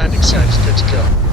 landing site is good to go.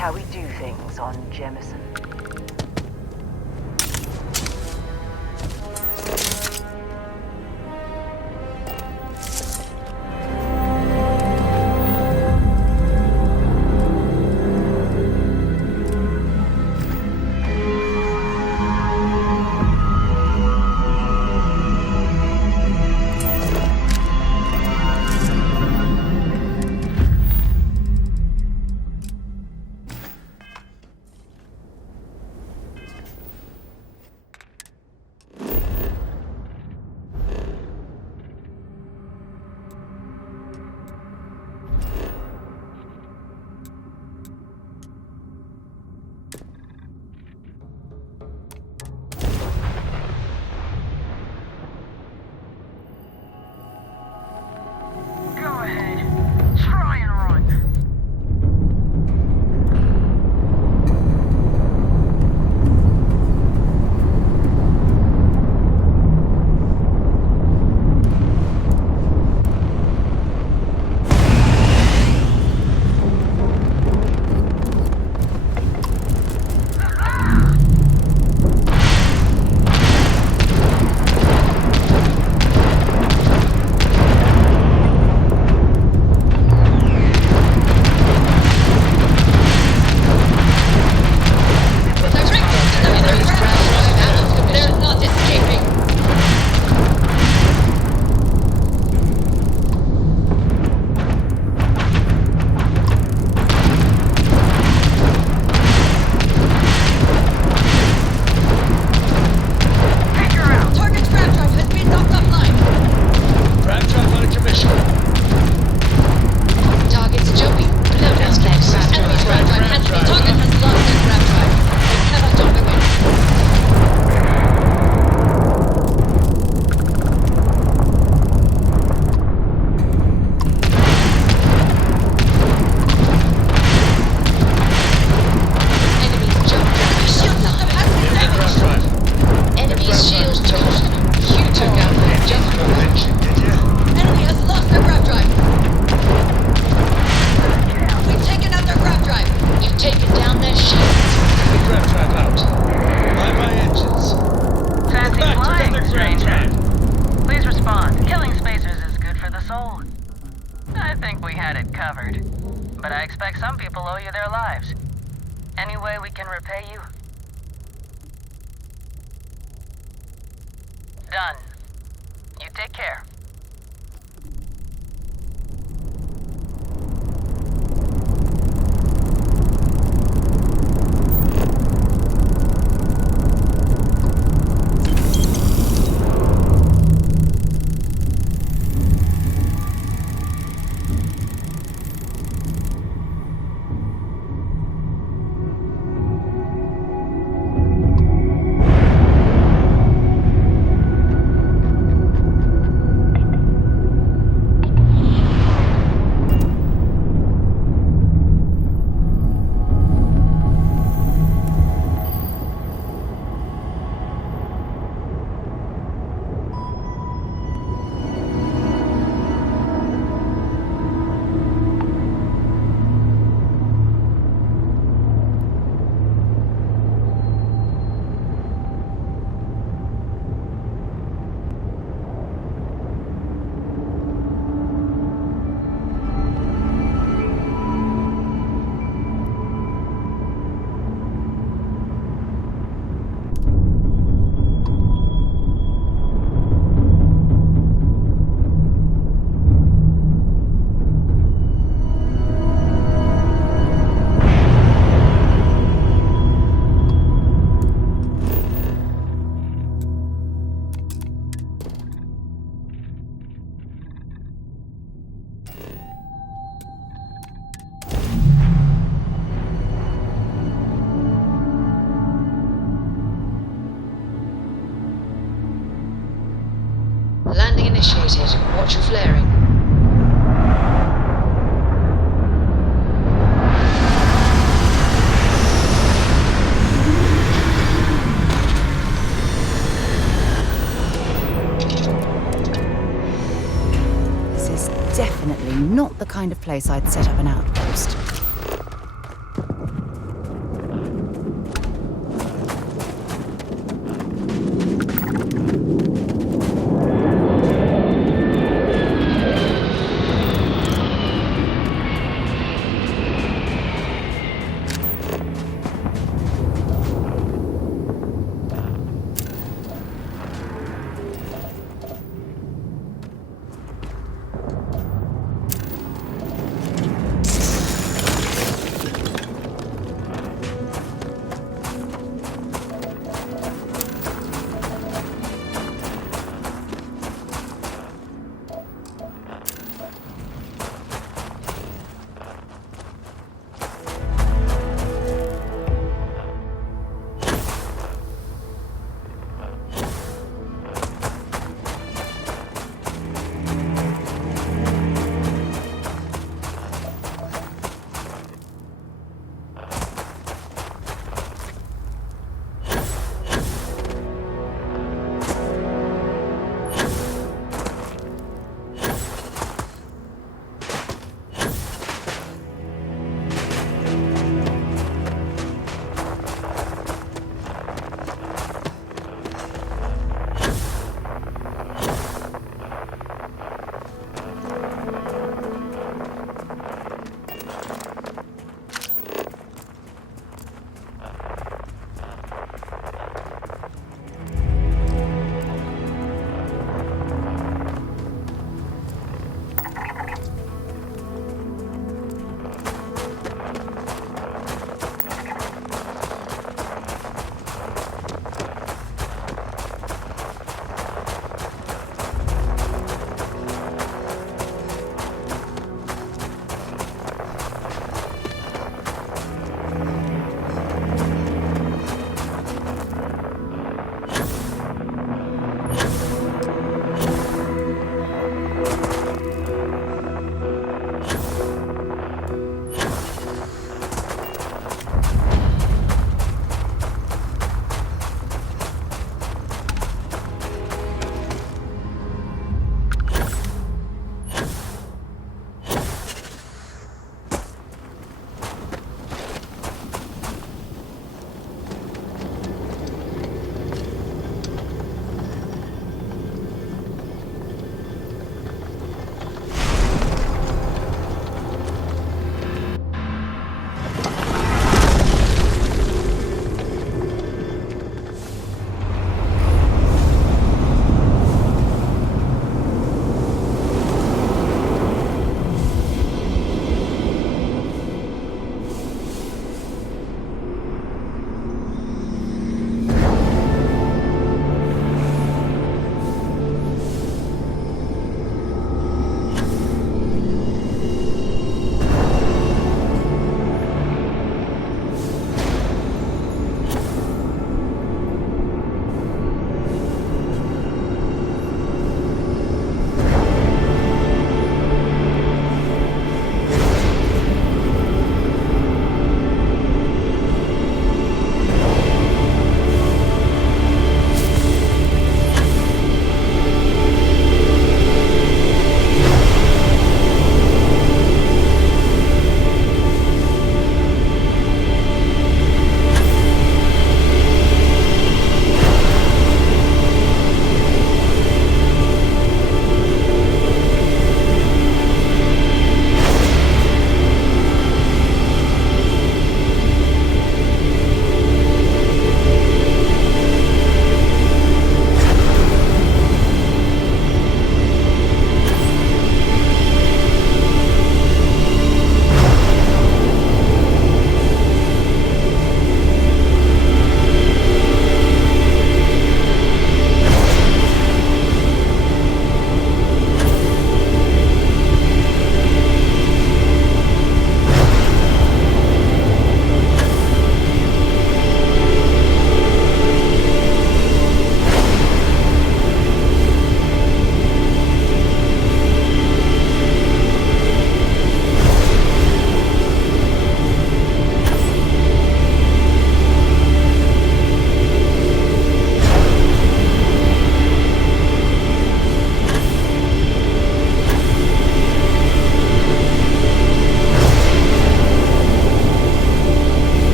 how we do things on Jemison. grab trap out. Mind my engines. Fancy Back flying, together, grab trap. stranger. Please respond. Killing spacers is good for the soul. I think we had it covered. But I expect some people owe you their lives. Any way we can repay you? Done. You take care. Landing initiated. Watch your flaring. This is definitely not the kind of place I'd set up an outpost.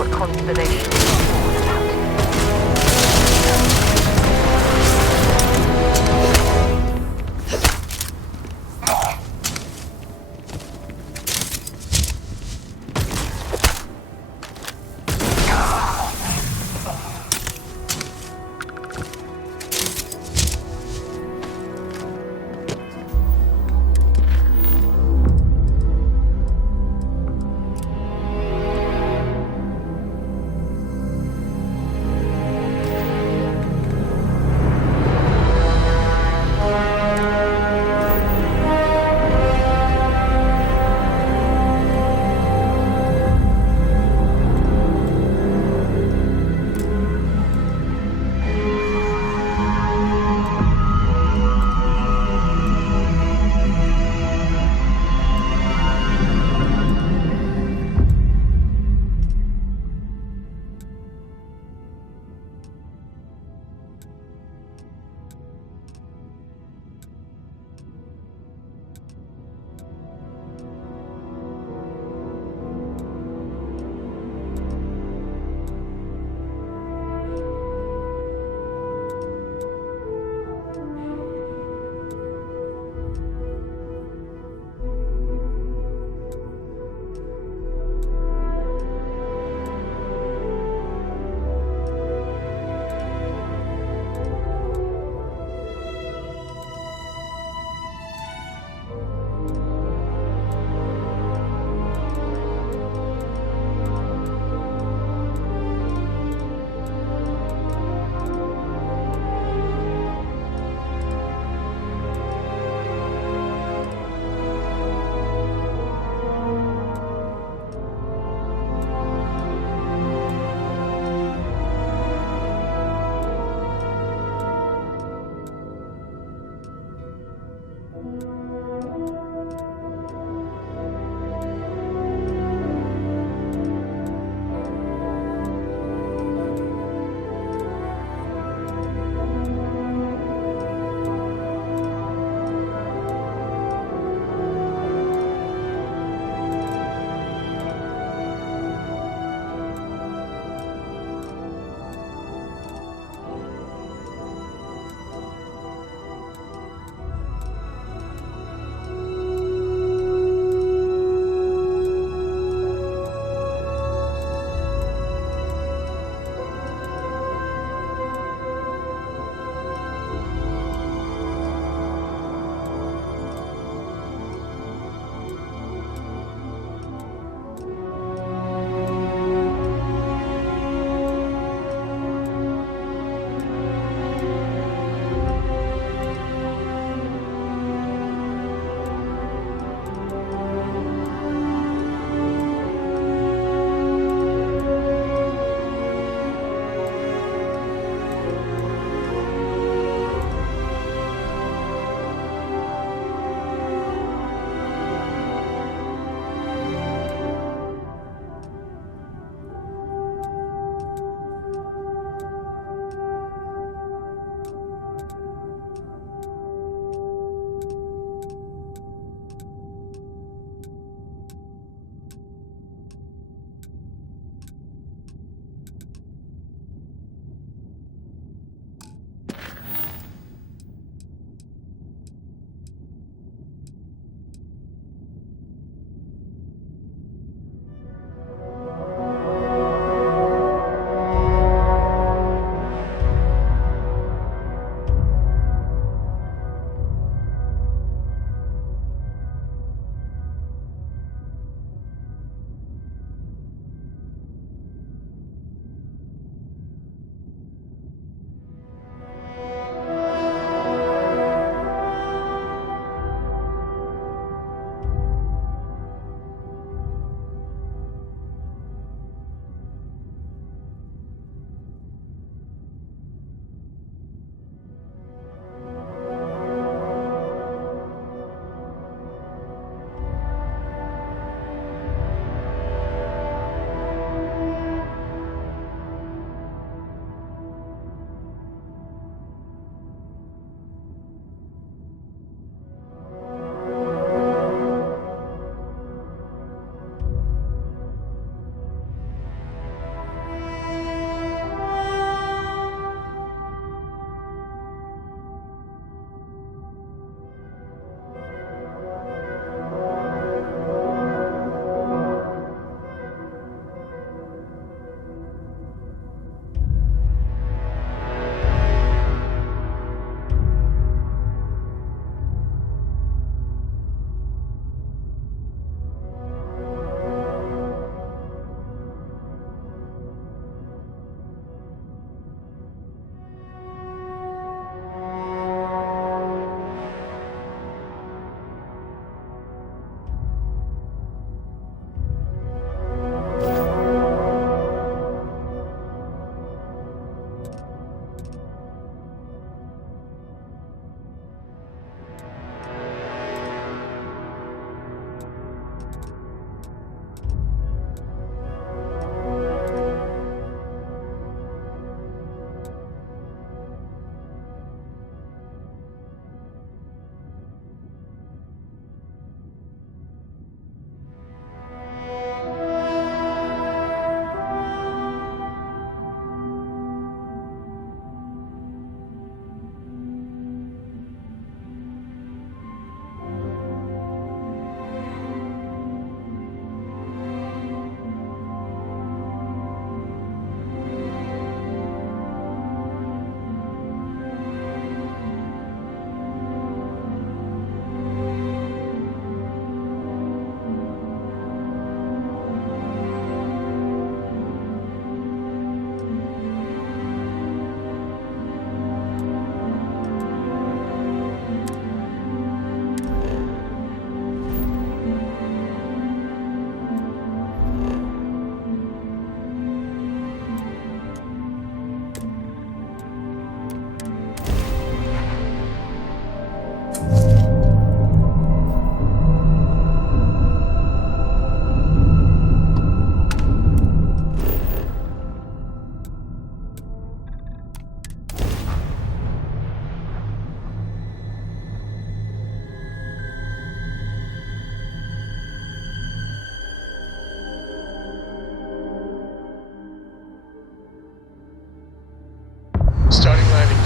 what Constellation is all about.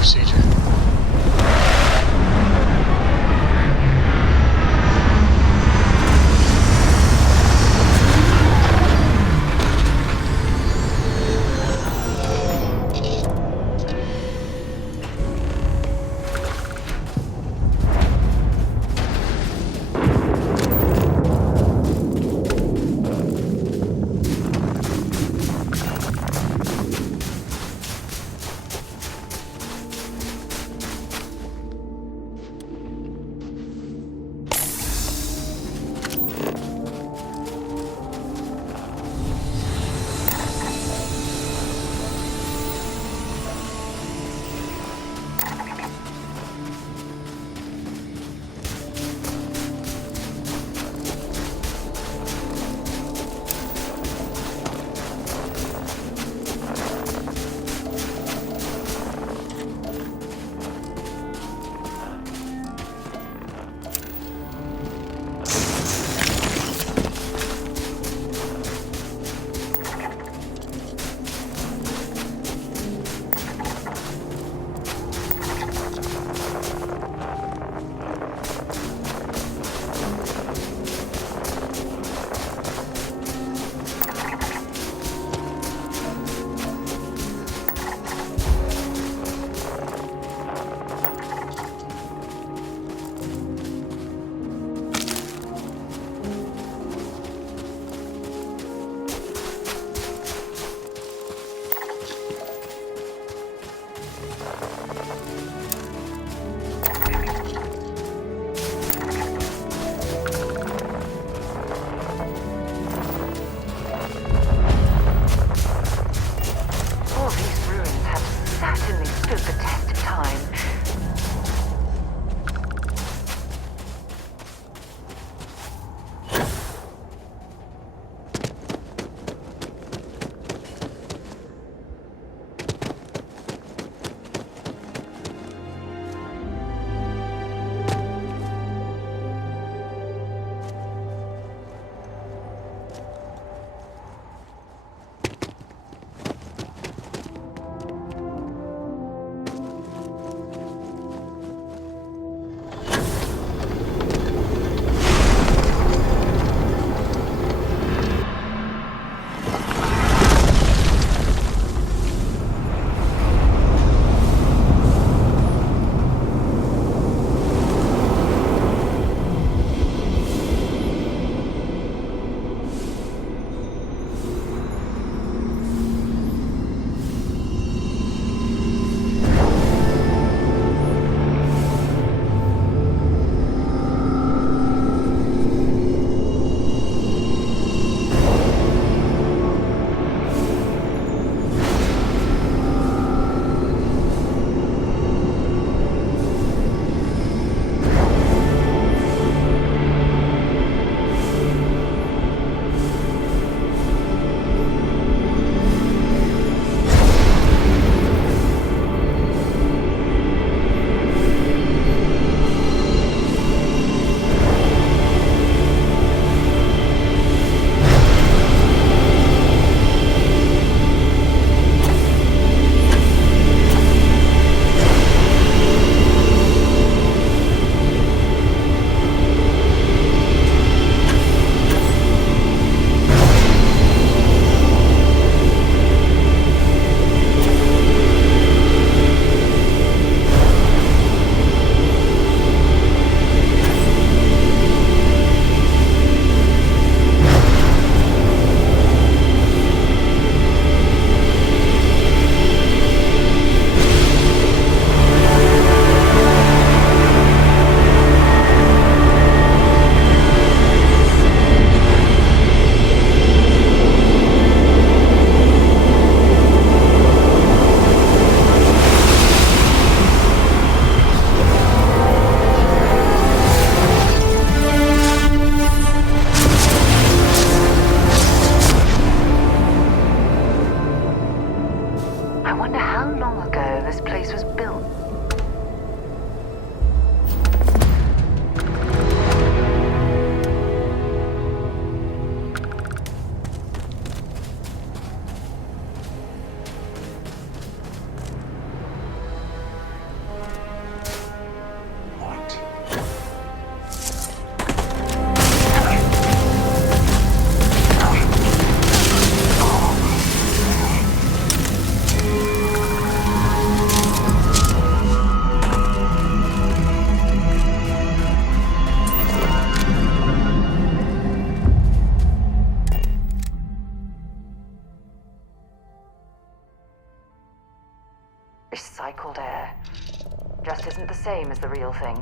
procedure. All these ruins have certainly stood the test of time. Recycled air. Just isn't the same as the real thing.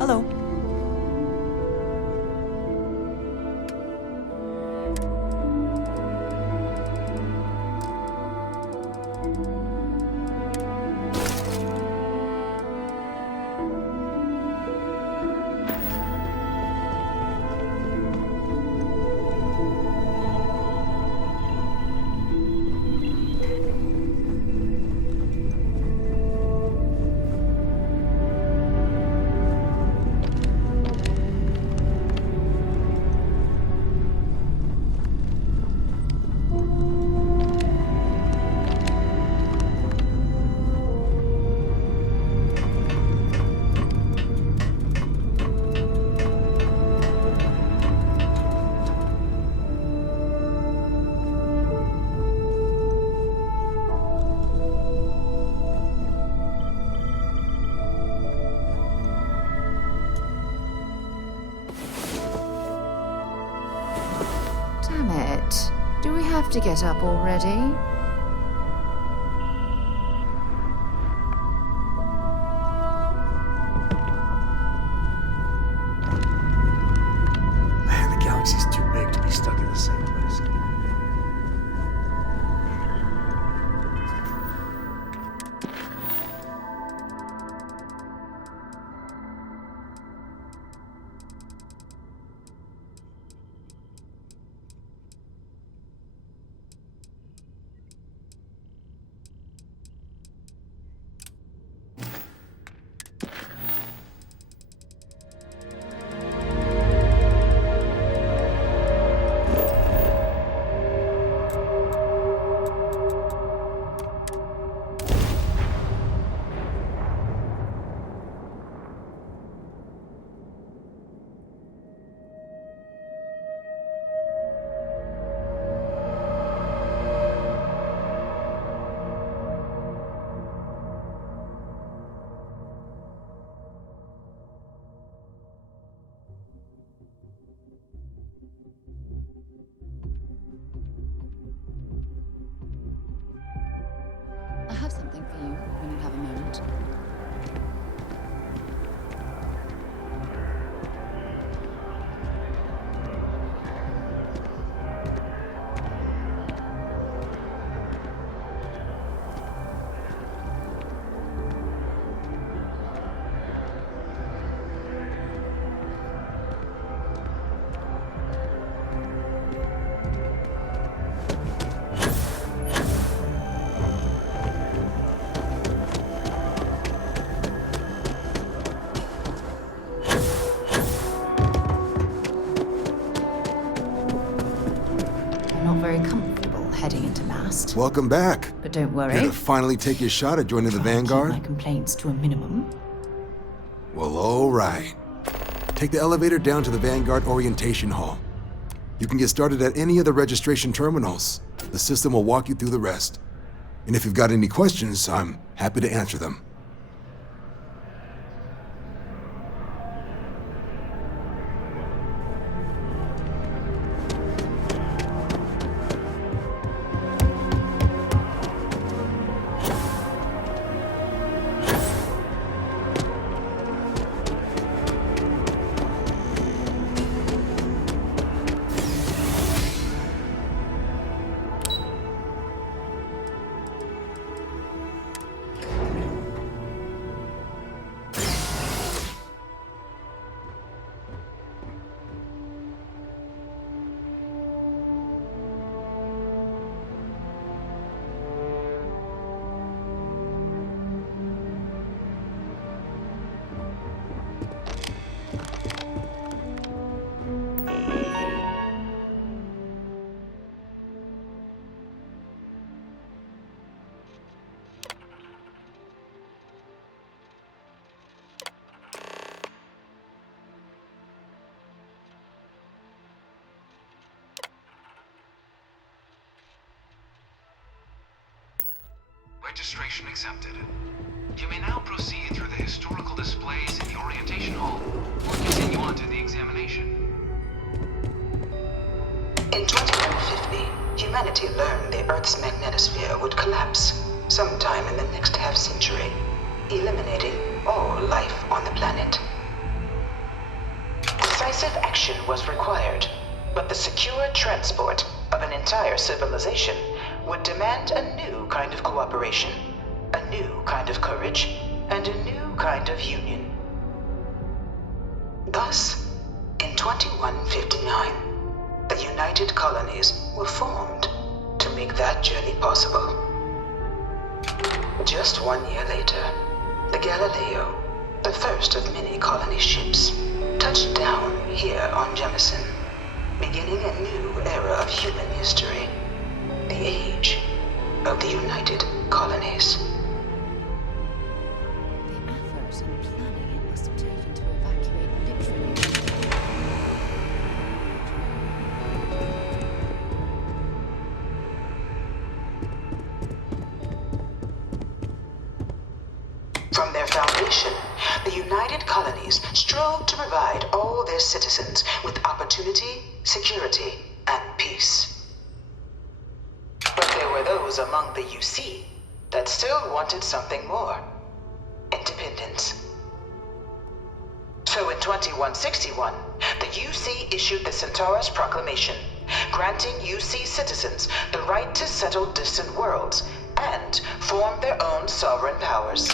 Hello. Damn it. Do we have to get up already? Man, the galaxy's too big to be stuck in the same place. I have something for you when you have a moment. I'm not very comfortable heading into Mast. Welcome back. But don't Here worry. to finally take your shot at joining the Try and keep Vanguard? my complaints to a minimum. Well, all right. Take the elevator down to the Vanguard Orientation Hall. You can get started at any of the registration terminals. The system will walk you through the rest. And if you've got any questions, I'm happy to answer them. Registration accepted. You may now proceed through the historic humanity learned the Earth's magnetosphere would collapse sometime in the next half-century, eliminating all life on the planet. Decisive action was required, but the secure transport of an entire civilization would demand a new kind of cooperation, a new kind of courage, and a new kind of union. Thus, in 2159, the United Colonies were formed to make that journey possible. Just 1 year later, the Galileo, the first of many colony ships, touched down here on Jemison, beginning a new era of human history, the age of the United Colonies. The effort and planning it must have taken to evacuate literally. From their foundation, the United Colonies strove to provide all their citizens with opportunity, security, and peace. But there were those among the UC that still wanted something more: independence. So in 2161, the UC issued the Centaurus Proclamation, granting UC citizens the right to settle distant worlds and form their own sovereign powers.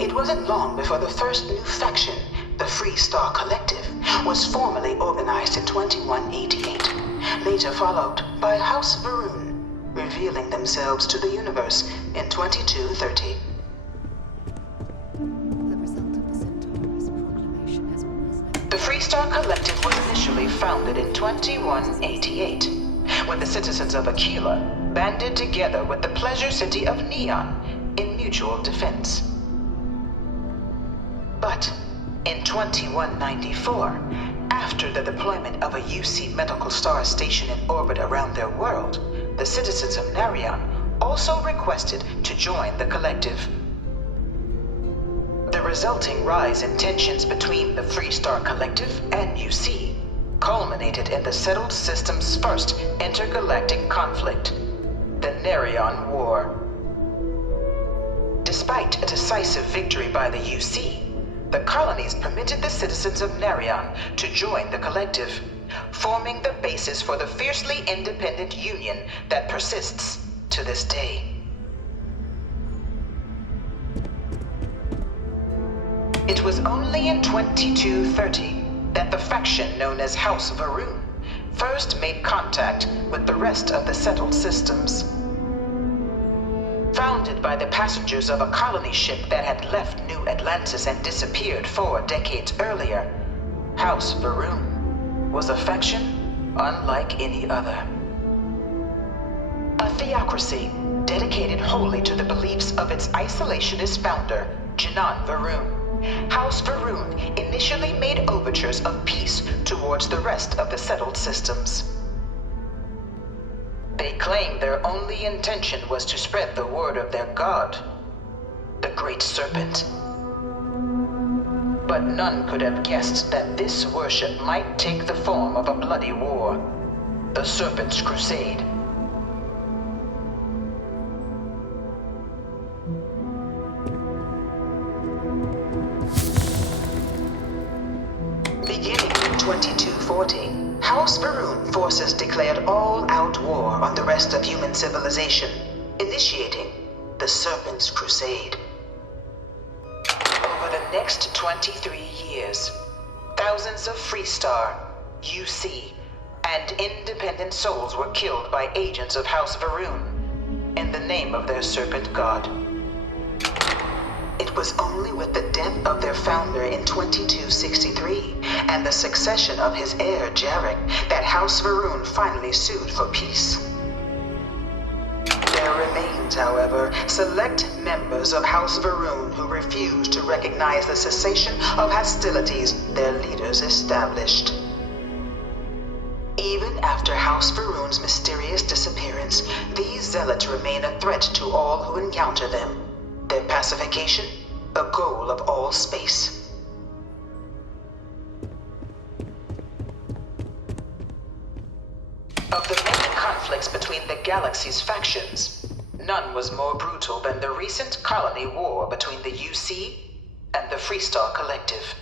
It wasn't long before the first new faction, the Free Star Collective, was formally organized in 2188, later followed by House Varun, revealing themselves to the universe in 2230. The result of the Centaurus proclamation has always left. The Free Star Collective was initially founded in 2188, when the citizens of Aquila banded together with the pleasure city of Neon in mutual defense. But in 2194, after the deployment of a UC medical star station in orbit around their world, the citizens of Narion also requested to join the collective. The resulting rise in tensions between the Free Star Collective and UC culminated in the settled system's first intergalactic conflict, the Narion War. Despite a decisive victory by the UC, the colonies permitted the citizens of Narion to join the collective, forming the basis for the fiercely independent union that persists to this day. It was only in 2230 that the faction known as House Varun first made contact with the rest of the settled systems. Founded by the passengers of a colony ship that had left New Atlantis and disappeared 4 decades earlier, House Varun was a faction unlike any other. A theocracy dedicated wholly to the beliefs of its isolationist founder, Janan Varun. House Varun initially made overtures of peace towards the rest of the settled systems. They claimed their only intention was to spread the word of their god, the Great Serpent. But none could have guessed that this worship might take the form of a bloody war, the Serpent's Crusade. Beginning in 2240, House Varun forces declared all-out war on the rest of human civilization, initiating the Serpent's Crusade. Over the next 23 years, thousands of Freestar, UC, and independent souls were killed by agents of House Varun in the name of their serpent god. It was only with the death of their founder in 2263 and the succession of his heir, Jarek, that House Varun finally sued for peace. There remains, however, select members of House Varun who refuse to recognize the cessation of hostilities their leaders established. Even after House Varun's mysterious disappearance, these zealots remain a threat to all who encounter them. Their pacification, a goal of all space. Of the many galaxy's factions, none was more brutal than the recent colony war between the UC and the Freestar Collective.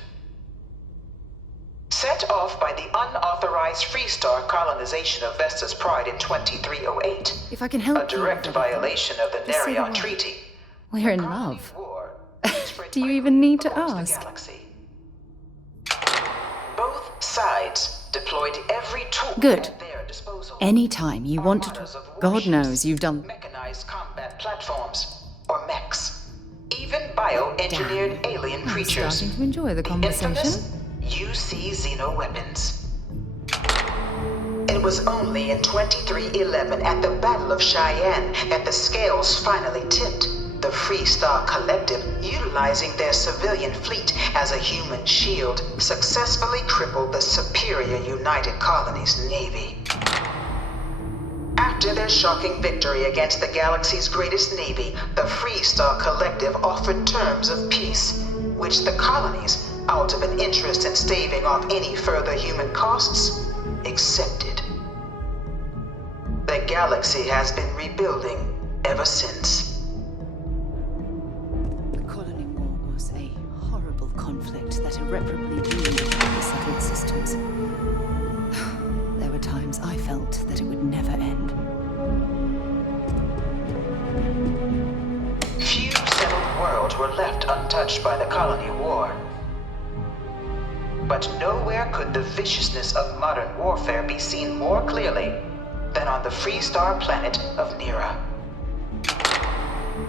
Set off by the unauthorized Freestar colonization of Vesta's Pride in 2308, If I can help a direct you with everything, violation of the just say the Nerion word. Treaty, We're in colony love. war spread Do you quickly even need to across the ask? galaxy. Both sides deployed every tool Good. at their disposal. Anytime you want to Armadas talk, of God warships, knows you've done. mechanized combat platforms, or mechs, even bioengineered alien I'm creatures. starting to enjoy the The conversation. infamous UC xenoweapons. It was only in 2311 at the Battle of Cheyenne that the scales finally tipped. The Freestar Collective, utilizing their civilian fleet as a human shield, successfully crippled the superior United Colonies Navy. After their shocking victory against the galaxy's greatest navy, the Freestar Collective offered terms of peace, which the colonies, out of an interest in staving off any further human costs, accepted. The galaxy has been rebuilding ever since. The colony war was a horrible conflict that irreparably ruined the settled systems. There were times I felt that it would never end. Few settled worlds were left untouched by the colony war. But nowhere could the viciousness of modern warfare be seen more clearly than on the Freestar planet of Nera.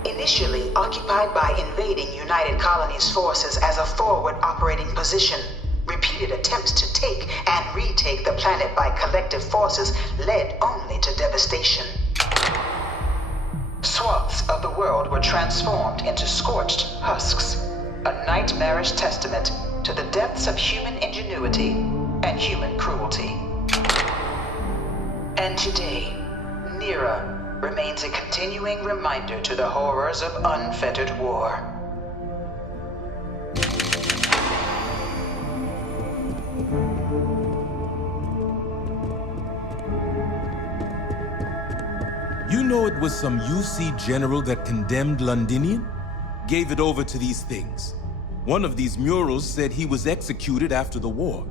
Initially occupied by invading United Colonies forces as a forward operating position, repeated attempts to take and retake the planet by collective forces led only to devastation. Swaths of the world were transformed into scorched husks, a nightmarish testament to the depths of human ingenuity and human cruelty. And today, Nera remains a continuing reminder to the horrors of unfettered war. You know it was some UC general that condemned Londinian? Gave it over to these things. One of these murals said he was executed after the war.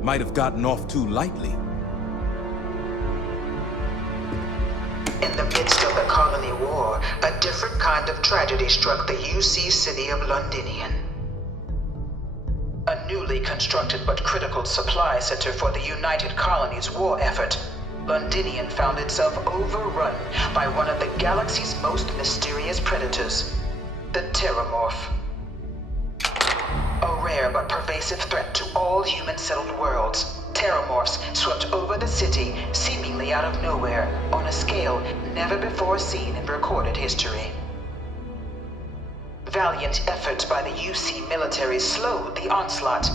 Might have gotten off too lightly. In the midst of the colony war, a different kind of tragedy struck the UC city of Londinian. A newly constructed but critical supply center for the United Colonies' war effort, Londinian found itself overrun by one of the galaxy's most mysterious predators, the Terramorph. A rare but pervasive threat to all human-settled worlds, Terramorphs swept over the city, seemingly out of nowhere, on a scale never before seen in recorded history. Valiant efforts by the UC military slowed the onslaught,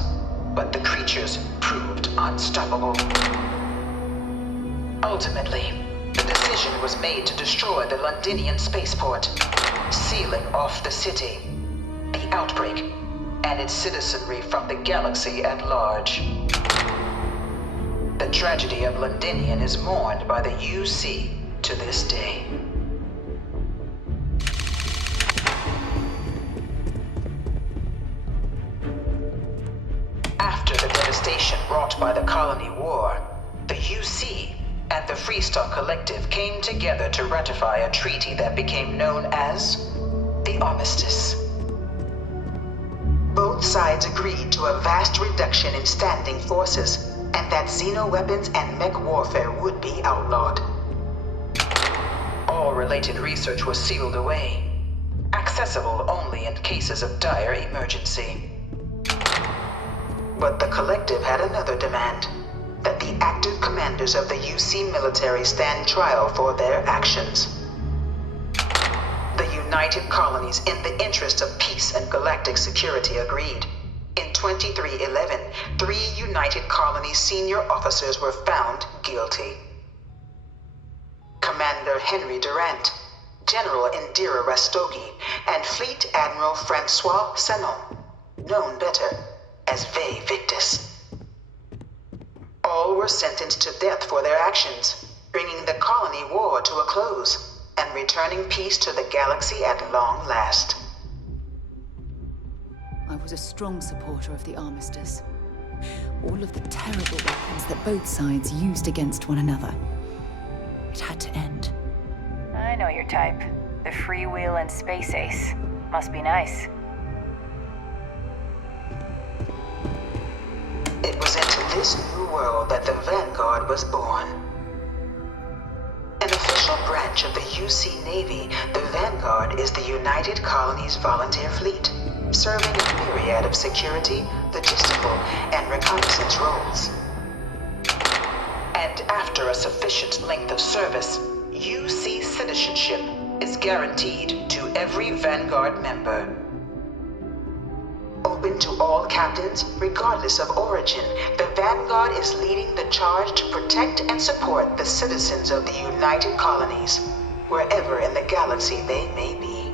but the creatures proved unstoppable. Ultimately, the decision was made to destroy the Londinian spaceport, sealing off the city, the outbreak, and its citizenry from the galaxy at large. The tragedy of Londinian is mourned by the UC to this day. After the devastation wrought by the colony war, the UC and the Freestar Collective came together to ratify a treaty that became known as the Armistice. Both sides agreed to a vast reduction in standing forces, and that xenoweapons and mech warfare would be outlawed. All related research was sealed away, accessible only in cases of dire emergency. But the Collective had another demand, that the active commanders of the UC military stand trial for their actions. The United Colonies, in the interest of peace and galactic security, agreed. In 2311, 3 United Colonies senior officers were found guilty. Commander Henry Durant, General Indira Rastogi, and Fleet Admiral Francois Sanon, known better as Ve Victus. All were sentenced to death for their actions, bringing the colony war to a close and returning peace to the galaxy at long last. I was a strong supporter of the armistice. All of the terrible weapons that both sides used against one another. It had to end. I know your type. The freewheel and space ace. Must be nice. It was into this new world that the Vanguard was born. An official branch of the UC Navy, the Vanguard is the United Colonies Volunteer Fleet, serving a myriad of security, logistical, and reconnaissance roles. And after a sufficient length of service, UC citizenship is guaranteed to every Vanguard member. Open to all captains, regardless of origin, the Vanguard is leading the charge to protect and support the citizens of the United Colonies, wherever in the galaxy they may be.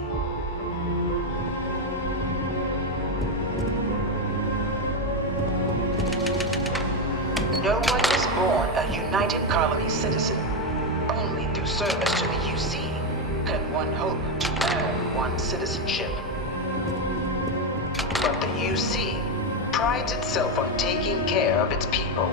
No one is born a United Colony citizen. Only through service to the UC can one hope to earn one's citizenship. But the UC prides itself on taking care of its people.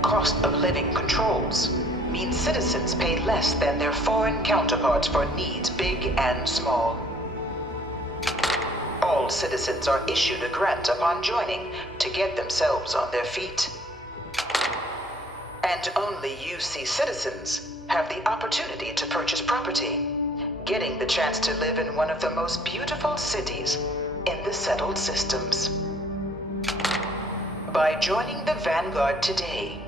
Cost of living controls mean citizens pay less than their foreign counterparts for needs big and small. All citizens are issued a grant upon joining to get themselves on their feet. And only UC citizens have the opportunity to purchase property, getting the chance to live in one of the most beautiful cities in the settled systems. By joining the Vanguard today,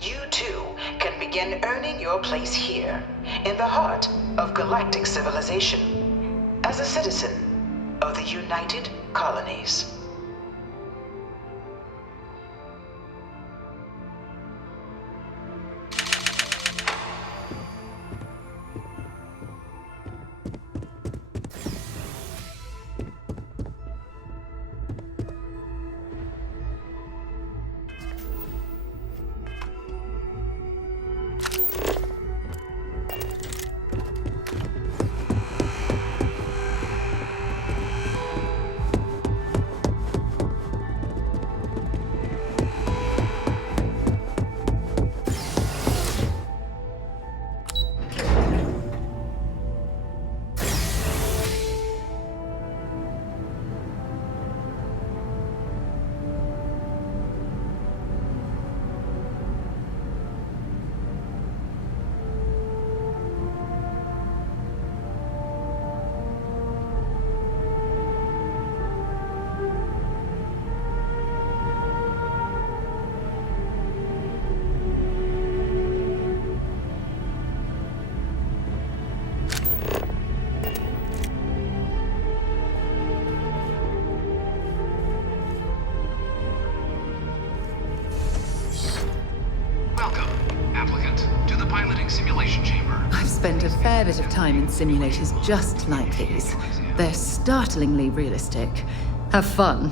you too can begin earning your place here, in the heart of galactic civilization, as a citizen of the United Colonies. Spent a fair bit of time in simulators just like these. They're startlingly realistic. Have fun.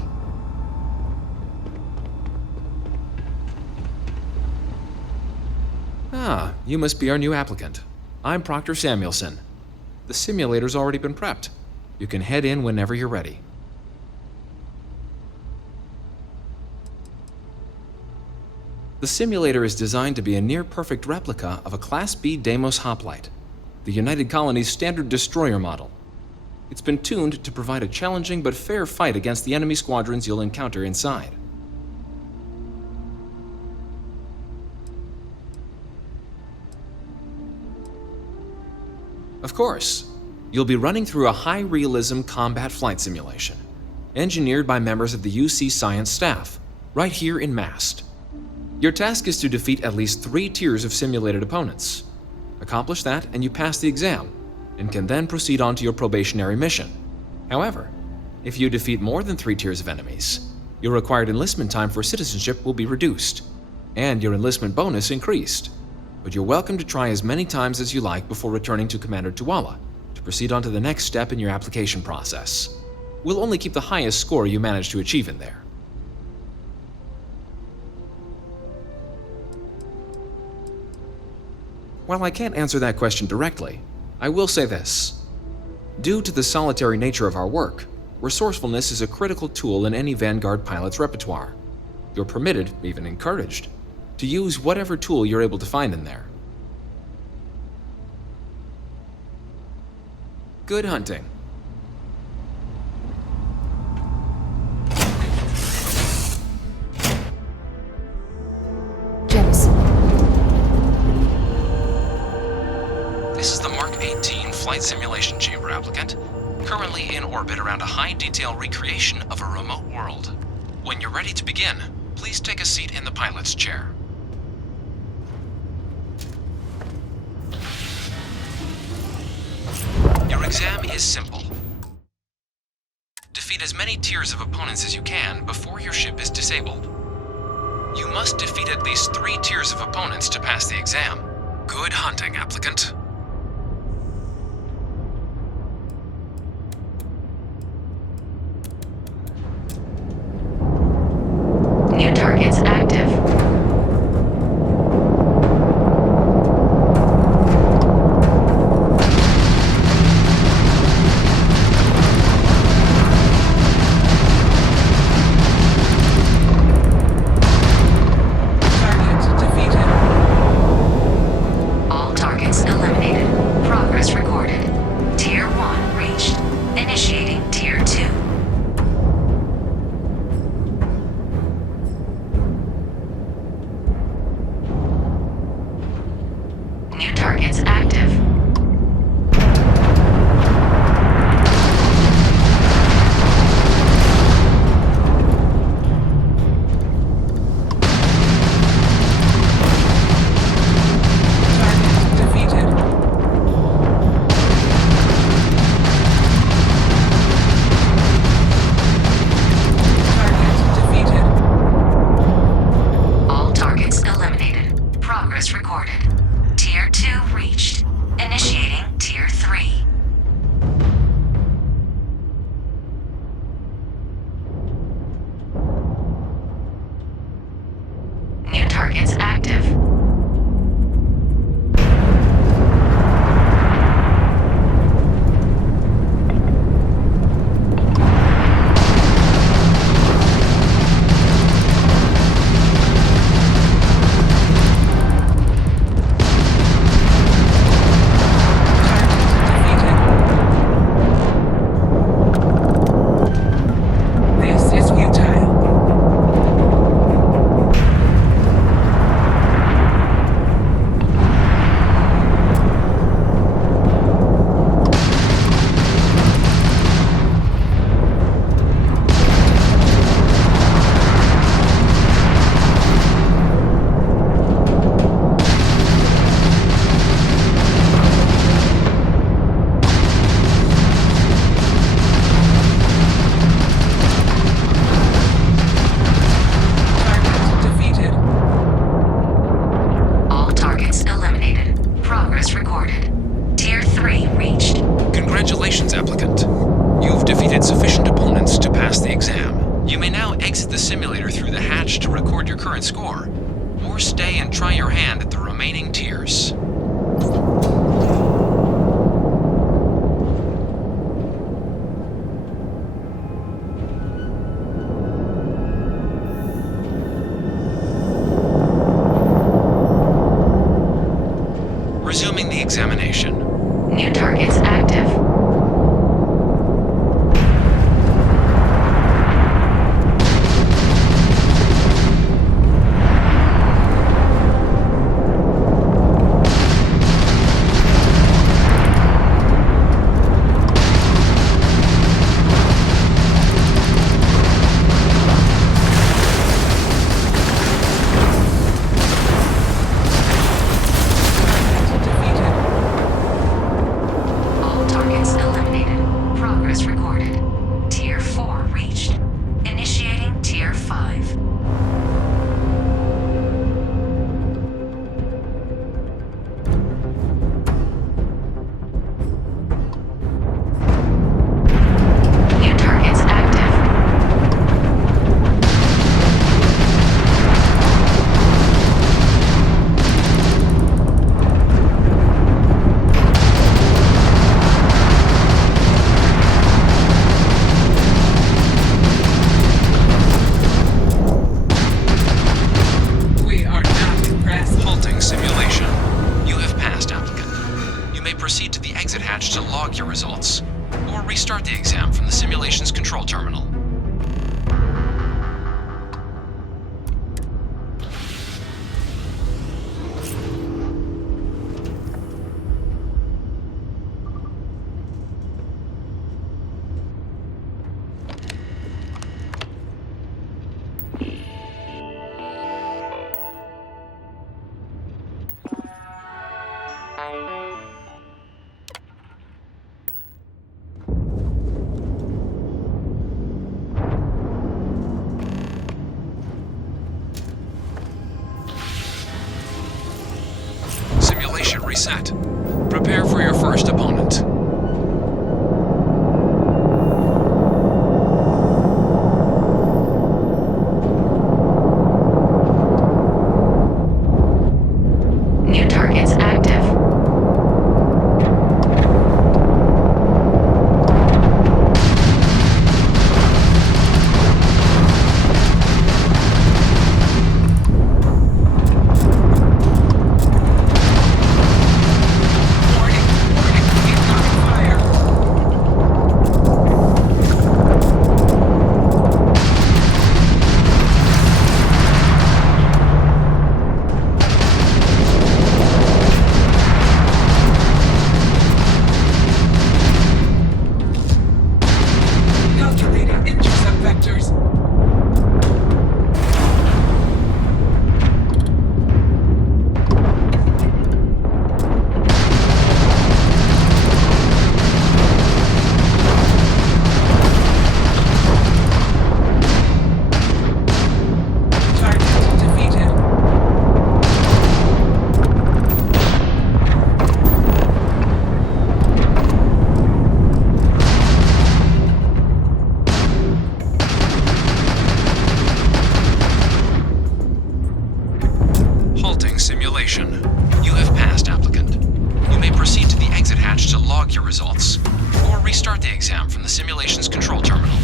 Ah, you must be our new applicant. I'm Proctor Samuelson. The simulator's already been prepped. You can head in whenever you're ready. The simulator is designed to be a near-perfect replica of a Class B Deimos hoplite, the United Colony's standard destroyer model. It's been tuned to provide a challenging but fair fight against the enemy squadrons you'll encounter inside. Of course, you'll be running through a high-realism combat flight simulation, engineered by members of the UC science staff, right here in Mast. Your task is to defeat at least 3 tiers of simulated opponents. Accomplish that and you pass the exam, and can then proceed on to your probationary mission. However, if you defeat more than 3 tiers of enemies, your required enlistment time for citizenship will be reduced, and your enlistment bonus increased. But you're welcome to try as many times as you like before returning to Commander Tuala to proceed on to the next step in your application process. We'll only keep the highest score you manage to achieve in there. While I can't answer that question directly, I will say this. Due to the solitary nature of our work, resourcefulness is a critical tool in any Vanguard pilot's repertoire. You're permitted, even encouraged, to use whatever tool you're able to find in there. Good hunting. Jemison. This is the Mark 18 flight simulation chamber applicant, currently in orbit around a high-detail recreation of a remote world. When you're ready to begin, please take a seat in the pilot's chair. Your exam is simple. Defeat as many tiers of opponents as you can before your ship is disabled. You must defeat at least 3 tiers of opponents to pass the exam. Good hunting, applicant. New targets active. All targets eliminated. Progress recorded. Tier 1 reached. Initiating Tier 2. New targets active. All targets eliminated. Progress recorded. Tier 2 reached. Initiating Tier 3. New targets active. This is futile. Target defeated. All targets eliminated. Progress recorded. Tier 3 reached. Congratulations, applicant. You've defeated sufficient opponents to pass the exam. You may now exit the simulator through the hatch to record your current score, or stay and try your hand at the remaining tiers. Resuming the examination. New targets active. set. Prepare for your first opponent. New targets active. Simulation. You have passed, applicant. You may proceed to the exit hatch to log your results, or restart the exam from the simulation's control terminal.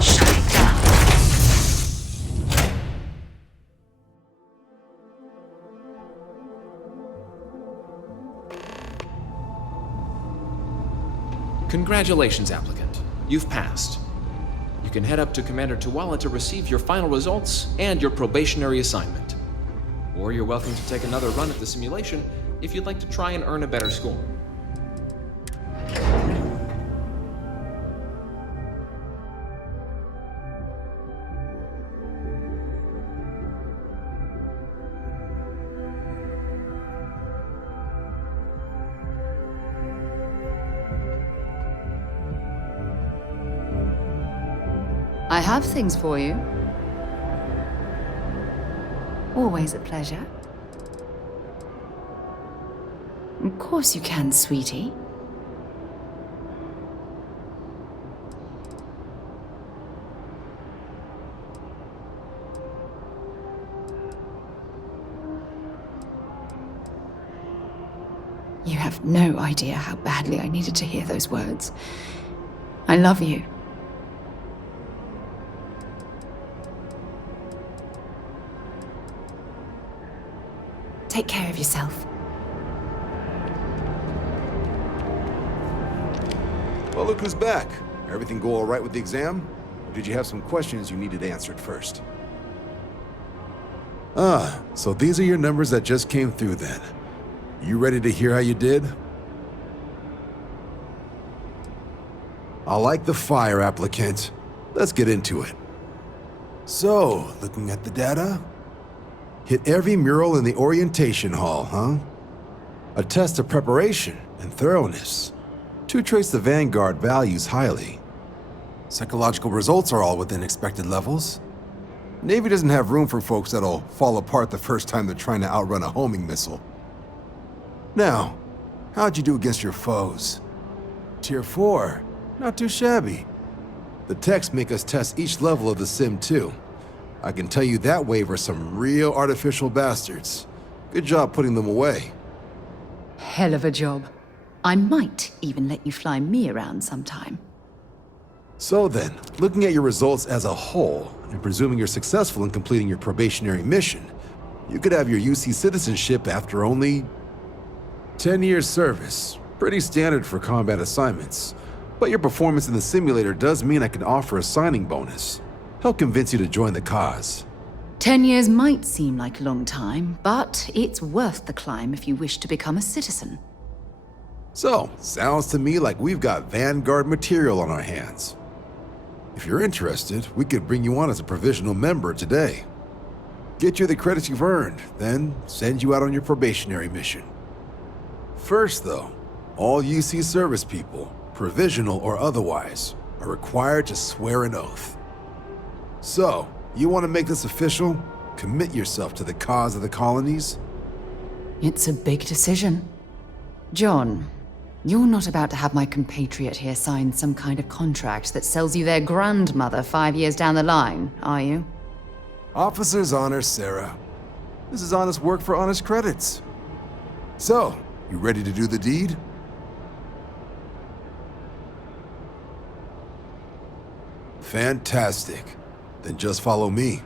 Shutting down. Congratulations, applicant. You've passed. You can head up to Commander Tuwala to receive your final results and your probationary assignment. Or you're welcome to take another run at the simulation if you'd like to try and earn a better score. I have things for you. Always a pleasure. Of course you can, sweetie. You have no idea how badly I needed to hear those words. I love you. Take care of yourself. Well, look who's back. Everything go all right with the exam? Or did you have some questions you needed answered first? So these are your numbers that just came through then. You ready to hear how you did? I like the fire, applicant. Let's get into it. So, looking at the data, hit every mural in the orientation hall, huh? A test of preparation and thoroughness. 2 traits the Vanguard values highly. Psychological results are all within expected levels. Navy doesn't have room for folks that'll fall apart the first time they're trying to outrun a homing missile. Now, how'd you do against your foes? Tier 4, not too shabby. The techs make us test each level of the sim too. I can tell you that wave are some real artificial bastards. Good job putting them away. Hell of a job. I might even let you fly me around sometime. So then, looking at your results as a whole, and presuming you're successful in completing your probationary mission, you could have your UC citizenship after only 10 years service. Pretty standard for combat assignments. But your performance in the simulator does mean I can offer a signing bonus. Help convince you to join the cause. 10 years might seem like a long time, but it's worth the climb if you wish to become a citizen. So, sounds to me like we've got Vanguard material on our hands. If you're interested, we could bring you on as a provisional member today. Get you the credits you've earned, then send you out on your probationary mission. First, though, All UC service people, provisional or otherwise, are required to swear an oath. So, you want to make this official? Commit yourself to the cause of the colonies? It's a big decision. John, you're not about to have my compatriot here sign some kind of contract that sells you their grandmother 5 years down the line, are you? Officer's honor, Sarah. This is honest work for honest credits. So, you ready to do the deed? Fantastic. Then just follow me.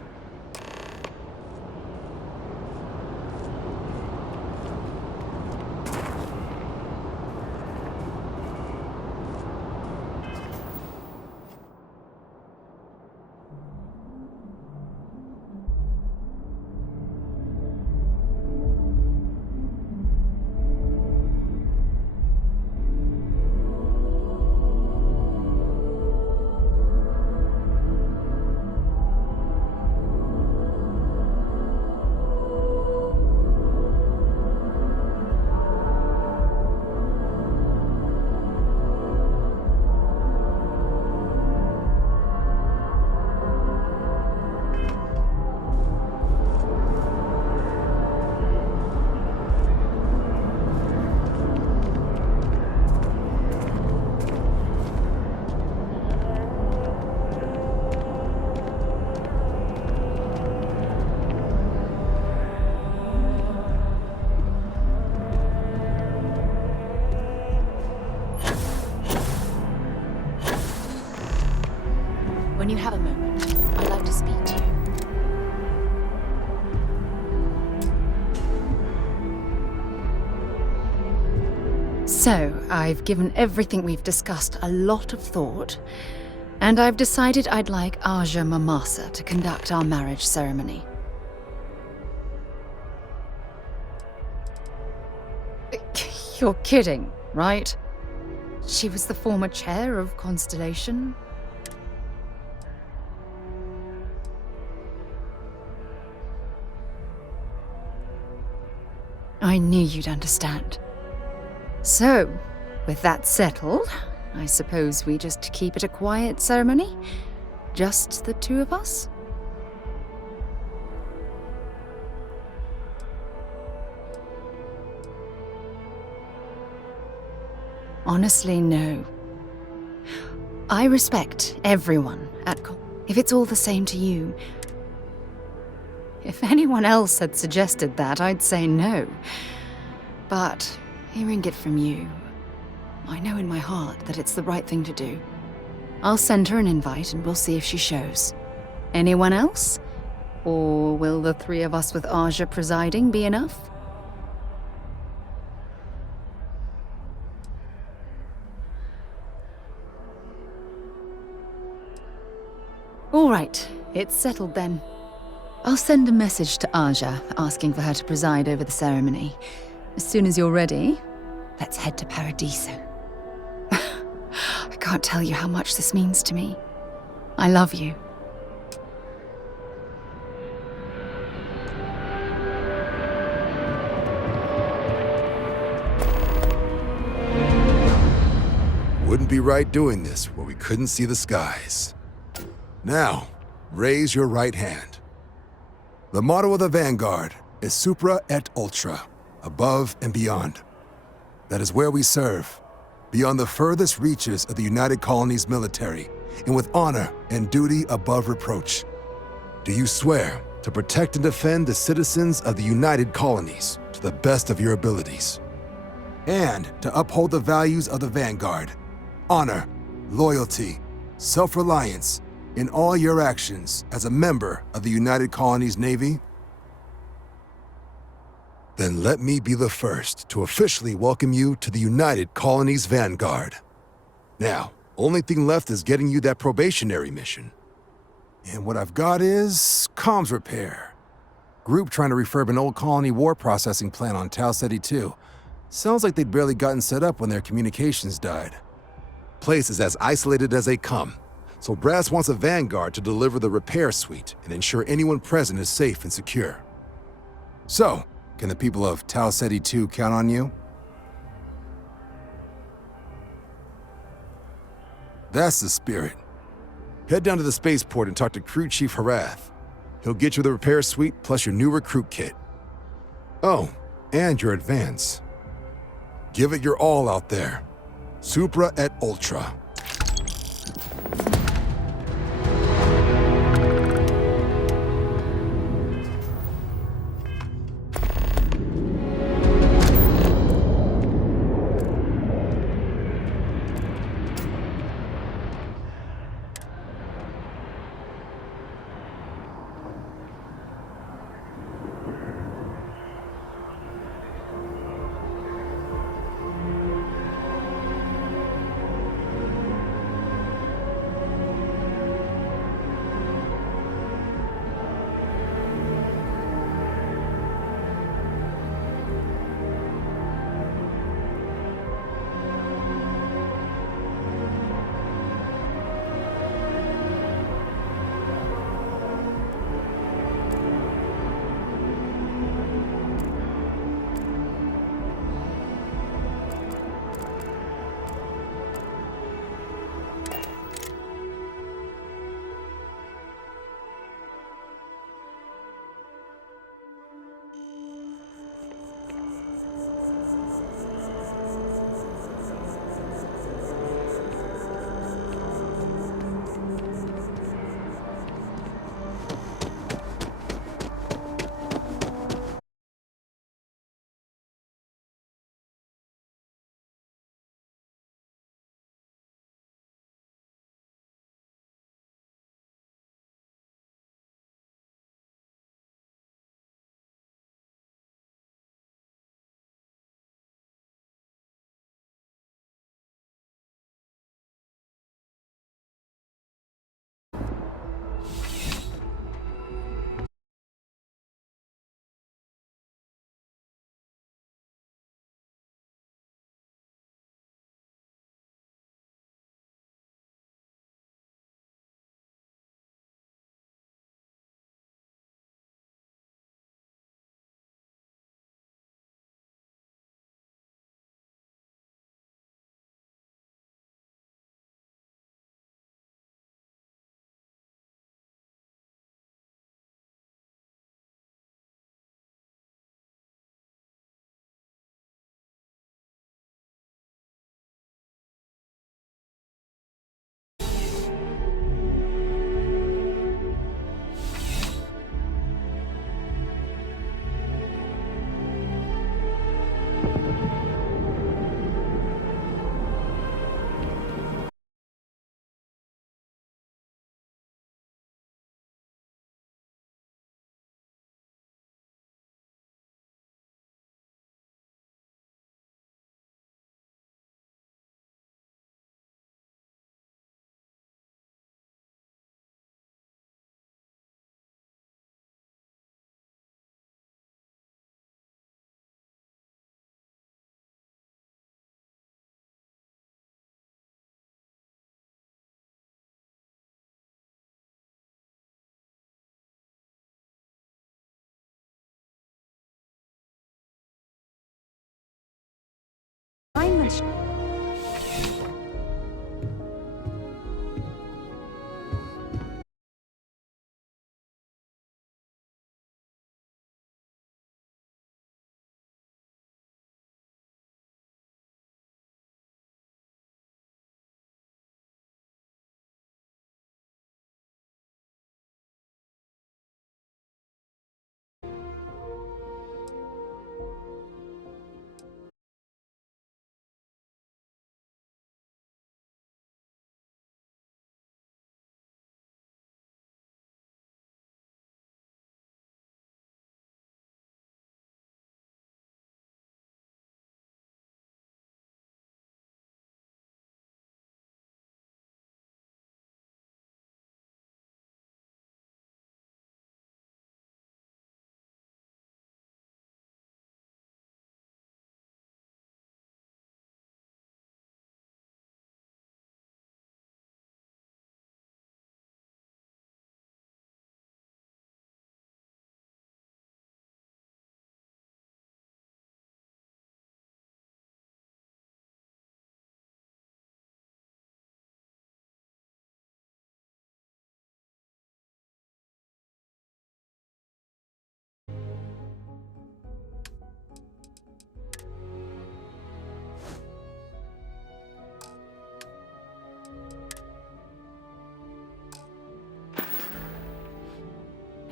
When you have a moment, I'd like to speak to you. So, I've given everything we've discussed a lot of thought, and I've decided I'd like Aja Mamasa to conduct our marriage ceremony. You're kidding, right? She was the former chair of Constellation. I knew you'd understand. So, with that settled, I suppose we just keep it a quiet ceremony? Just the two of us? Honestly, no. I respect everyone at if it's all the same to you. If anyone else had suggested that, I'd say no. But hearing it from you, I know in my heart that it's the right thing to do. I'll send her an invite and we'll see if she shows. Anyone else? Or will the three of us with Aja presiding be enough? All right, it's settled then. I'll send a message to Aja asking for her to preside over the ceremony. As soon as you're ready, let's head to Paradiso. I can't tell you how much this means to me. I love you. Wouldn't be right doing this where we couldn't see the skies. Now, raise your right hand. The motto of the Vanguard is Supra et Ultra, above and beyond. That is where we serve, beyond the furthest reaches of the United Colonies military, and with honor and duty above reproach. Do you swear to protect and defend the citizens of the United Colonies to the best of your abilities? And to uphold the values of the Vanguard, honor, loyalty, self-reliance, in all your actions as a member of the United Colonies Navy? Then let me be the first to officially welcome you to the United Colonies Vanguard. Now, only thing left is getting you that probationary mission. And what I've got is comms repair. Group trying to refurb an old colony war processing plant on Tau Ceti 2. Sounds like they'd barely gotten set up when their communications died. Place is as isolated as they come. So Brass wants a Vanguard to deliver the repair suite and ensure anyone present is safe and secure. So, can the people of Tau Ceti 2 count on you? That's the spirit. Head down to the spaceport and talk to Crew Chief Harath. He'll get you the repair suite plus your new recruit kit. Oh, and your advance. Give it your all out there. Supra et Ultra.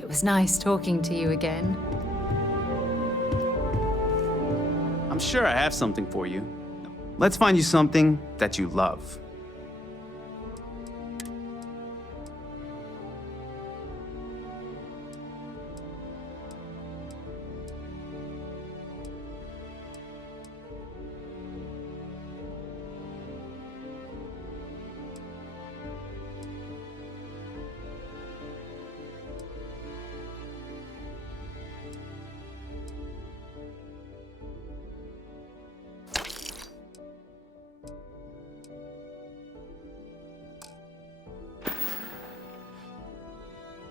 It was nice talking to you again. I'm sure I have something for you. Let's find you something that you love.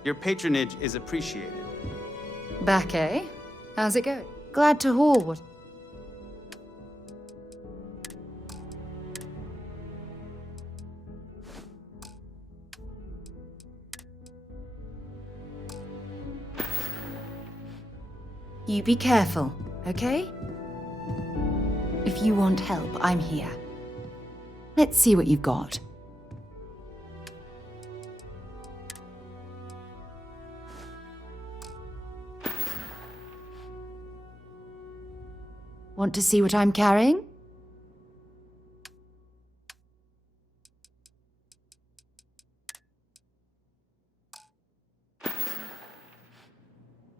Your patronage is appreciated. Back, eh? How's it going? Glad to hoard. You be careful, okay? If you want help, I'm here. Let's see what you've got. Want to see what I'm carrying?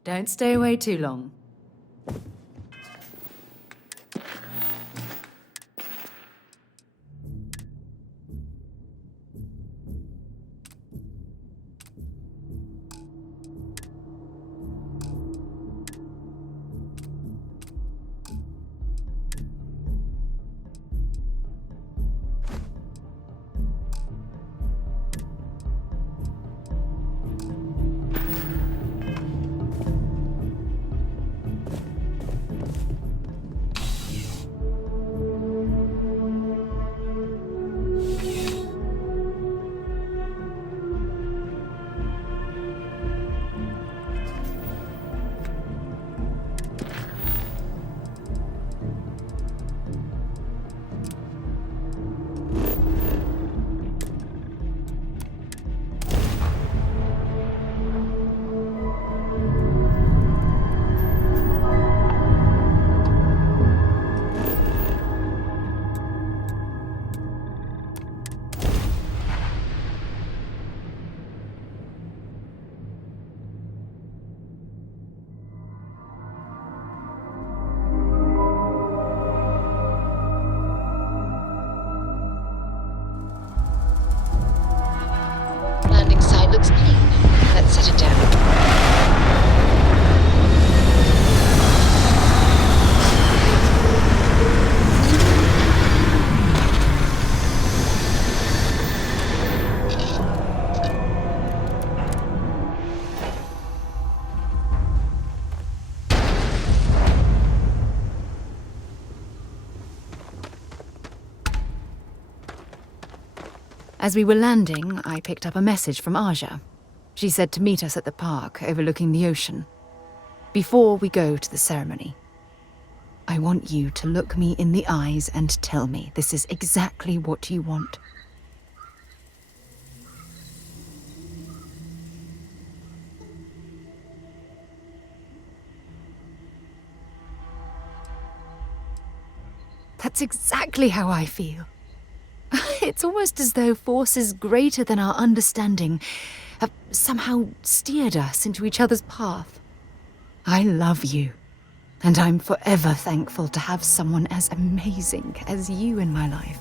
Don't stay away too long. Landing site looks clean. Let's set it down. As we were landing, I picked up a message from Aja. She said to meet us at the park overlooking the ocean. Before we go to the ceremony, I want you to look me in the eyes and tell me this is exactly what you want. That's exactly how I feel. It's almost as though forces greater than our understanding have somehow steered us into each other's path. I love you, and I'm forever thankful to have someone as amazing as you in my life.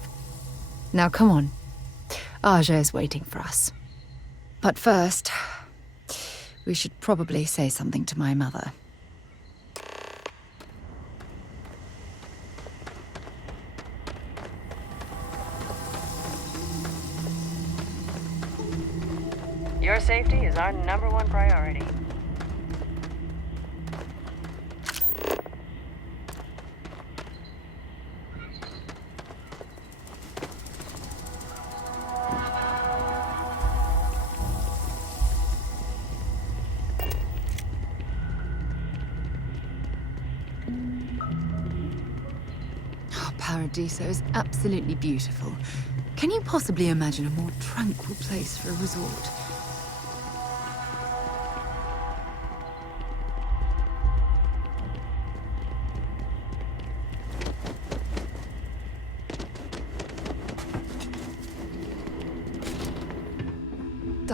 Now come on, Aja is waiting for us. But first, we should probably say something to my mother. Your safety is our #1 priority. Oh, Paradiso is absolutely beautiful. Can you possibly imagine a more tranquil place for a resort?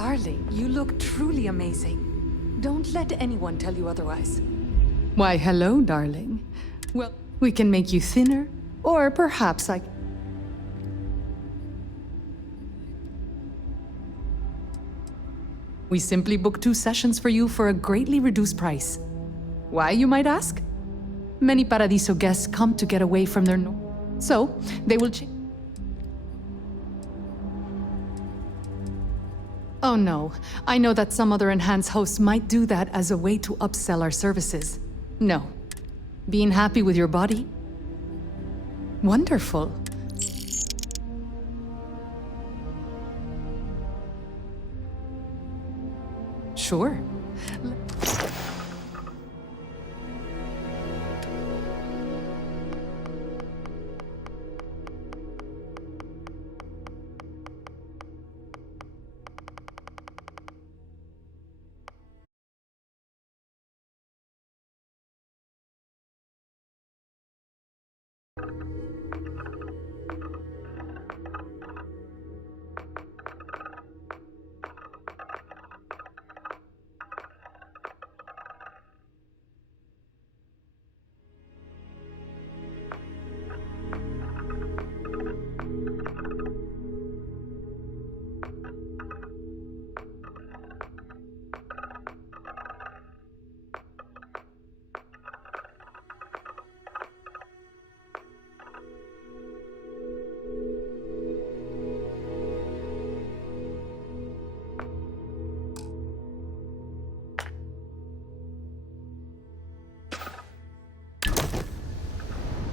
Darling, you look truly amazing. Don't let anyone tell you otherwise. Why, hello, darling. Well, we can make you thinner, or perhaps I... We simply book 2 sessions for you for a greatly reduced price. Why, you might ask? Many Paradiso guests come to get away from their so, they will Oh no, I know that some other enhanced hosts might do that as a way to upsell our services. No. Being happy with your body? Wonderful. Sure.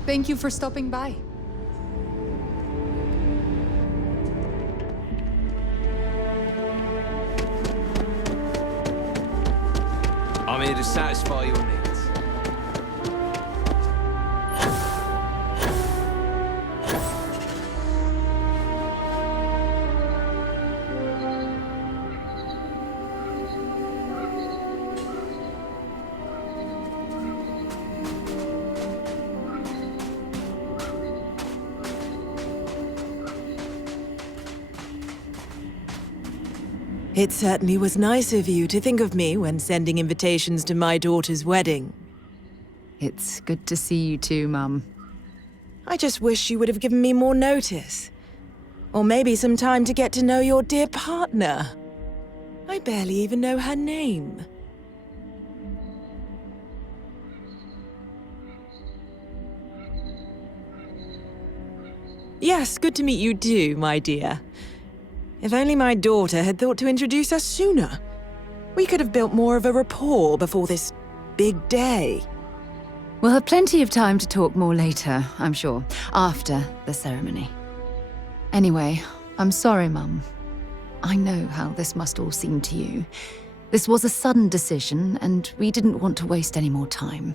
Thank you for stopping by. I'm here to satisfy your needs. It certainly was nice of you to think of me when sending invitations to my daughter's wedding. It's good to see you too, Mum. I just wish you would have given me more notice. Or maybe some time to get to know your dear partner. I barely even know her name. Yes, good to meet you too, my dear. If only my daughter had thought to introduce us sooner. We could have built more of a rapport before this big day. We'll have plenty of time to talk more later, I'm sure, after the ceremony. Anyway, I'm sorry, Mum. I know how this must all seem to you. This was a sudden decision, and we didn't want to waste any more time.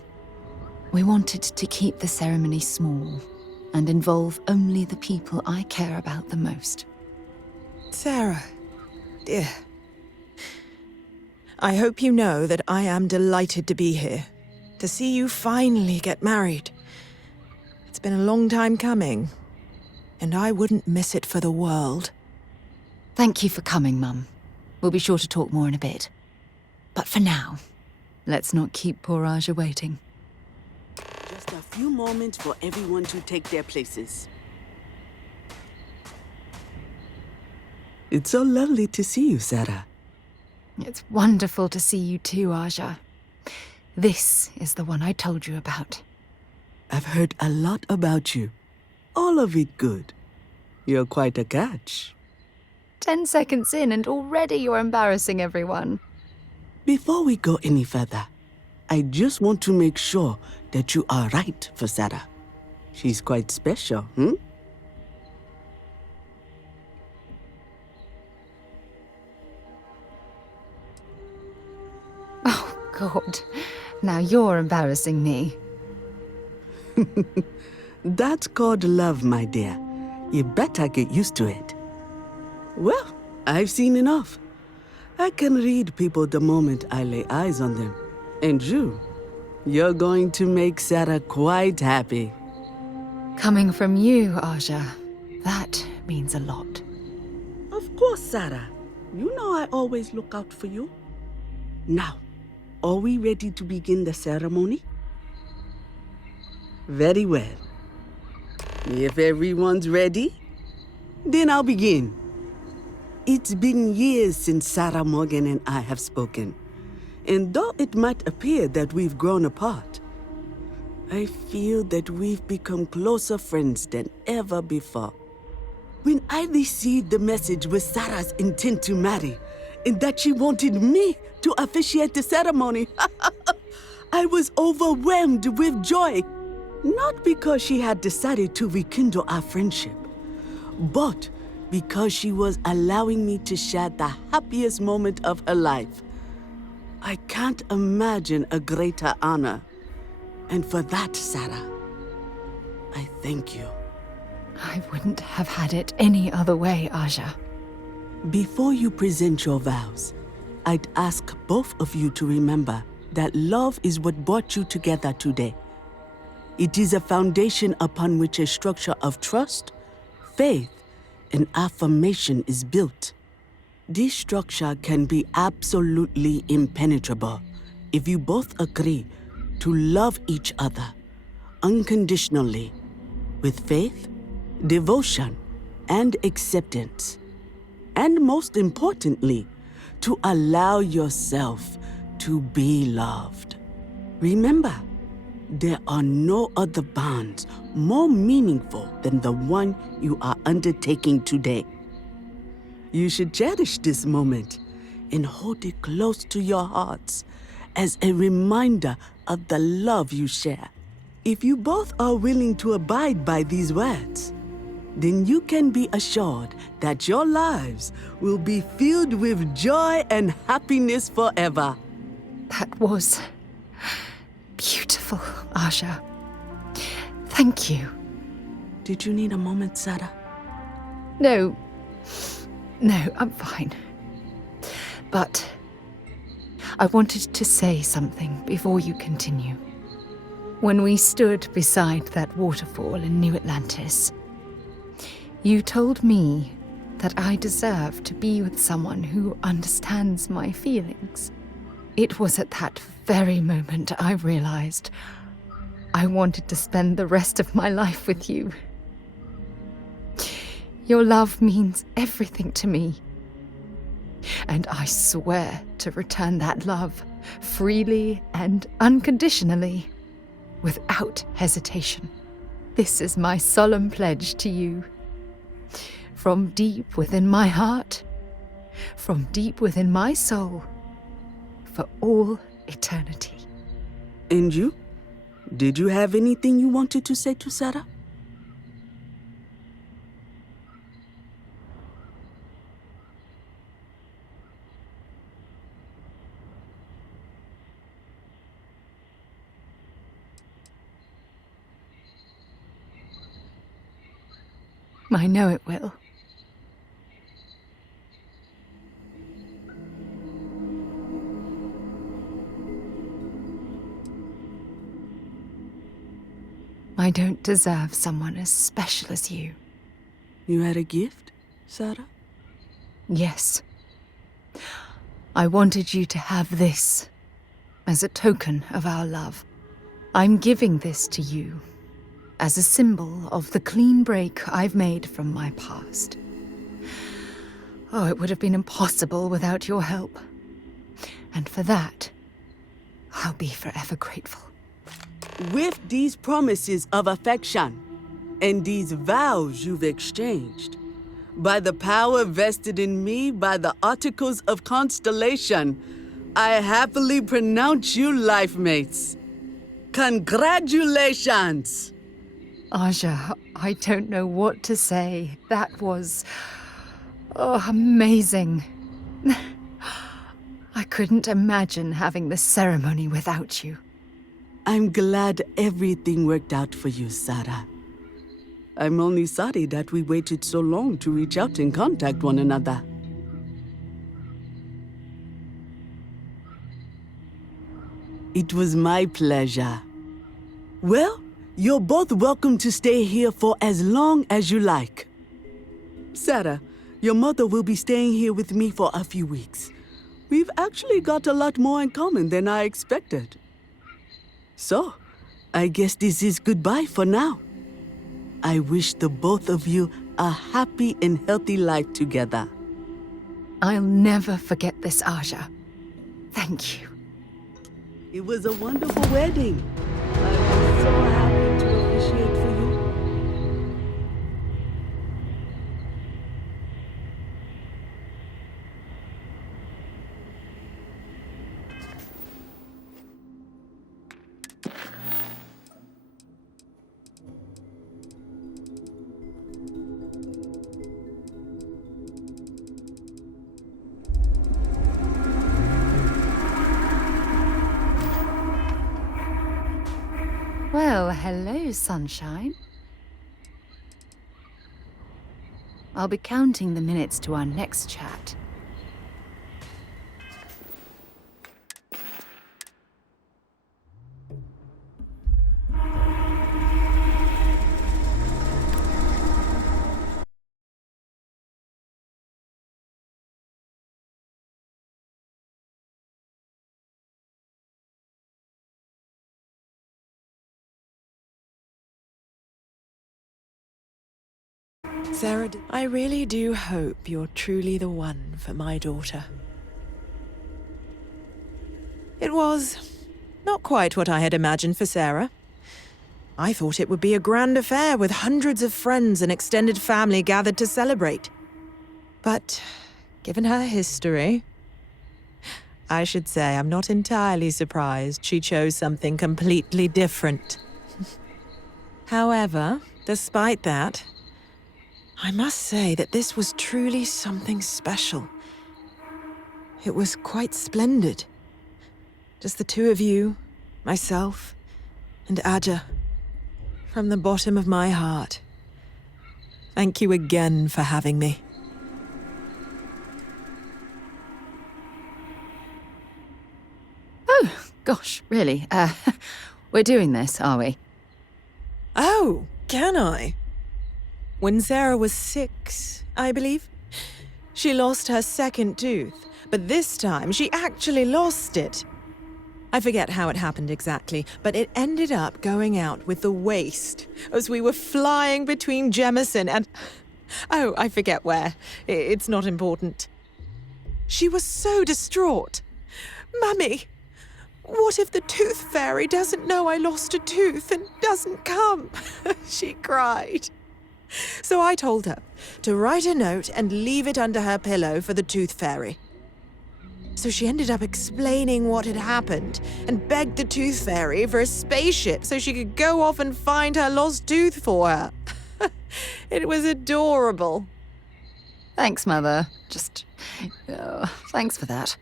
We wanted to keep the ceremony small and involve only the people I care about the most. Sarah, dear. I hope you know that I am delighted to be here, to see you finally get married. It's been a long time coming, and I wouldn't miss it for the world. Thank you for coming, Mum. We'll be sure to talk more in a bit. But for now, let's not keep poor Aja waiting. Just a few moments for everyone to take their places. It's so lovely to see you, Sarah. It's wonderful to see you too, Aja. This is the one I told you about. I've heard a lot about you. All of it good. You're quite a catch. 10 seconds in and already you're embarrassing everyone. Before we go any further, I just want to make sure that you are right for Sarah. She's quite special, hmm? Oh, God. Now you're embarrassing me. That's called love, my dear. You better get used to it. Well, I've seen enough. I can read people the moment I lay eyes on them. And you're going to make Sarah quite happy. Coming from you, Aja, that means a lot. Of course, Sarah. You know I always look out for you. Now, are we ready to begin the ceremony? Very well. If everyone's ready, then I'll begin. It's been years since Sarah Morgan and I have spoken. And though it might appear that we've grown apart, I feel that we've become closer friends than ever before. When I received the message with Sarah's intent to marry, and that she wanted me to officiate the ceremony, I was overwhelmed with joy. Not because she had decided to rekindle our friendship, but because she was allowing me to share the happiest moment of her life. I can't imagine a greater honor. And for that, Sarah, I thank you. I wouldn't have had it any other way, Aja. Before you present your vows, I'd ask both of you to remember that love is what brought you together today. It is a foundation upon which a structure of trust, faith, and affirmation is built. This structure can be absolutely impenetrable if you both agree to love each other unconditionally with faith, devotion, and acceptance. And most importantly, to allow yourself to be loved. Remember, there are no other bonds more meaningful than the one you are undertaking today. You should cherish this moment and hold it close to your hearts as a reminder of the love you share. If you both are willing to abide by these words, then you can be assured that your lives will be filled with joy and happiness forever. That was beautiful, Aja. Thank you. Did you need a moment, Sarah? No, I'm fine. But I wanted to say something before you continue. When we stood beside that waterfall in New Atlantis, you told me that I deserve to be with someone who understands my feelings. It was at that very moment I realized I wanted to spend the rest of my life with you. Your love means everything to me. And I swear to return that love freely and unconditionally, without hesitation. This is my solemn pledge to you. From deep within my heart, from deep within my soul, for all eternity. And you? Did you have anything you wanted to say to Sarah? I know it will. I don't deserve someone as special as you. You had a gift, Sarah? Yes. I wanted you to have this as a token of our love. I'm giving this to you as a symbol of the clean break I've made from my past. Oh, it would have been impossible without your help. And for that, I'll be forever grateful. With these promises of affection and these vows you've exchanged, by the power vested in me by the Articles of Constellation, I happily pronounce you life mates. Congratulations! Aja, I don't know what to say. That was... amazing. I couldn't imagine having the ceremony without you. I'm glad everything worked out for you, Sarah. I'm only sorry that we waited so long to reach out and contact one another. It was my pleasure. Well, you're both welcome to stay here for as long as you like. Sarah, Your mother will be staying here with me for a few weeks. We've actually got a lot more in common than I expected. So, I guess this is goodbye for now. I wish the both of you a happy and healthy life together. I'll never forget this, Aja. Thank you. It was a wonderful wedding. I'm so happy to officiate for you. Well, hello, sunshine. I'll be counting the minutes to our next chat. Sarah, I really do hope you're truly the one for my daughter. It was not quite what I had imagined for Sarah. I thought it would be a grand affair with hundreds of friends and extended family gathered to celebrate. But given her history, I should say I'm not entirely surprised she chose something completely different. However, despite that, I must say that this was truly something special. It was quite splendid. Just the two of you, myself, and Aja. From the bottom of my heart. Thank you again for having me. Oh, gosh, really? We're doing this, are we? Oh, can I? When Sarah was 6, I believe, she lost her second tooth, but this time she actually lost it. I forget how it happened exactly, but it ended up going out with the waste as we were flying between Jemison and... Oh, I forget where. It's not important. She was so distraught. Mummy, what if the tooth fairy doesn't know I lost a tooth and doesn't come? She cried. So I told her to write a note and leave it under her pillow for the tooth fairy. So she ended up explaining what had happened and begged the tooth fairy for a spaceship so she could go off and find her lost tooth for her. It was adorable. Thanks, Mother. Thanks for that.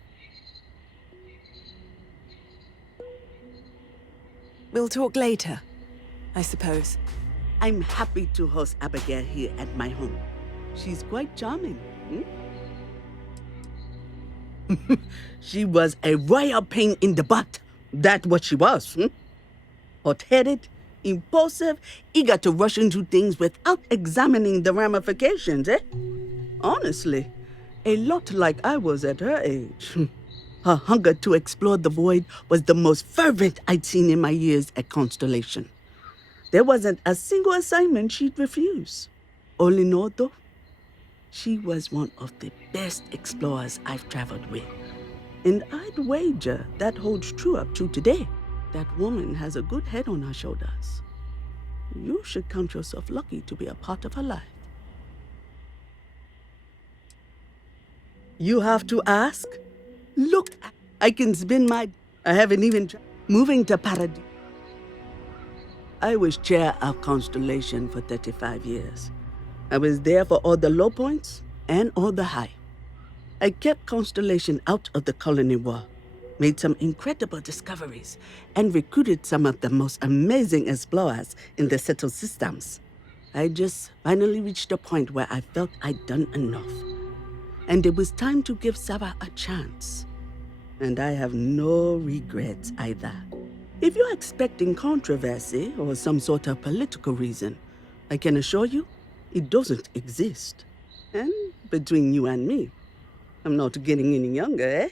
We'll talk later, I suppose. I'm happy to host Abigail here at my home. She's quite charming. She was a royal pain in the butt. That's what she was. Hot-headed, impulsive, eager to rush into things without examining the ramifications, Honestly, a lot like I was at her age. Her hunger to explore the void was the most fervent I'd seen in my years at Constellation. There wasn't a single assignment she'd refuse. All in all, though, she was one of the best explorers I've traveled with. And I'd wager that holds true up to today. That woman has a good head on her shoulders. You should count yourself lucky to be a part of her life. You have to ask? Look, I can spin my... I haven't even tried moving to Paradise. I was chair of Constellation for 35 years. I was there for all the low points and all the high. I kept Constellation out of the colony war, made some incredible discoveries, and recruited some of the most amazing explorers in the settled systems. I just finally reached a point where I felt I'd done enough. And it was time to give Sarah a chance. And I have no regrets either. If you're expecting controversy or some sort of political reason, I can assure you, it doesn't exist. And between you and me, I'm not getting any younger, eh?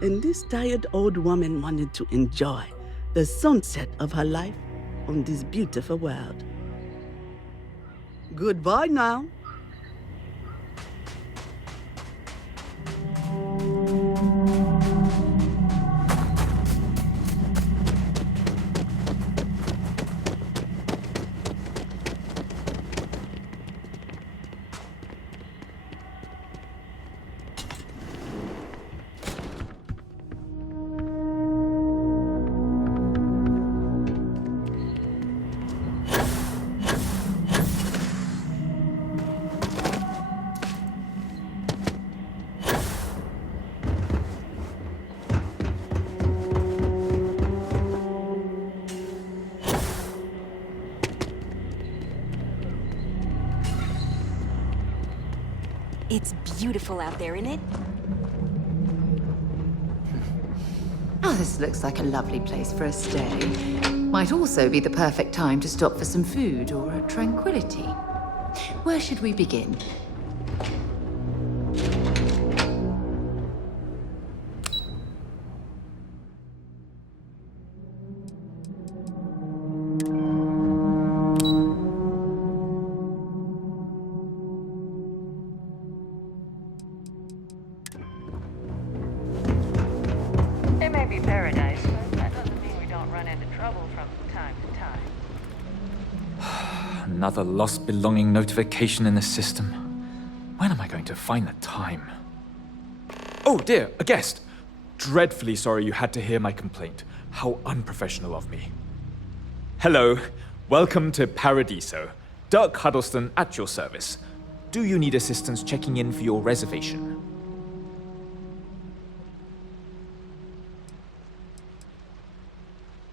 And this tired old woman wanted to enjoy the sunset of her life on this beautiful world. Goodbye now. It's beautiful out there, isn't it? Oh, this looks like a lovely place for a stay. Might also be the perfect time to stop for some food or tranquility. Where should we begin? It may be paradise, but that doesn't mean we don't run into trouble from time to time. Another lost belonging notification in the system. When am I going to find the time? Oh dear, a guest! Dreadfully sorry you had to hear my complaint. How unprofessional of me. Hello, welcome to Paradiso. Dirk Huddleston at your service. Do you need assistance checking in for your reservation?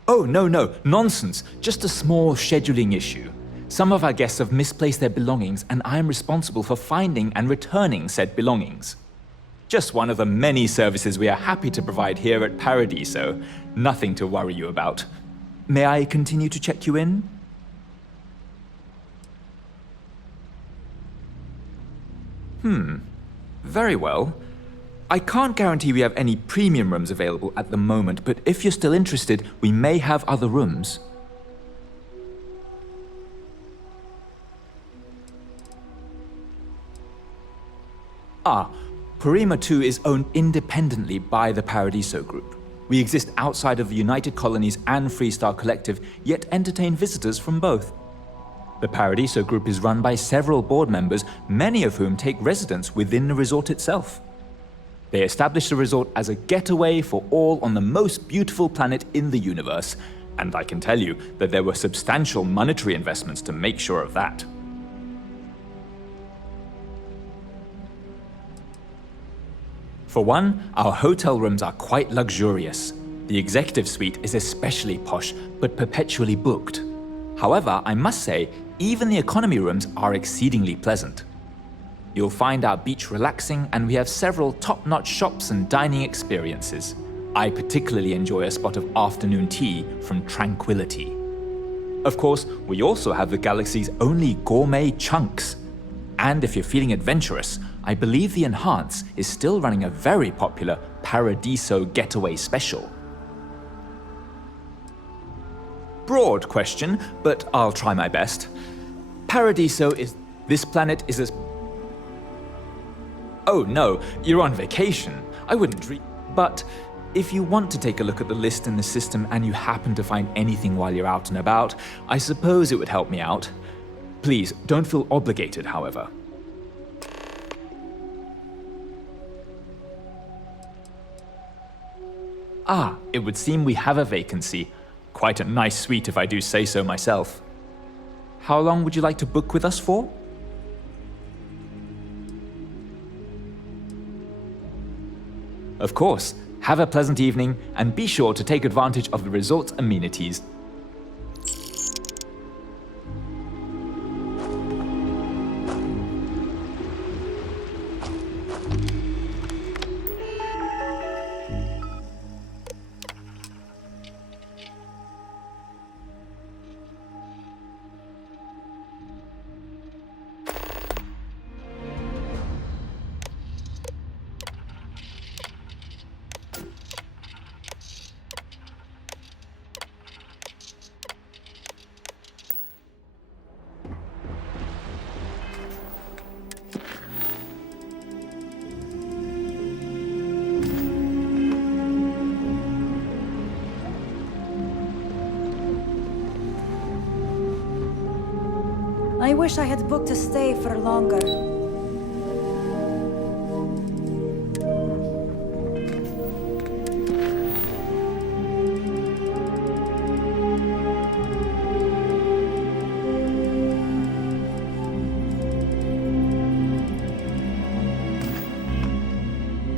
Oh, no, nonsense. Just a small scheduling issue. Some of our guests have misplaced their belongings, and I am responsible for finding and returning said belongings. Just one of the many services we are happy to provide here at Paradiso. Nothing to worry you about. May I continue to check you in? Very well. I can't guarantee we have any premium rooms available at the moment, but if you're still interested, we may have other rooms. Parima 2 is owned independently by the Paradiso Group. We exist outside of the United Colonies and Freestar Collective, yet entertain visitors from both. The Paradiso Group is run by several board members, many of whom take residence within the resort itself. They established the resort as a getaway for all on the most beautiful planet in the universe, and I can tell you that there were substantial monetary investments to make sure of that. For one, our hotel rooms are quite luxurious. The executive suite is especially posh, but perpetually booked. However, I must say, even the economy rooms are exceedingly pleasant. You'll find our beach relaxing, and we have several top-notch shops and dining experiences. I particularly enjoy a spot of afternoon tea from Tranquility. Of course, we also have the galaxy's only gourmet chunks. And if you're feeling adventurous, I believe the Enhance is still running a very popular Paradiso Getaway Special. Broad question, but I'll try my best. Paradiso is... This planet is as... Oh no, you're on vacation. I wouldn't dream... But if you want to take a look at the list in the system and you happen to find anything while you're out and about, I suppose it would help me out. Please, don't feel obligated, however. It would seem we have a vacancy. Quite a nice suite if I do say so myself. How long would you like to book with us for? Of course. Have a pleasant evening, and be sure to take advantage of the resort's amenities. I wish I had booked a stay for longer.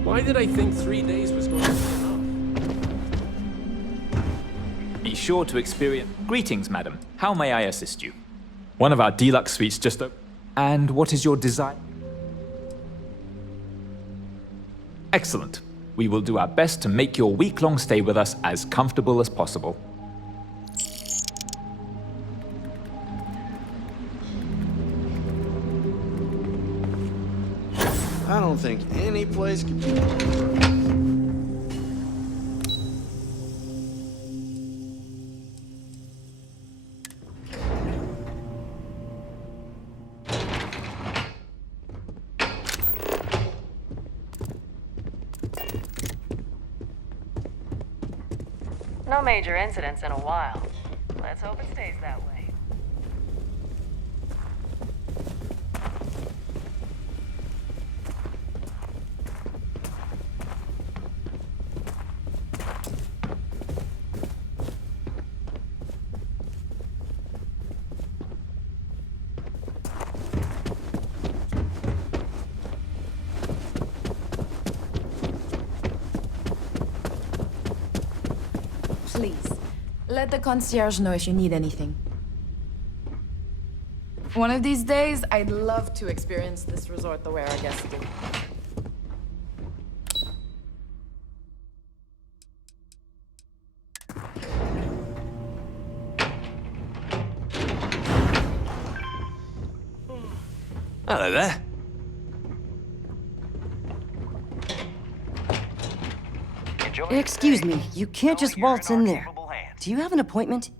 Why did I think 3 days was going to be enough? Be sure to experience... Greetings, madam. How may I assist you? One of our deluxe suites just opened. And what is your desire? Excellent. We will do our best to make your week-long stay with us as comfortable as possible. I don't think any place could be... No major incidents in a while. Let's hope it stays that way. Please, let the concierge know if you need anything. One of these days, I'd love to experience this resort the way our guests do. Hello there. Excuse me, you can't just waltz in there. Do you have an appointment?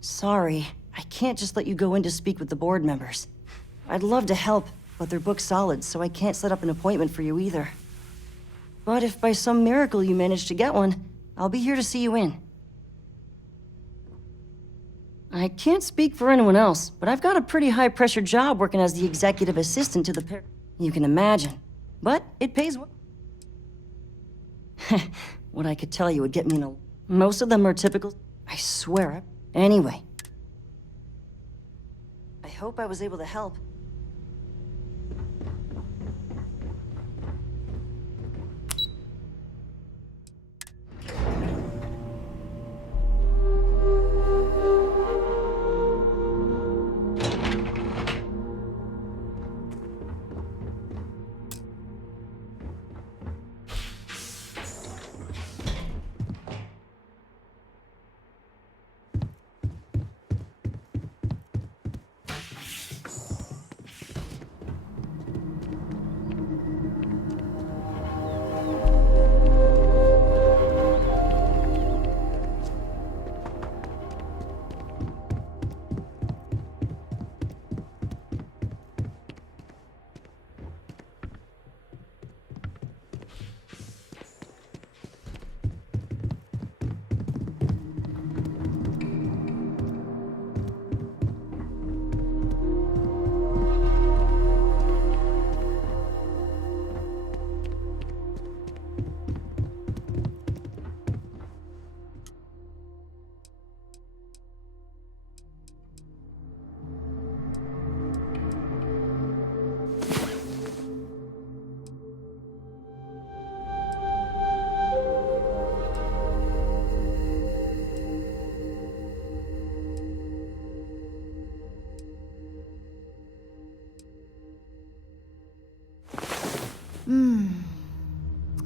Sorry, I can't just let you go in to speak with the board members. I'd love to help, but they're booked solid, so I can't set up an appointment for you either. But if by some miracle you manage to get one, I'll be here to see you in. I can't speak for anyone else, but I've got a pretty high-pressure job working as the executive assistant to the You can imagine. But it pays well. What I could tell you would get me in a... Most of them are typical... I swear it. Anyway. I hope I was able to help.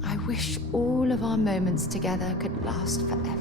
I wish all of our moments together could last forever.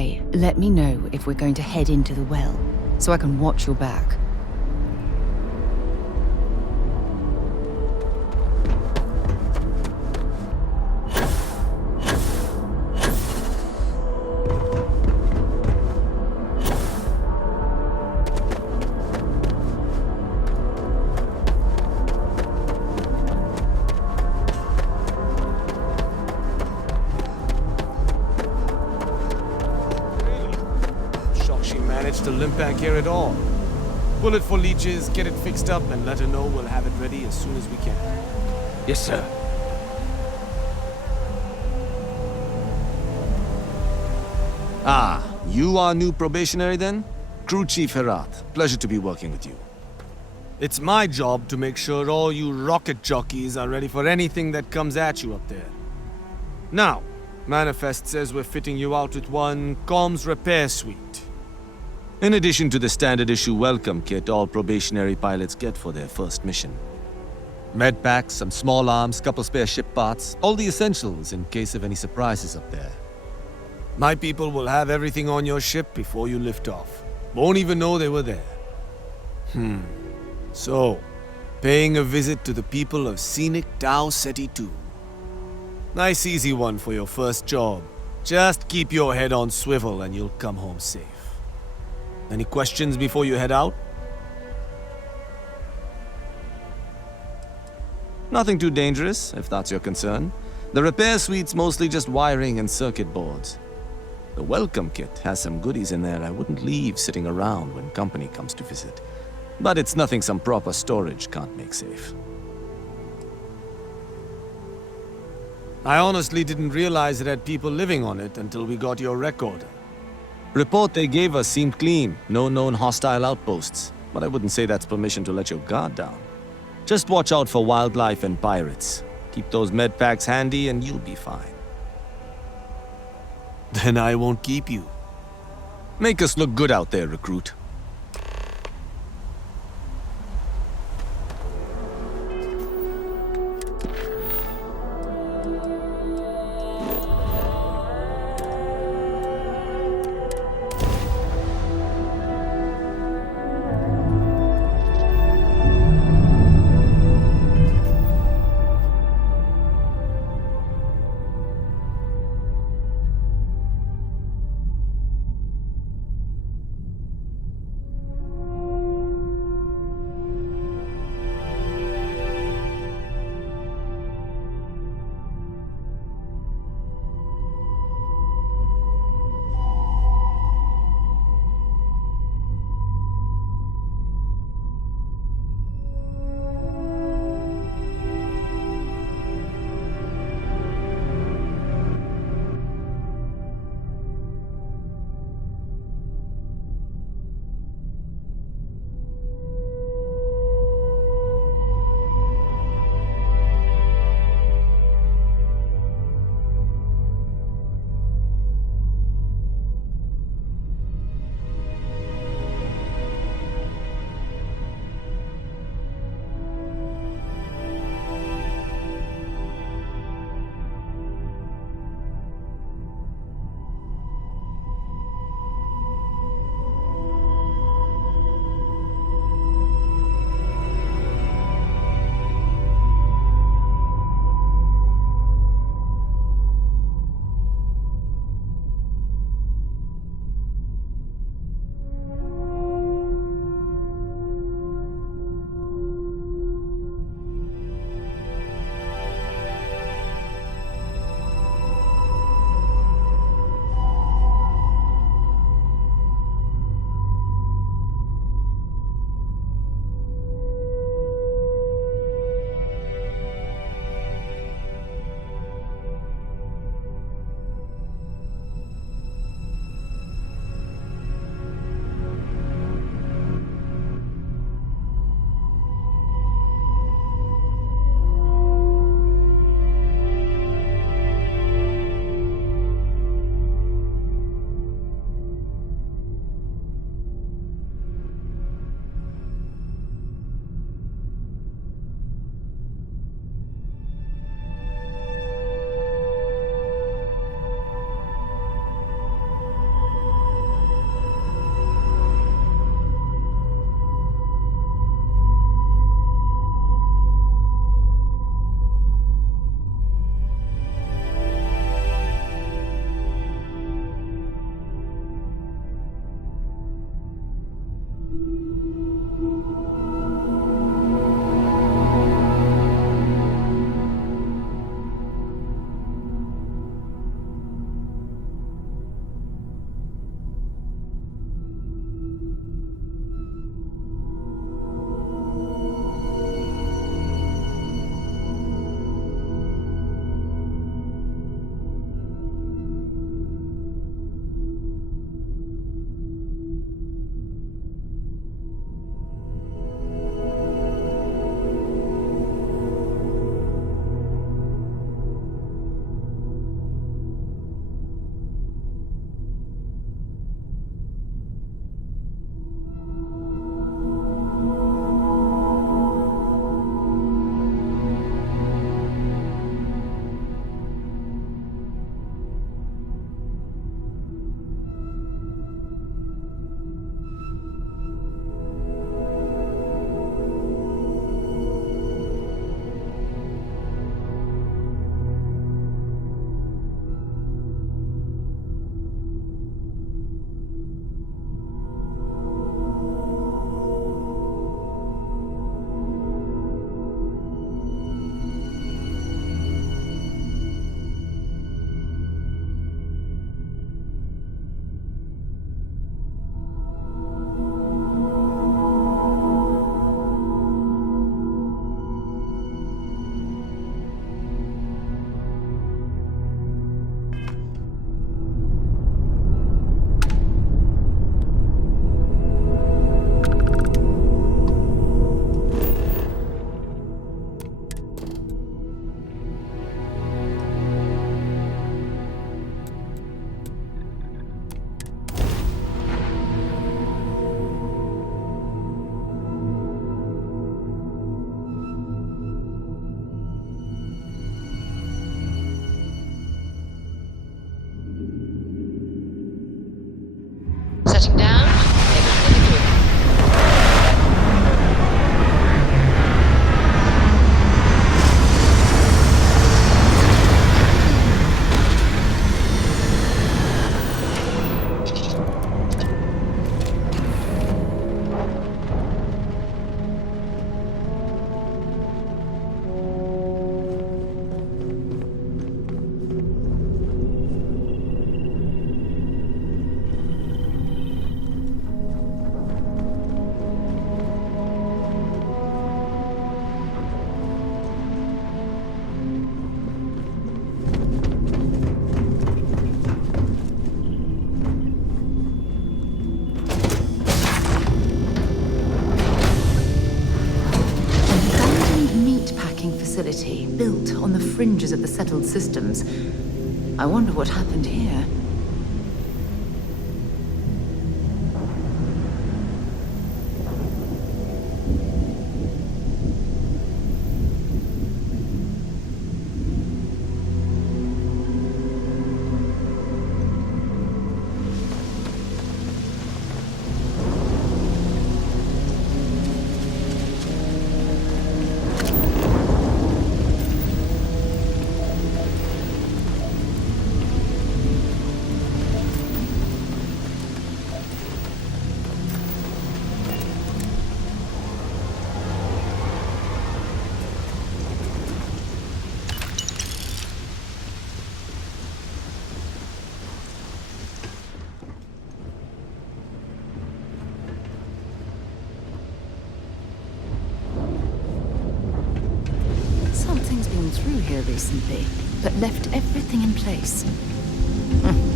Hey, let me know if we're going to head into the well, so I can watch your back. To limp back here at all. Bullet for leeches, get it fixed up, and let her know we'll have it ready as soon as we can. Yes, sir. Ah, you are new probationary then? Crew Chief Herat, pleasure to be working with you. It's my job to make sure all you rocket jockeys are ready for anything that comes at you up there. Now, Manifest says we're fitting you out with one comms repair suite. In addition to the standard issue welcome kit all probationary pilots get for their first mission. Med packs, some small arms, couple spare ship parts, all the essentials in case of any surprises up there. My people will have everything on your ship before you lift off. Won't even know they were there. So, paying a visit to the people of scenic Tau Ceti 2. Nice easy one for your first job. Just keep your head on swivel and you'll come home safe. Any questions before you head out? Nothing too dangerous, if that's your concern. The repair suite's mostly just wiring and circuit boards. The welcome kit has some goodies in there I wouldn't leave sitting around when company comes to visit. But it's nothing some proper storage can't make safe. I honestly didn't realize it had people living on it until we got your recorder. Report they gave us seemed clean, no known hostile outposts, but I wouldn't say that's permission to let your guard down. Just watch out for wildlife and pirates. Keep those med packs handy and you'll be fine. Then I won't keep you. Make us look good out there, recruit. facility, built on the fringes of the settled systems. I wonder what happened here. Something's been through here recently, but left everything in place.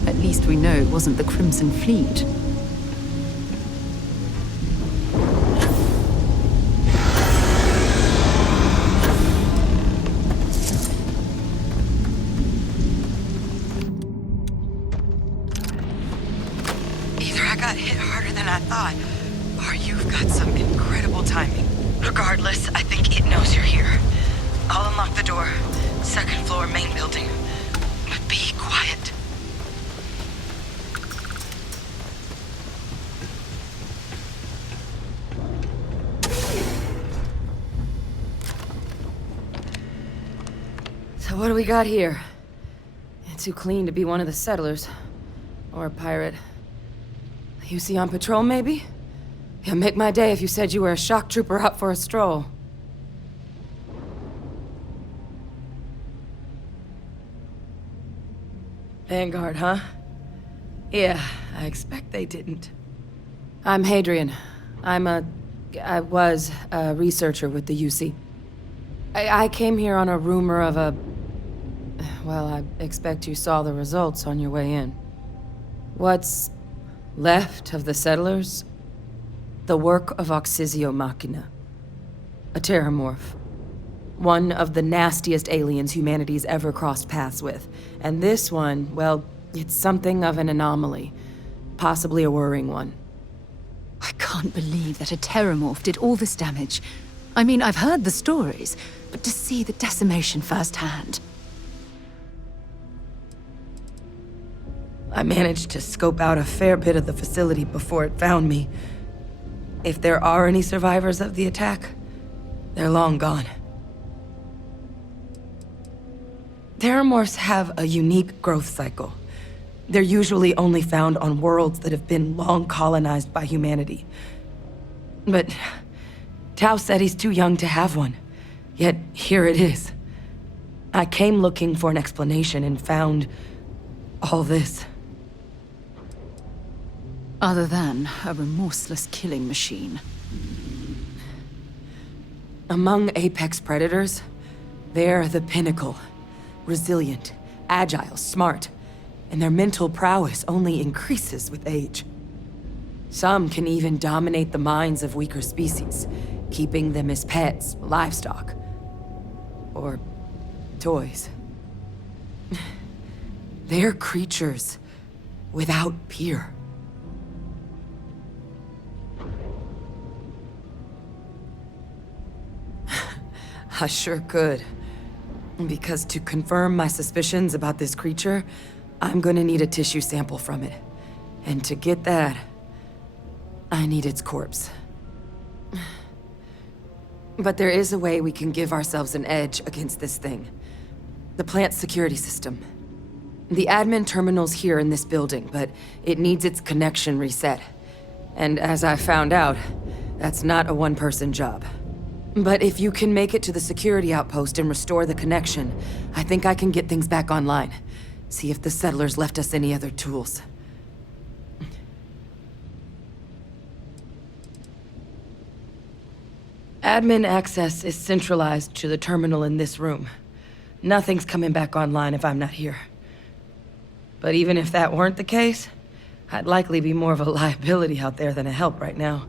At least we know it wasn't the Crimson Fleet. Either I got hit harder than I thought, or you've got some incredible timing. Regardless, I think it knows you're here. I'll unlock the door. Second floor, main building. But be quiet. So what do we got here? Too clean to be one of the settlers. Or a pirate. You see on patrol, maybe? Yeah, make my day if you said you were a shock trooper out for a stroll. Vanguard, huh? Yeah, I expect they didn't. I'm Hadrian. I was a researcher with the UC. I came here on a rumor of a... Well, I expect you saw the results on your way in. What's left of the settlers? The work of Oxysio Machina. A terramorph. One of the nastiest aliens humanity's ever crossed paths with. And this one, well, it's something of an anomaly. Possibly a worrying one. I can't believe that a terramorph did all this damage. I mean, I've heard the stories, but to see the decimation firsthand. I managed to scope out a fair bit of the facility before it found me. If there are any survivors of the attack, they're long gone. Terramorphs have a unique growth cycle. They're usually only found on worlds that have been long colonized by humanity. But Tao said he's too young to have one. Yet here it is. I came looking for an explanation and found all this. Other than a remorseless killing machine. Among apex predators, they're the pinnacle. Resilient, agile, smart, and their mental prowess only increases with age. Some can even dominate the minds of weaker species, keeping them as pets, livestock, or toys. They're creatures without peer. I sure could. Because to confirm my suspicions about this creature, I'm gonna need a tissue sample from it. And to get that, I need its corpse. But there is a way we can give ourselves an edge against this thing. The plant's security system. The admin terminal's here in this building, but it needs its connection reset. And as I found out, that's not a one-person job. But if you can make it to the security outpost and restore the connection, I think I can get things back online. See if the settlers left us any other tools. Admin access is centralized to the terminal in this room. Nothing's coming back online if I'm not here. But even if that weren't the case, I'd likely be more of a liability out there than a help right now.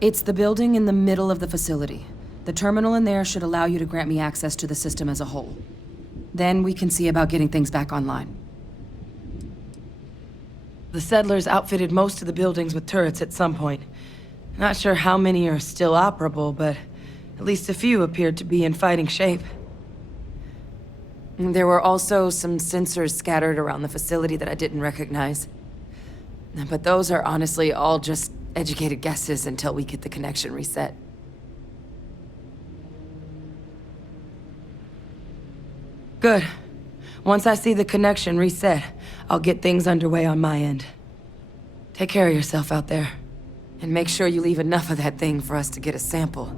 It's the building in the middle of the facility. The terminal in there should allow you to grant me access to the system as a whole. Then we can see about getting things back online. The settlers outfitted most of the buildings with turrets at some point. Not sure how many are still operable, but at least a few appeared to be in fighting shape. There were also some sensors scattered around the facility that I didn't recognize. But those are honestly all just educated guesses until we get the connection reset. Good. Once I see the connection reset, I'll get things underway on my end. Take care of yourself out there. And make sure you leave enough of that thing for us to get a sample.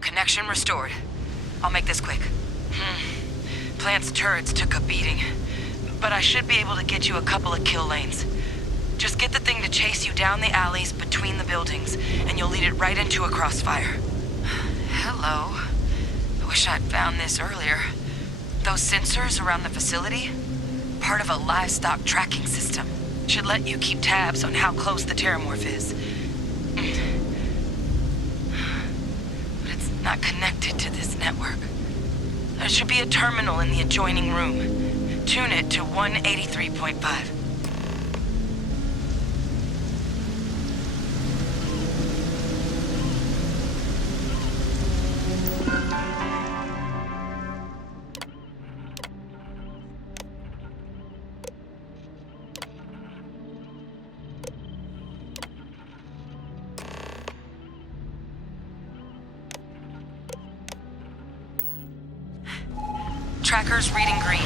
Connection restored. I'll make this quick. Plant's turrets took a beating, but I should be able to get you a couple of kill lanes. Just get the thing to chase you down the alleys between the buildings, and you'll lead it right into a crossfire. Hello. I wish I'd found this earlier. Those sensors around the facility? Part of a livestock tracking system. Should let you keep tabs on how close the terramorph is. Not connected to this network. There should be a terminal in the adjoining room. Tune it to 183.5. Tracker's reading green.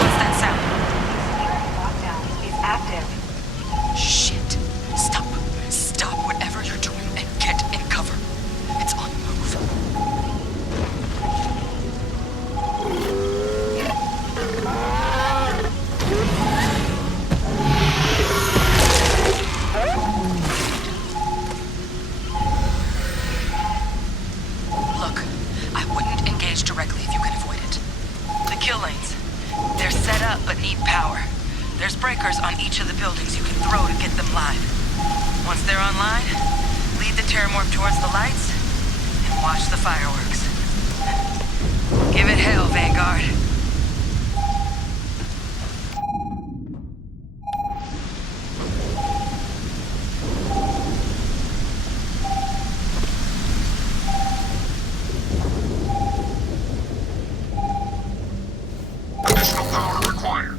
What's that sound? Lockdown is active. Shit. Stop. Stop whatever you're doing and get in cover. It's on the move. Look, I wouldn't engage directly if you can avoid it. The kill lanes. They're set up but need power. There's breakers on each of the buildings you can throw to get them live. Once they're online, lead the terramorph towards the lights and watch the fireworks. Give it hell, Vanguard. Additional power required.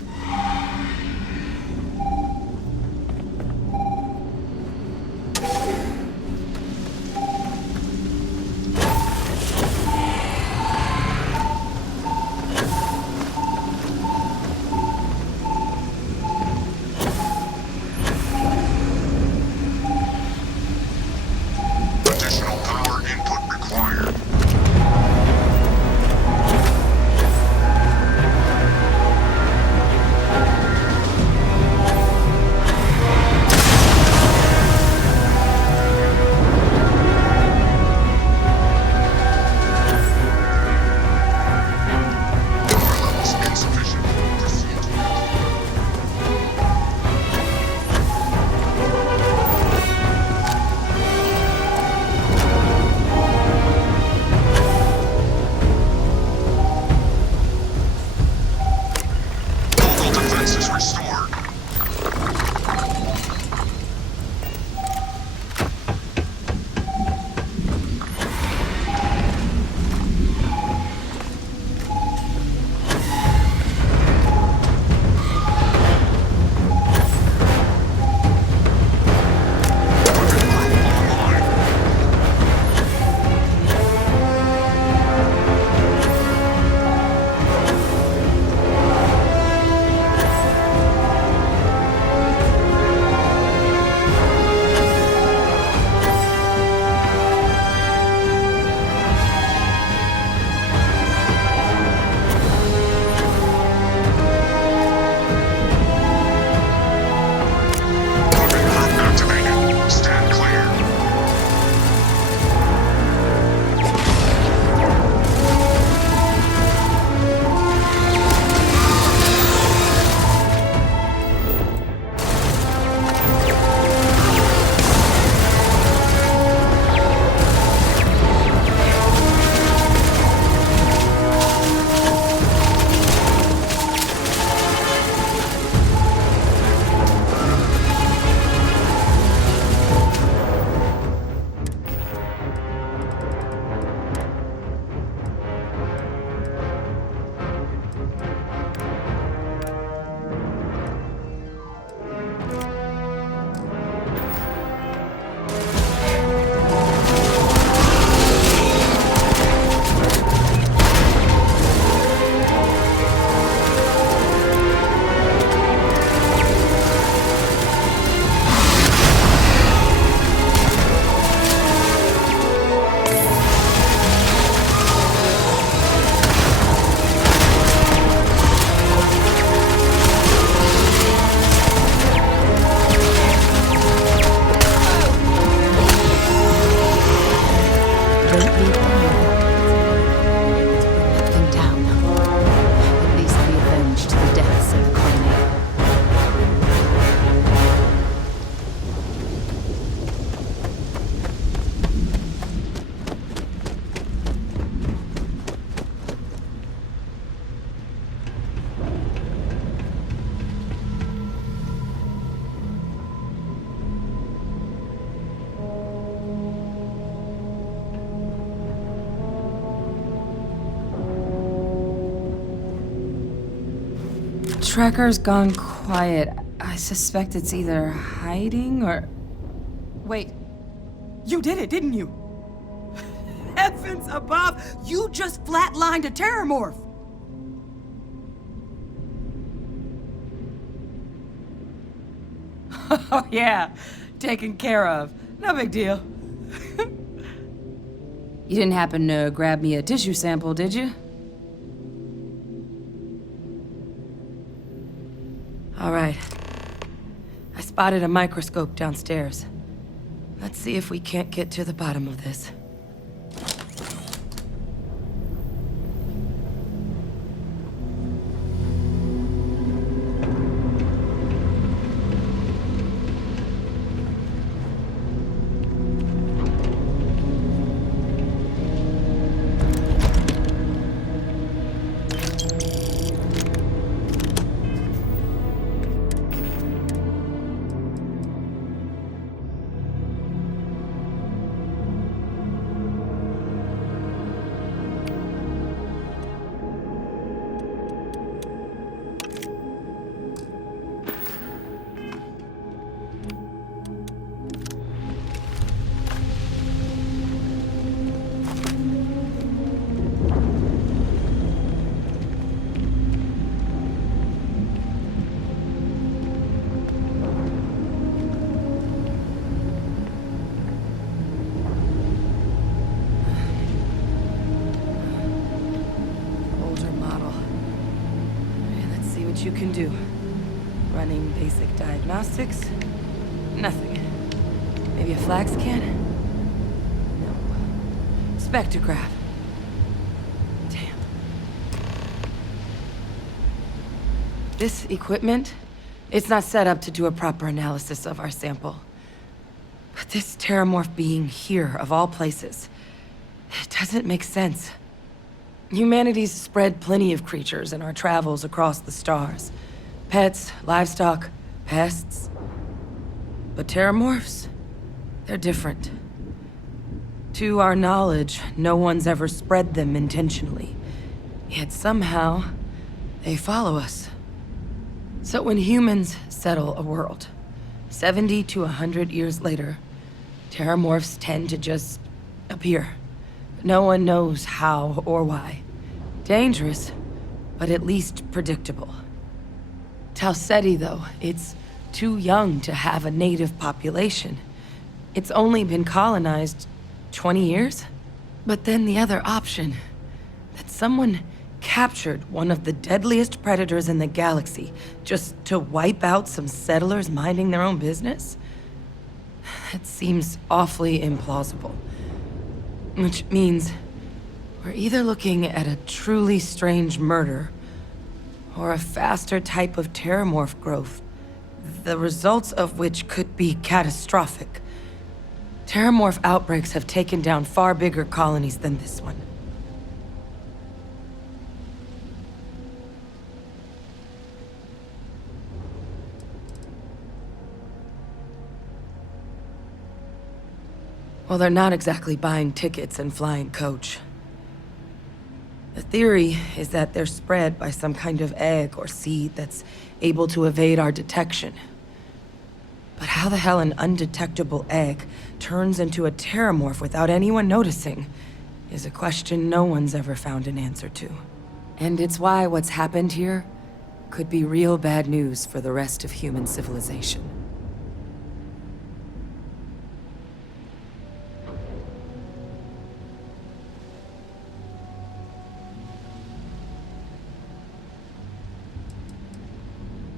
tracker's gone quiet. I suspect it's either hiding or... Wait. You did it, didn't you? Heavens above! You just flatlined a terramorph! Oh yeah, taken care of. No big deal. You didn't happen to grab me a tissue sample, did you? All right. I spotted a microscope downstairs. Let's see if we can't get to the bottom of this. You can do. Running basic diagnostics? Nothing. Maybe a flag scan? No. Spectrograph. Damn. This equipment, it's not set up to do a proper analysis of our sample. But this terramorph being here, of all places, it doesn't make sense. Humanity's spread plenty of creatures in our travels across the stars. Pets, livestock, pests. But terramorphs? They're different. To our knowledge, no one's ever spread them intentionally. Yet somehow, they follow us. So when humans settle a world, 70 to 100 years later, terramorphs tend to just appear. No one knows how or why. Dangerous, but at least predictable. Talseti, though, it's too young to have a native population. It's only been colonized 20 years? But then the other option, that someone captured one of the deadliest predators in the galaxy just to wipe out some settlers minding their own business? That seems awfully implausible. Which means we're either looking at a truly strange murder or a faster type of terramorph growth, the results of which could be catastrophic. Terramorph outbreaks have taken down far bigger colonies than this one. Well, they're not exactly buying tickets and flying coach. The theory is that they're spread by some kind of egg or seed that's able to evade our detection. But how the hell an undetectable egg turns into a terramorph without anyone noticing is a question no one's ever found an answer to. And it's why what's happened here could be real bad news for the rest of human civilization.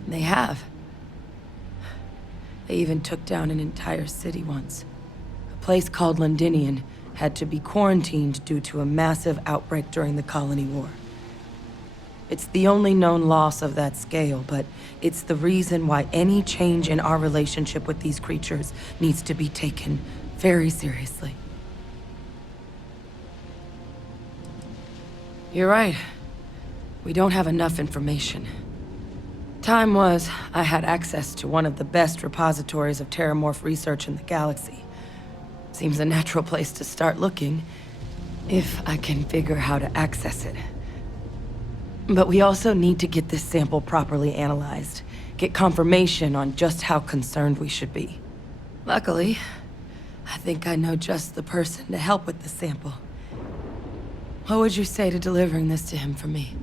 They have. They even took down an entire city once. A place called Londinian had to be quarantined due to a massive outbreak during the Colony War. It's the only known loss of that scale, but it's the reason why any change in our relationship with these creatures needs to be taken very seriously. You're right. We don't have enough information. Time was, I had access to one of the best repositories of terramorph research in the galaxy. Seems a natural place to start looking, if I can figure how to access it. But we also need to get this sample properly analyzed. Get confirmation on just how concerned we should be. Luckily, I think I know just the person to help with the sample. What would you say to delivering this to him for me?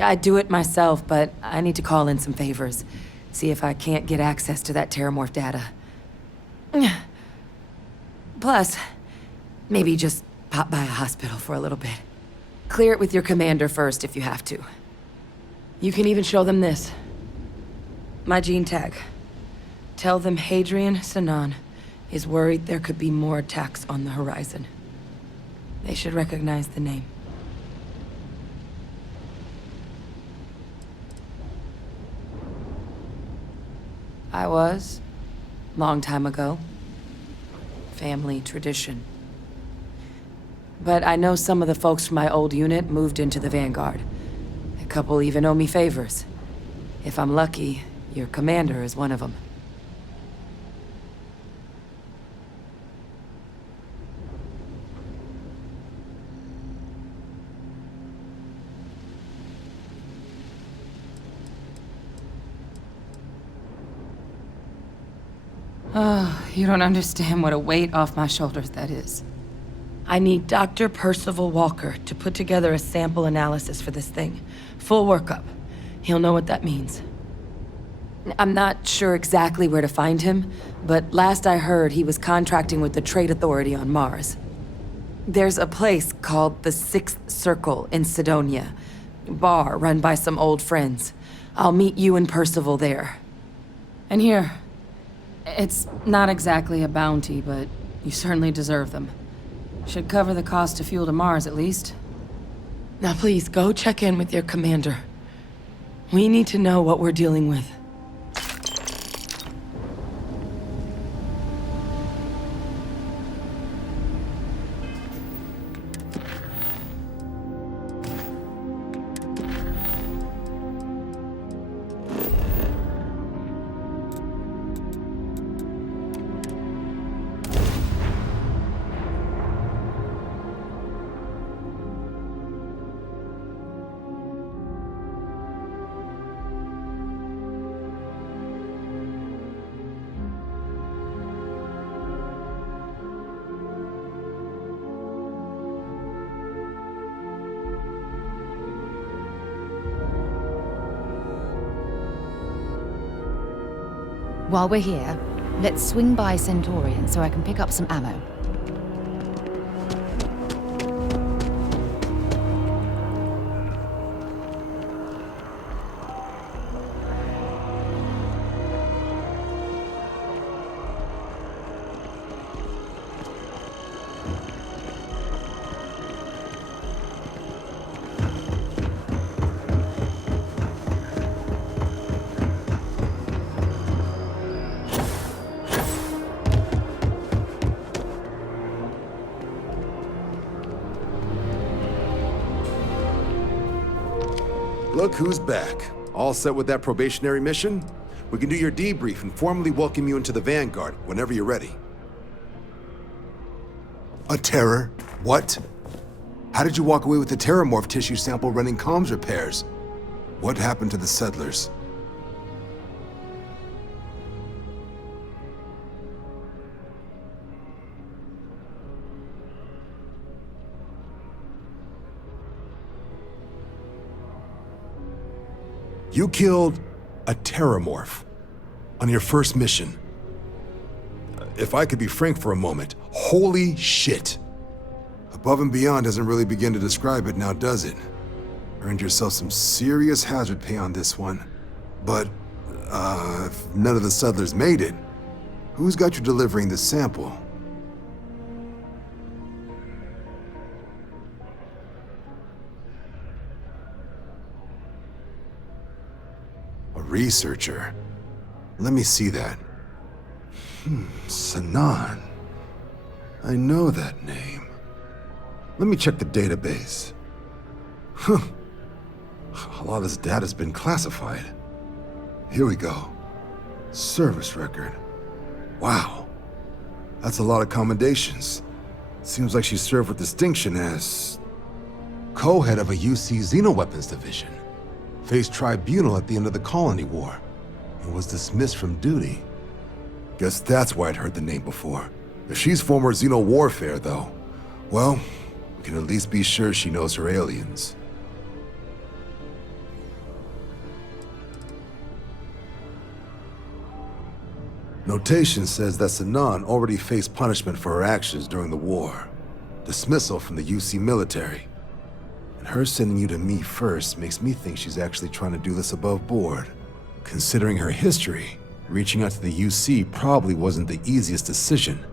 I'd do it myself, but I need to call in some favors. See if I can't get access to that Terramorph data. Plus, maybe just pop by a hospital for a little bit. Clear it with your commander first if you have to. You can even show them this. My gene tag. Tell them Hadrian Sinan is worried there could be more attacks on the horizon. They should recognize the name. I was. Long time ago. Family tradition. But I know some of the folks from my old unit moved into the Vanguard. A couple even owe me favors. If I'm lucky, your commander is one of them. Oh, you don't understand what a weight off my shoulders that is. I need Dr. Percival Walker to put together a sample analysis for this thing. Full workup. He'll know what that means. I'm not sure exactly where to find him, but last I heard he was contracting with the Trade Authority on Mars. There's a place called the Sixth Circle in Sidonia. Bar run by some old friends. I'll meet you and Percival there. And here. It's not exactly a bounty, but you certainly deserve them. Should cover the cost of fuel to Mars, at least. Now please, go check in with your commander. We need to know what we're dealing with. While we're here, let's swing by Centaurian so I can pick up some ammo. Look who's back. All set with that probationary mission? We can do your debrief and formally welcome you into the Vanguard whenever you're ready. A terror? What? How did you walk away with the Terramorph tissue sample running comms repairs? What happened to the settlers? You killed a Terramorph on your first mission. If I could be frank for a moment, holy shit. Above and beyond doesn't really begin to describe it now, does it? Earned yourself some serious hazard pay on this one. But, if none of the settlers made it, who's got you delivering the sample? A researcher. Let me see that. Sinan. I know that name. Let me check the database. Huh. A lot of this data's been classified. Here we go. Service record. Wow. That's a lot of commendations. Seems like she served with distinction as co-head of a UC Xenoweapons division. faced tribunal at the end of the Colony War, and was dismissed from duty. Guess that's why I'd heard the name before. If she's former Xeno warfare, though, well, we can at least be sure she knows her aliens. Notation says that Sinan already faced punishment for her actions during the war. Dismissal from the UC military. And her sending you to me first makes me think she's actually trying to do this above board. Considering her history, reaching out to the UC probably wasn't the easiest decision,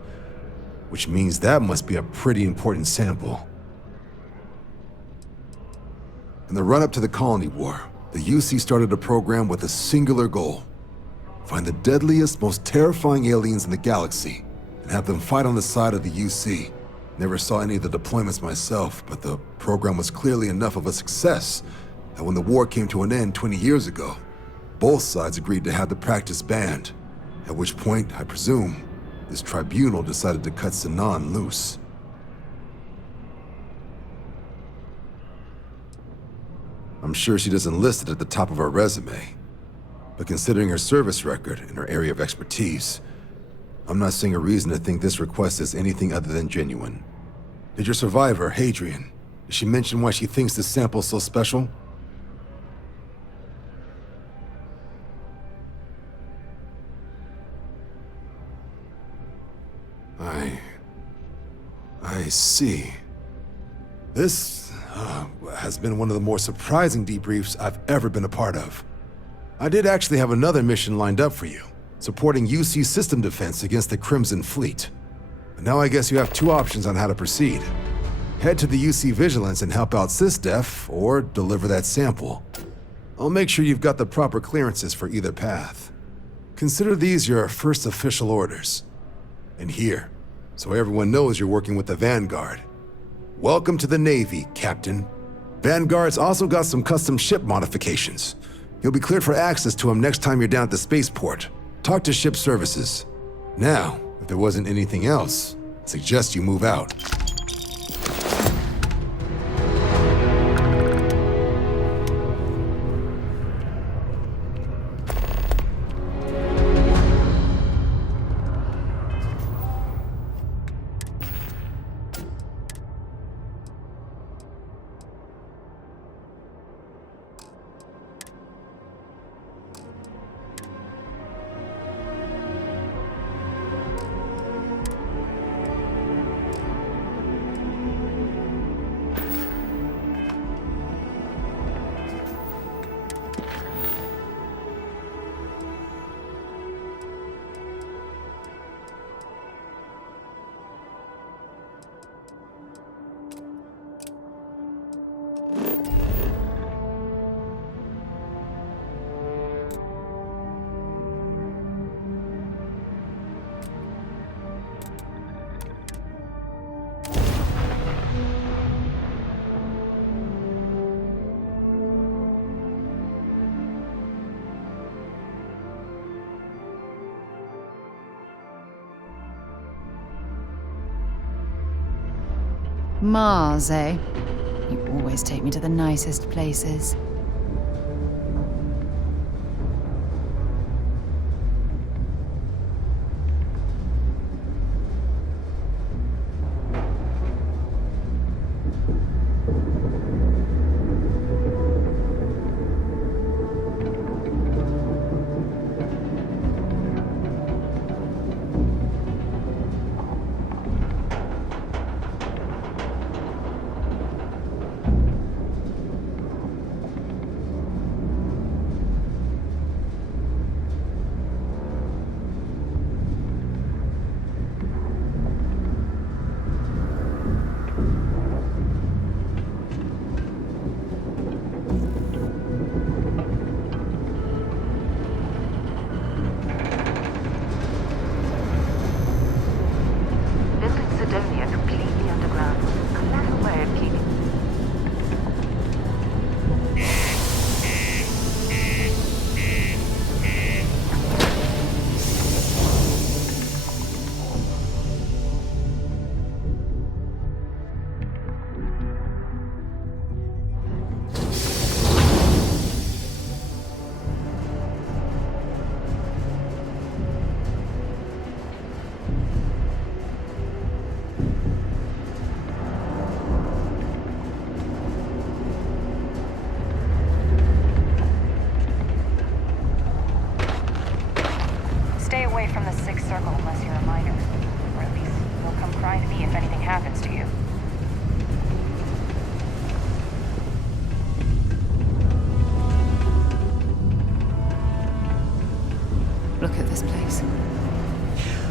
which means that must be a pretty important sample. In the run-up to the Colony War, the UC started a program with a singular goal: find the deadliest, most terrifying aliens in the galaxy and have them fight on the side of the UC. Never saw any of the deployments myself, but the program was clearly enough of a success that when the war came to an end 20 years ago, both sides agreed to have the practice banned, at which point, I presume, this tribunal decided to cut Sinan loose. I'm sure she doesn't list it at the top of her resume, but considering her service record and her area of expertise, I'm not seeing a reason to think this request is anything other than genuine. Did your survivor, Hadrian, did she mention why she thinks this sample is so special? I see. This has been one of the more surprising debriefs I've ever been a part of. I did actually have another mission lined up for you, supporting UC system defense against the Crimson Fleet. But now I guess you have two options on how to proceed. Head to the UC Vigilance and help out SysDef, or deliver that sample. I'll make sure you've got the proper clearances for either path. Consider these your first official orders. And here, so everyone knows you're working with the Vanguard. Welcome to the Navy, Captain. Vanguard's also got some custom ship modifications. You'll be cleared for access to them next time you're down at the spaceport. Talk to ship services. Now, if there wasn't anything else, I suggest you move out. Mars, eh? You always take me to the nicest places.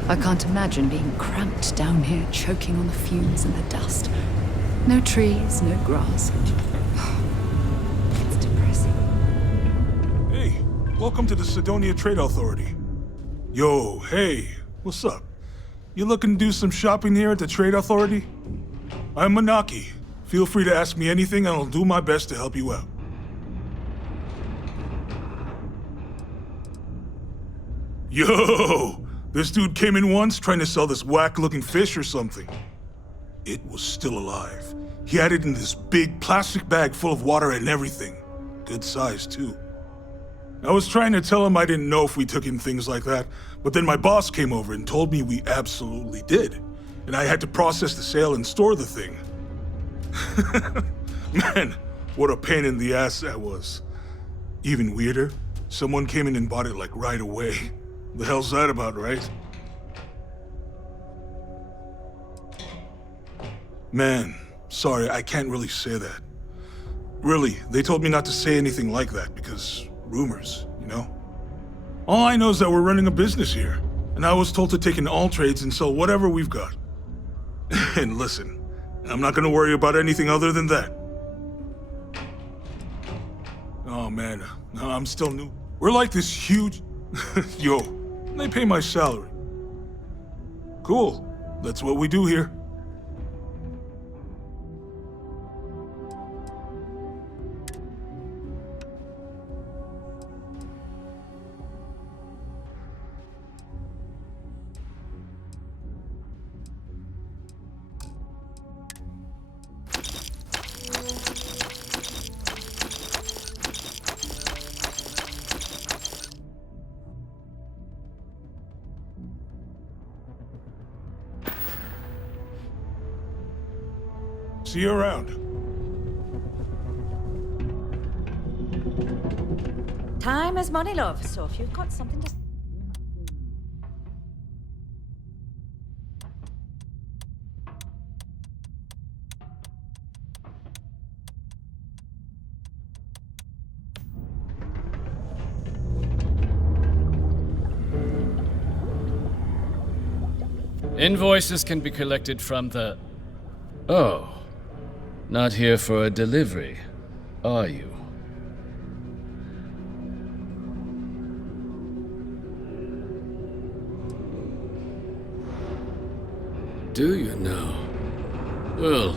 I can't imagine being cramped down here, choking on the fumes and the dust. No trees, no grass. It's depressing. Hey, welcome to the Sidonia Trade Authority. Yo, hey, what's up? You looking to do some shopping here at the Trade Authority? I'm Manaki. Feel free to ask me anything and I'll do my best to help you out. Yo! This dude came in once trying to sell this whack-looking fish or something. It was still alive. He had it in this big plastic bag full of water and everything. Good size, too. I was trying to tell him I didn't know if we took in things like that, but then my boss came over and told me we absolutely did. And I had to process the sale and store the thing. Man, what a pain in the ass that was. Even weirder, someone came in and bought it like right away. The hell's that about, right? Man, sorry, I can't really say that. Really, they told me not to say anything like that because rumors, you know? All I know is that we're running a business here, and I was told to take in all trades and sell whatever we've got. And listen, I'm not gonna worry about anything other than that. Oh man, I'm still new. We're like this huge... Yo, they pay my salary. Cool, that's what we do here. See you around. Time is money, love, so if you've got something to... Invoices can be collected from the... Oh. Not here for a delivery, are you? Do you now? Well,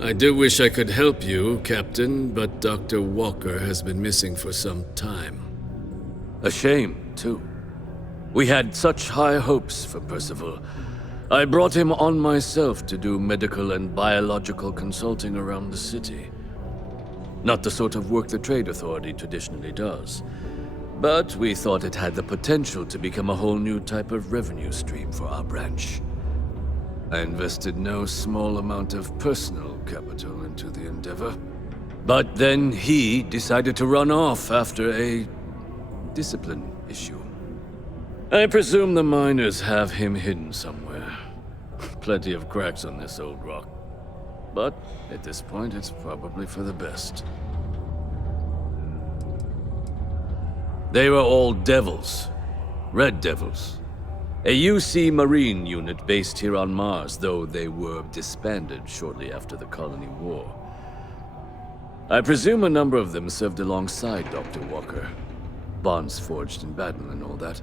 I do wish I could help you, Captain, but Dr. Walker has been missing for some time. A shame, too. We had such high hopes for Percival. I brought him on myself to do medical and biological consulting around the city. Not the sort of work the Trade Authority traditionally does, but we thought it had the potential to become a whole new type of revenue stream for our branch. I invested no small amount of personal capital into the endeavor. But then he decided to run off after a discipline issue. I presume the miners have him hidden somewhere. Plenty of cracks on this old rock. But at this point, it's probably for the best. They were all devils. Red Devils. A UC Marine unit based here on Mars, though they were disbanded shortly after the Colony War. I presume a number of them served alongside Dr. Walker. Bonds forged in battle and all that.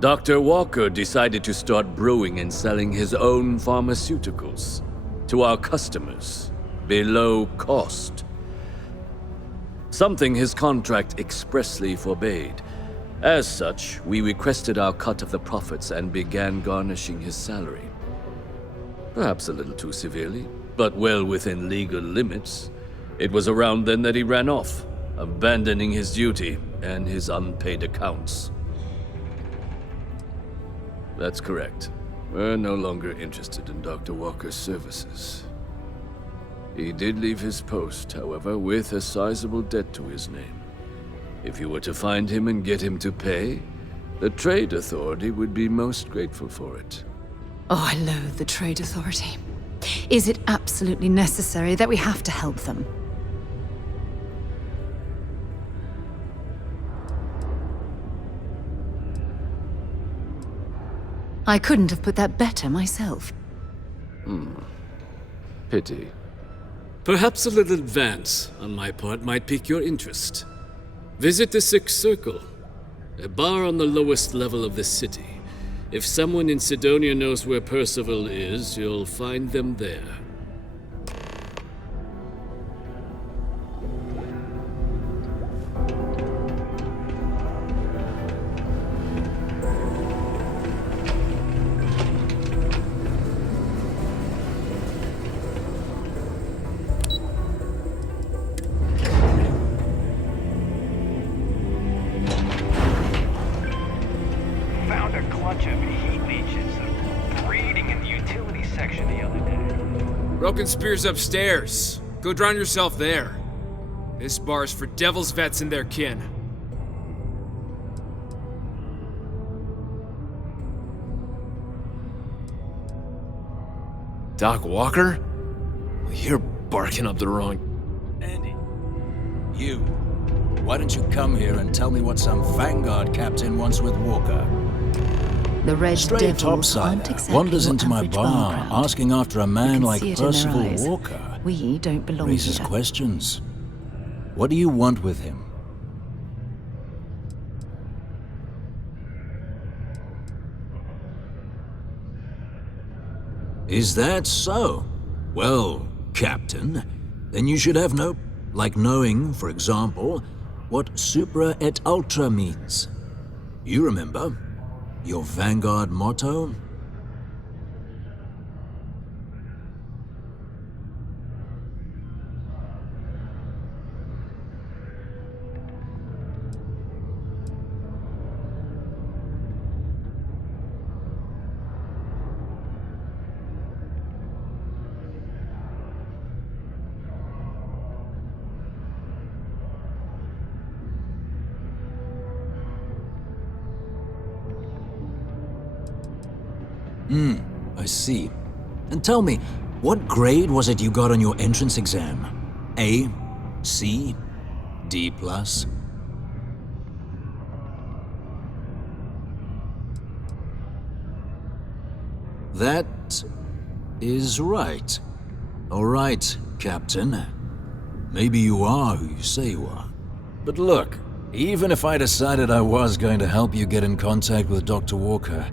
Dr. Walker decided to start brewing and selling his own pharmaceuticals to our customers below cost. Something his contract expressly forbade. As such, we requested our cut of the profits and began garnishing his salary. Perhaps a little too severely, but well within legal limits. It was around then that he ran off, abandoning his duty and his unpaid accounts. That's correct. We're no longer interested in Dr. Walker's services. He did leave his post, however, with a sizable debt to his name. If you were to find him and get him to pay, the Trade Authority would be most grateful for it. Oh, I loathe the Trade Authority. Is it absolutely necessary that we have to help them? I couldn't have put that better myself. Pity. Perhaps a little advance on my part might pique your interest. Visit the Sixth Circle, a bar on the lowest level of the city. If someone in Sidonia knows where Percival is, you'll find them there. Found a clutch of heat leeches breeding in the utilities section the other day. Broken Spear's upstairs. Go drown yourself there. This bar's for Devil's vets and their kin. Doc Walker? You're barking up the wrong... Andy, you. Why don't you come here and tell me what some Vanguard captain wants with Walker? The Red Stray Devils aren't topsider exactly wanders your into my average bar bar crowd. asking after a man can like see it in their Percival eyes. Walker. We don't belong Raises here. questions. What do you want with him? Is that so? Well, Captain, then you should have like knowing, for example, what supra et ultra means. You remember? Your Vanguard motto? I see. And tell me, what grade was it you got on your entrance exam? A? C? D+? That is right. All right, Captain. Maybe you are who you say you are. But look, even if I decided I was going to help you get in contact with Dr. Walker,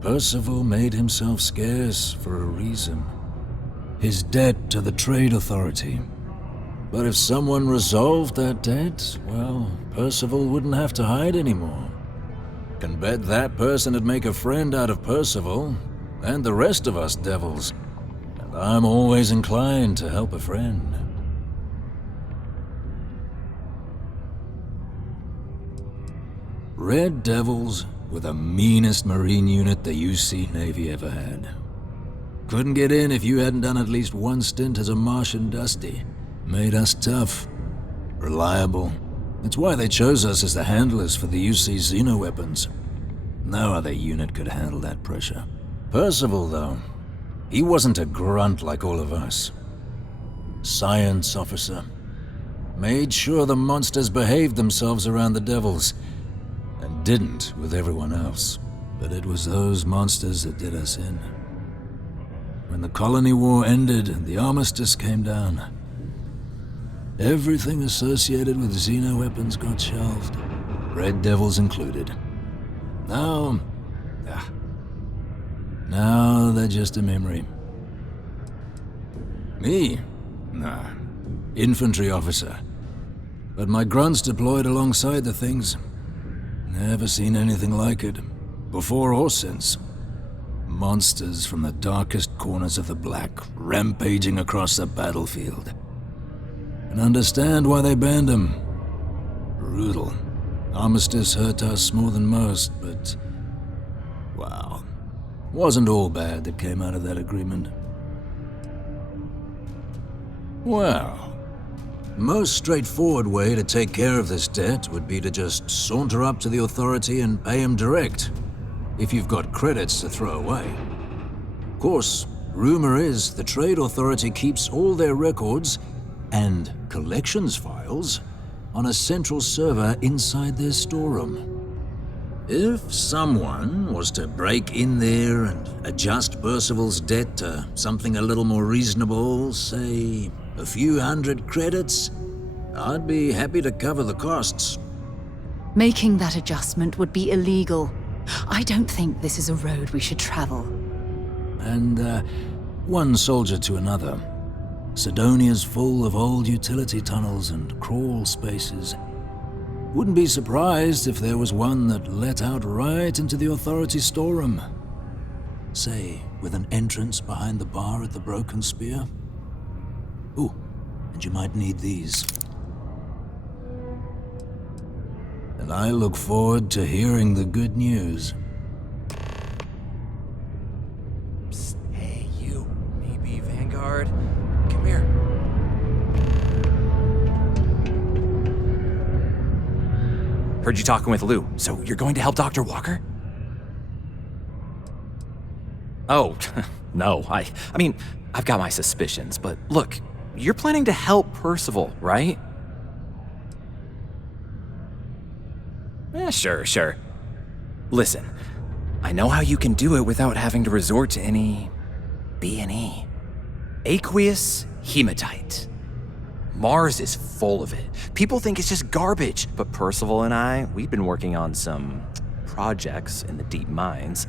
Percival made himself scarce for a reason. His debt to the Trade Authority. But if someone resolved that debt, well, Percival wouldn't have to hide anymore. Can bet that person would make a friend out of Percival, and the rest of us devils. And I'm always inclined to help a friend. Red Devils were the meanest Marine unit the UC Navy ever had. Couldn't get in if you hadn't done at least one stint as a Martian Dusty. Made us tough, reliable. It's why they chose us as the handlers for the UC xenoweapons. No other unit could handle that pressure. Percival, though, he wasn't a grunt like all of us. Science officer. Made sure the monsters behaved themselves around the Devils, and didn't with everyone else. But it was those monsters that did us in. When the colony war ended and the armistice came down, everything associated with xenoweapons got shelved, Red Devils included. Now they're just a memory. Me? Nah. Infantry officer. But my grunts deployed alongside the things. Never seen anything like it, before or since. Monsters from the darkest corners of the Black, rampaging across the battlefield. And understand why they banned them. Brutal. Armistice hurt us more than most, but... wow. Wasn't all bad that came out of that agreement. Well... most straightforward way to take care of this debt would be to just saunter up to the authority and pay him direct, if you've got credits to throw away. Of course, rumor is the Trade Authority keeps all their records and collections files on a central server inside their storeroom. If someone was to break in there and adjust Percival's debt to something a little more reasonable, say a few hundred credits, I'd be happy to cover the costs. Making that adjustment would be illegal. I don't think this is a road we should travel. And, one soldier to another. Sidonia's full of old utility tunnels and crawl spaces. Wouldn't be surprised if there was one that let out right into the authority storeroom. Say, with an entrance behind the bar at the Broken Spear. Ooh, and you might need these. And I look forward to hearing the good news. Psst, hey, you. Maybe Vanguard? Come here. Heard you talking with Lou, so you're going to help Dr. Walker? Oh, no, I mean, I've got my suspicions, but look, you're planning to help Percival, right? Sure. Listen, I know how you can do it without having to resort to any B&E. Aqueous hematite. Mars is full of it. People think it's just garbage, but Percival and I, we've been working on some projects in the deep mines.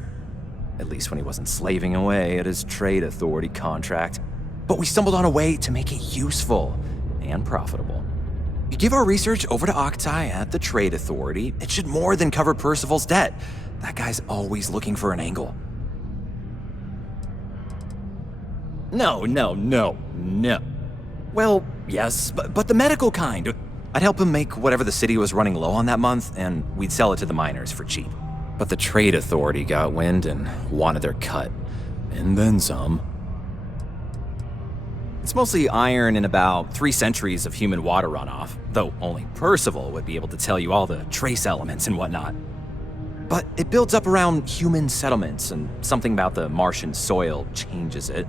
At least when he wasn't slaving away at his trade authority contract. But we stumbled on a way to make it useful and profitable. You give our research over to Octai at the trade authority, it should more than cover Percival's debt. That guy's always looking for an angle. No. Well, yes, but the medical kind. I'd help him make whatever the city was running low on that month, and we'd sell it to the miners for cheap. But the trade authority got wind and wanted their cut. And then some. It's mostly iron and about 3 centuries of human water runoff, though only Percival would be able to tell you all the trace elements and whatnot. But it builds up around human settlements, and something about the Martian soil changes it,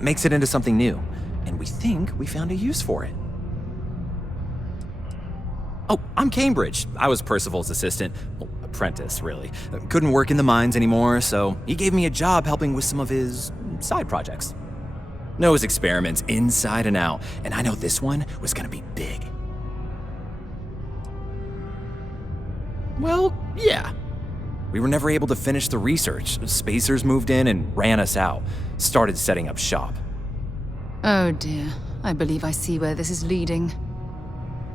makes it into something new. And we think we found a use for it. Oh, I'm Cambridge. I was Percival's assistant. Well, apprentice, really. Couldn't work in the mines anymore, so he gave me a job helping with some of his side projects. Knows experiments inside and out, and I know this one was gonna be big. Well, yeah. We were never able to finish the research. Spacers moved in and ran us out. Started setting up shop. Oh dear. I believe I see where this is leading.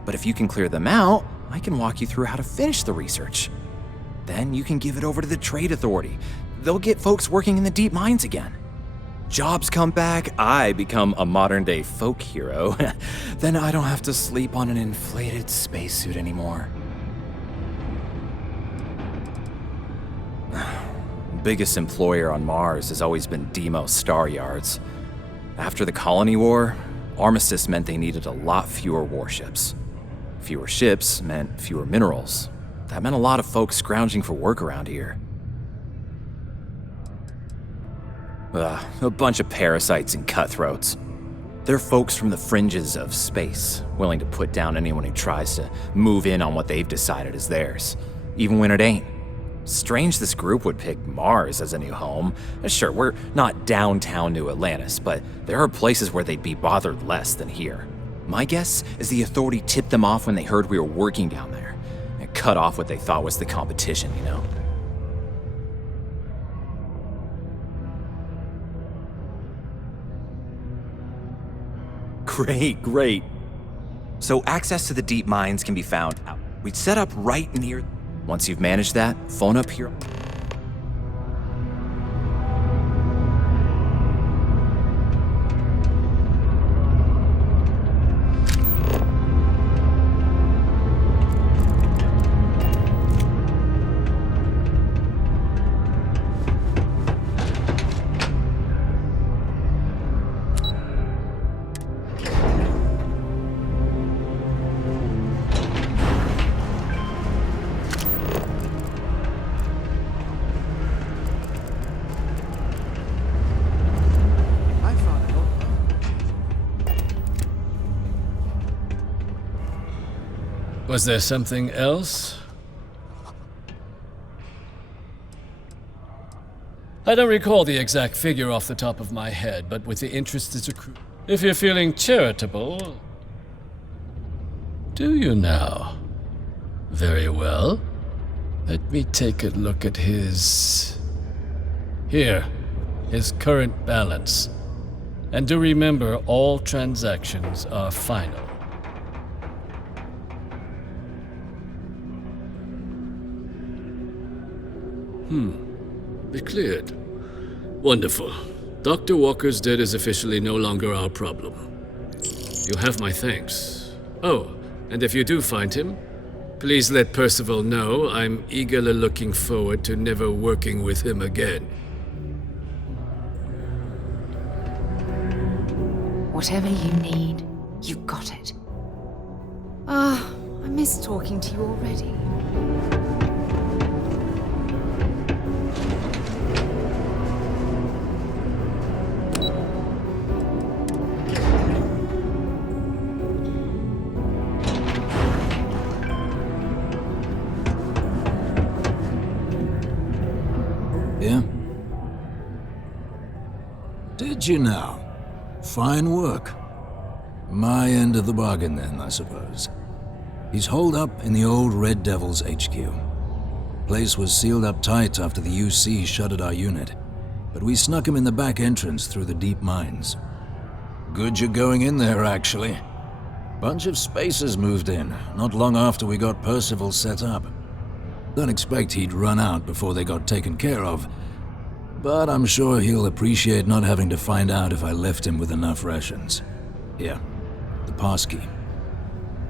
But if you can clear them out, I can walk you through how to finish the research. Then you can give it over to the trade authority. They'll get folks working in the deep mines again. Jobs come back, I become a modern-day folk hero. Then I don't have to sleep on an inflated spacesuit anymore. Biggest employer on Mars has always been Demo Star Yards. After the Colony War, armistice meant they needed a lot fewer warships. Fewer ships meant fewer minerals. That meant a lot of folks scrounging for work around here. A bunch of parasites and cutthroats. They're folks from the fringes of space, willing to put down anyone who tries to move in on what they've decided is theirs, even when it ain't. Strange this group would pick Mars as a new home. Sure, we're not downtown New Atlantis, but there are places where they'd be bothered less than here. My guess is the authority tipped them off when they heard we were working down there, and cut off what they thought was the competition, you know? Great. So access to the deep mines can be found out. We'd set up right near... Once you've managed that, phone up here. Was there something else? I don't recall the exact figure off the top of my head, but with the interest it's accrued. If you're feeling charitable... Do you now? Very well. Let me take a look at his... Here, his current balance. And do remember, all transactions are final. Be cleared. Wonderful. Dr. Walker's dead is officially no longer our problem. You have my thanks. Oh, and if you do find him, please let Percival know I'm eagerly looking forward to never working with him again. Whatever you need, you got it. Ah, I miss talking to you already. Yeah? Did you now? Fine work. My end of the bargain then, I suppose. He's holed up in the old Red Devil's HQ. Place was sealed up tight after the UC shuttered our unit, but we snuck him in the back entrance through the deep mines. Good you're going in there, actually. Bunch of spacers moved in, not long after we got Percival set up. Don't expect he'd run out before they got taken care of, but I'm sure he'll appreciate not having to find out if I left him with enough rations. Here, the passkey.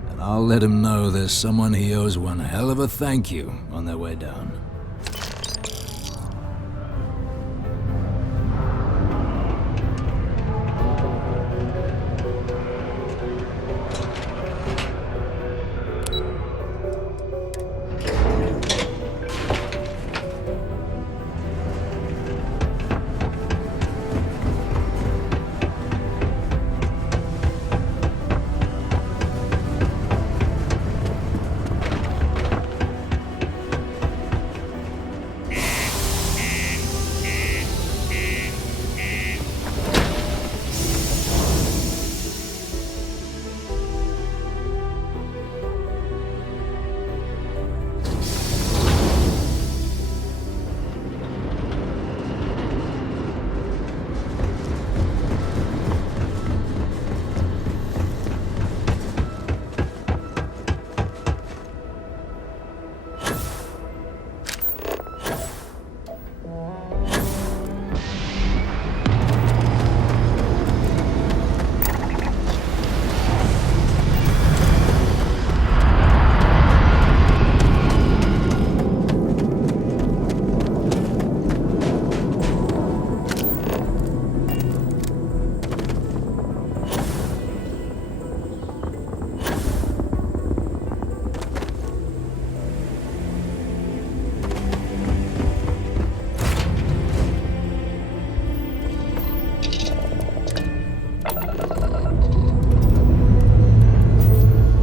And I'll let him know there's someone he owes one hell of a thank you on their way down.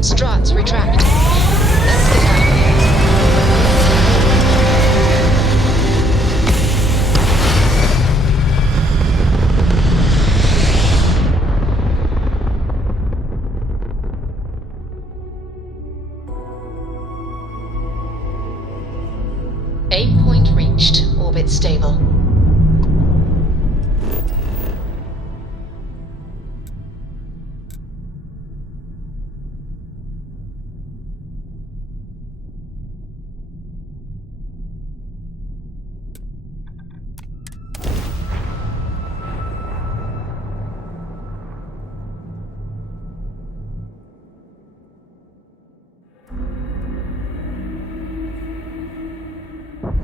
Struts retract. Let's get out of here. Aim point reached. Orbit stable.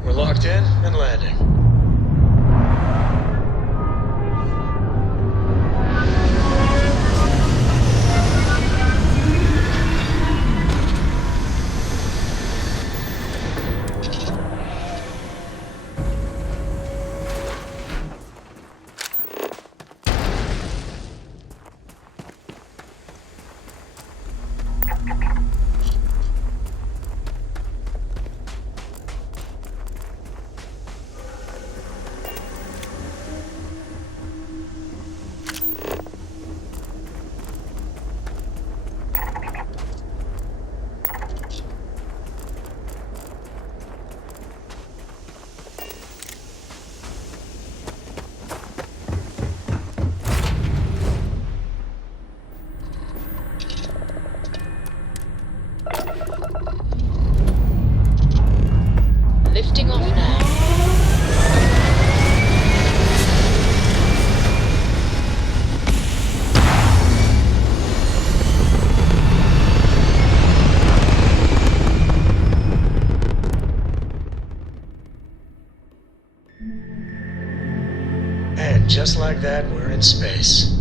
We're locked in and landing. just like that, we're in space.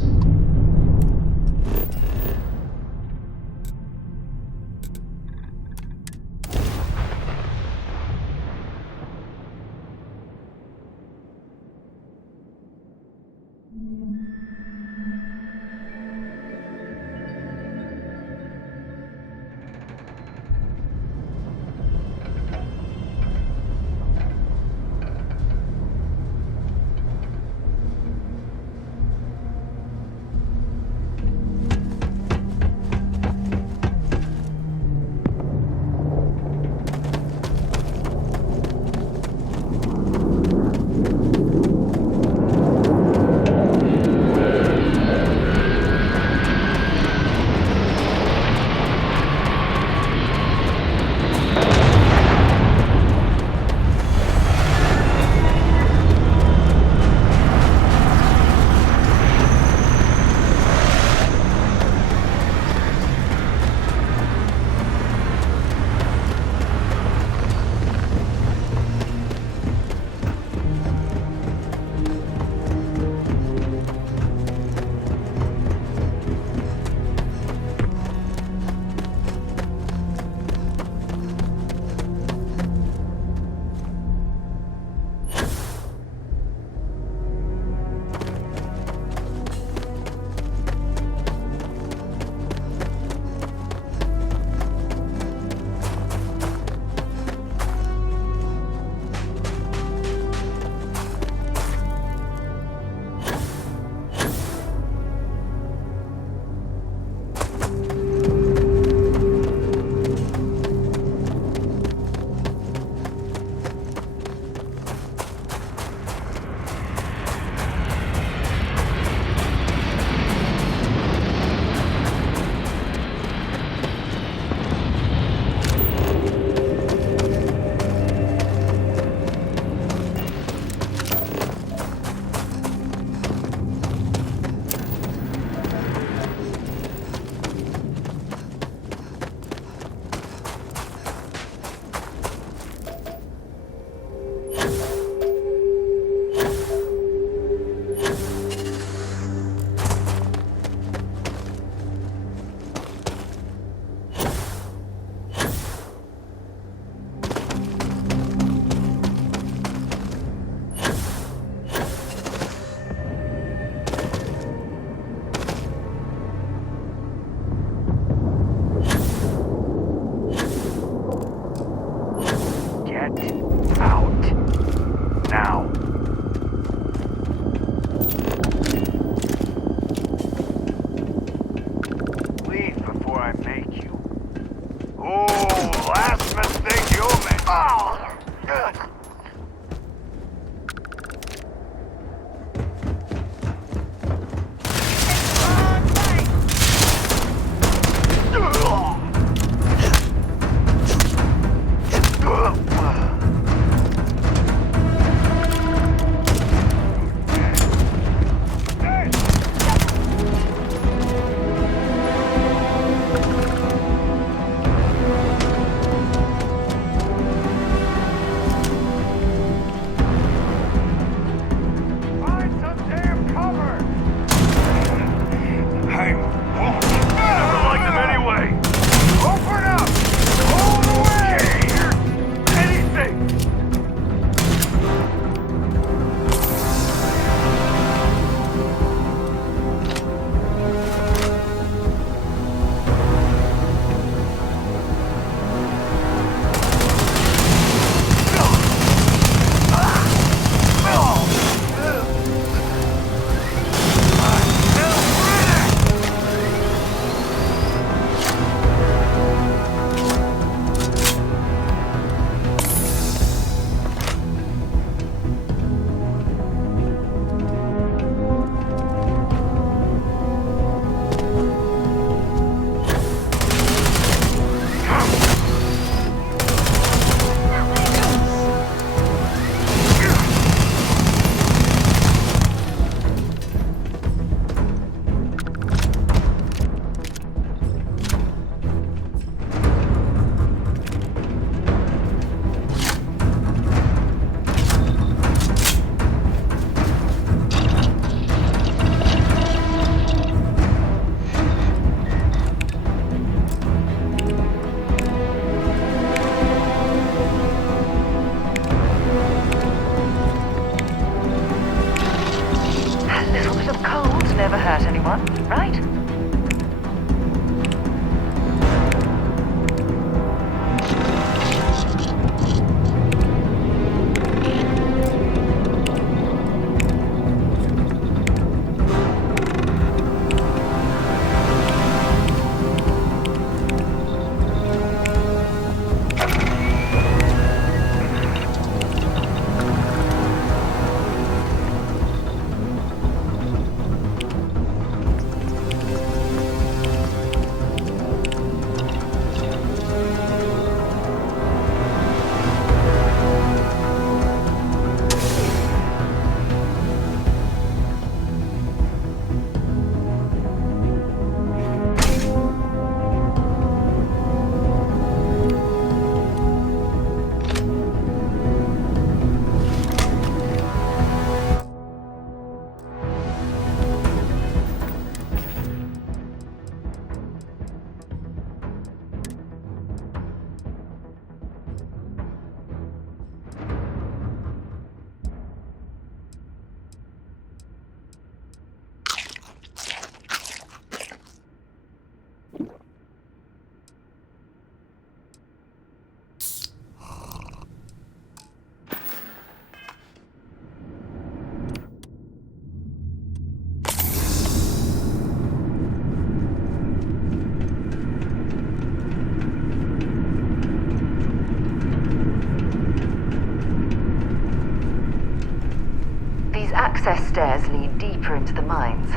stairs lead deeper into the mines.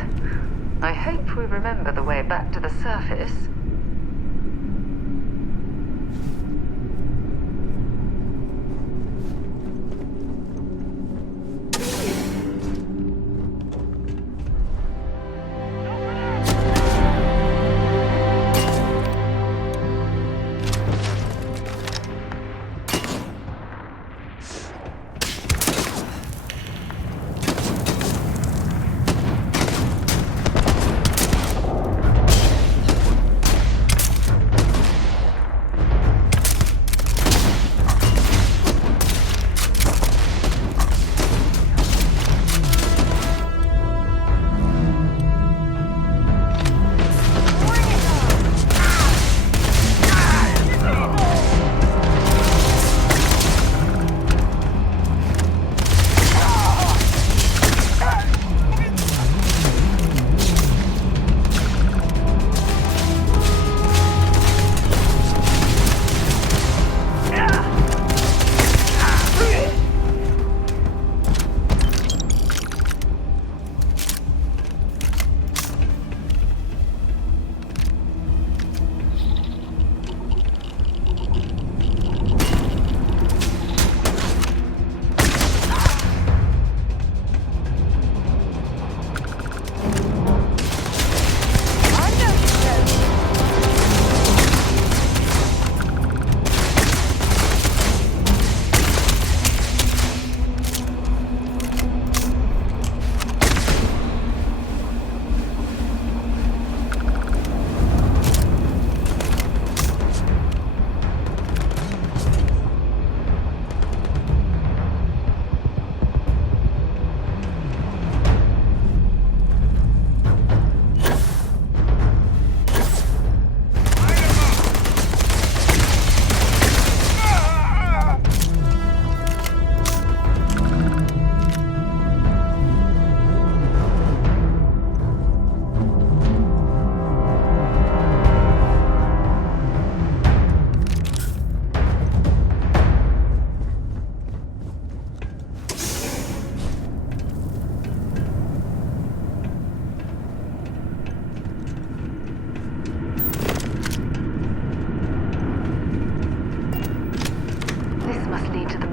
I hope we remember the way back to the surface.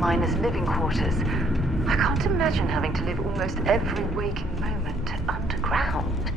Miners' living quarters. I can't imagine having to live almost every waking moment underground.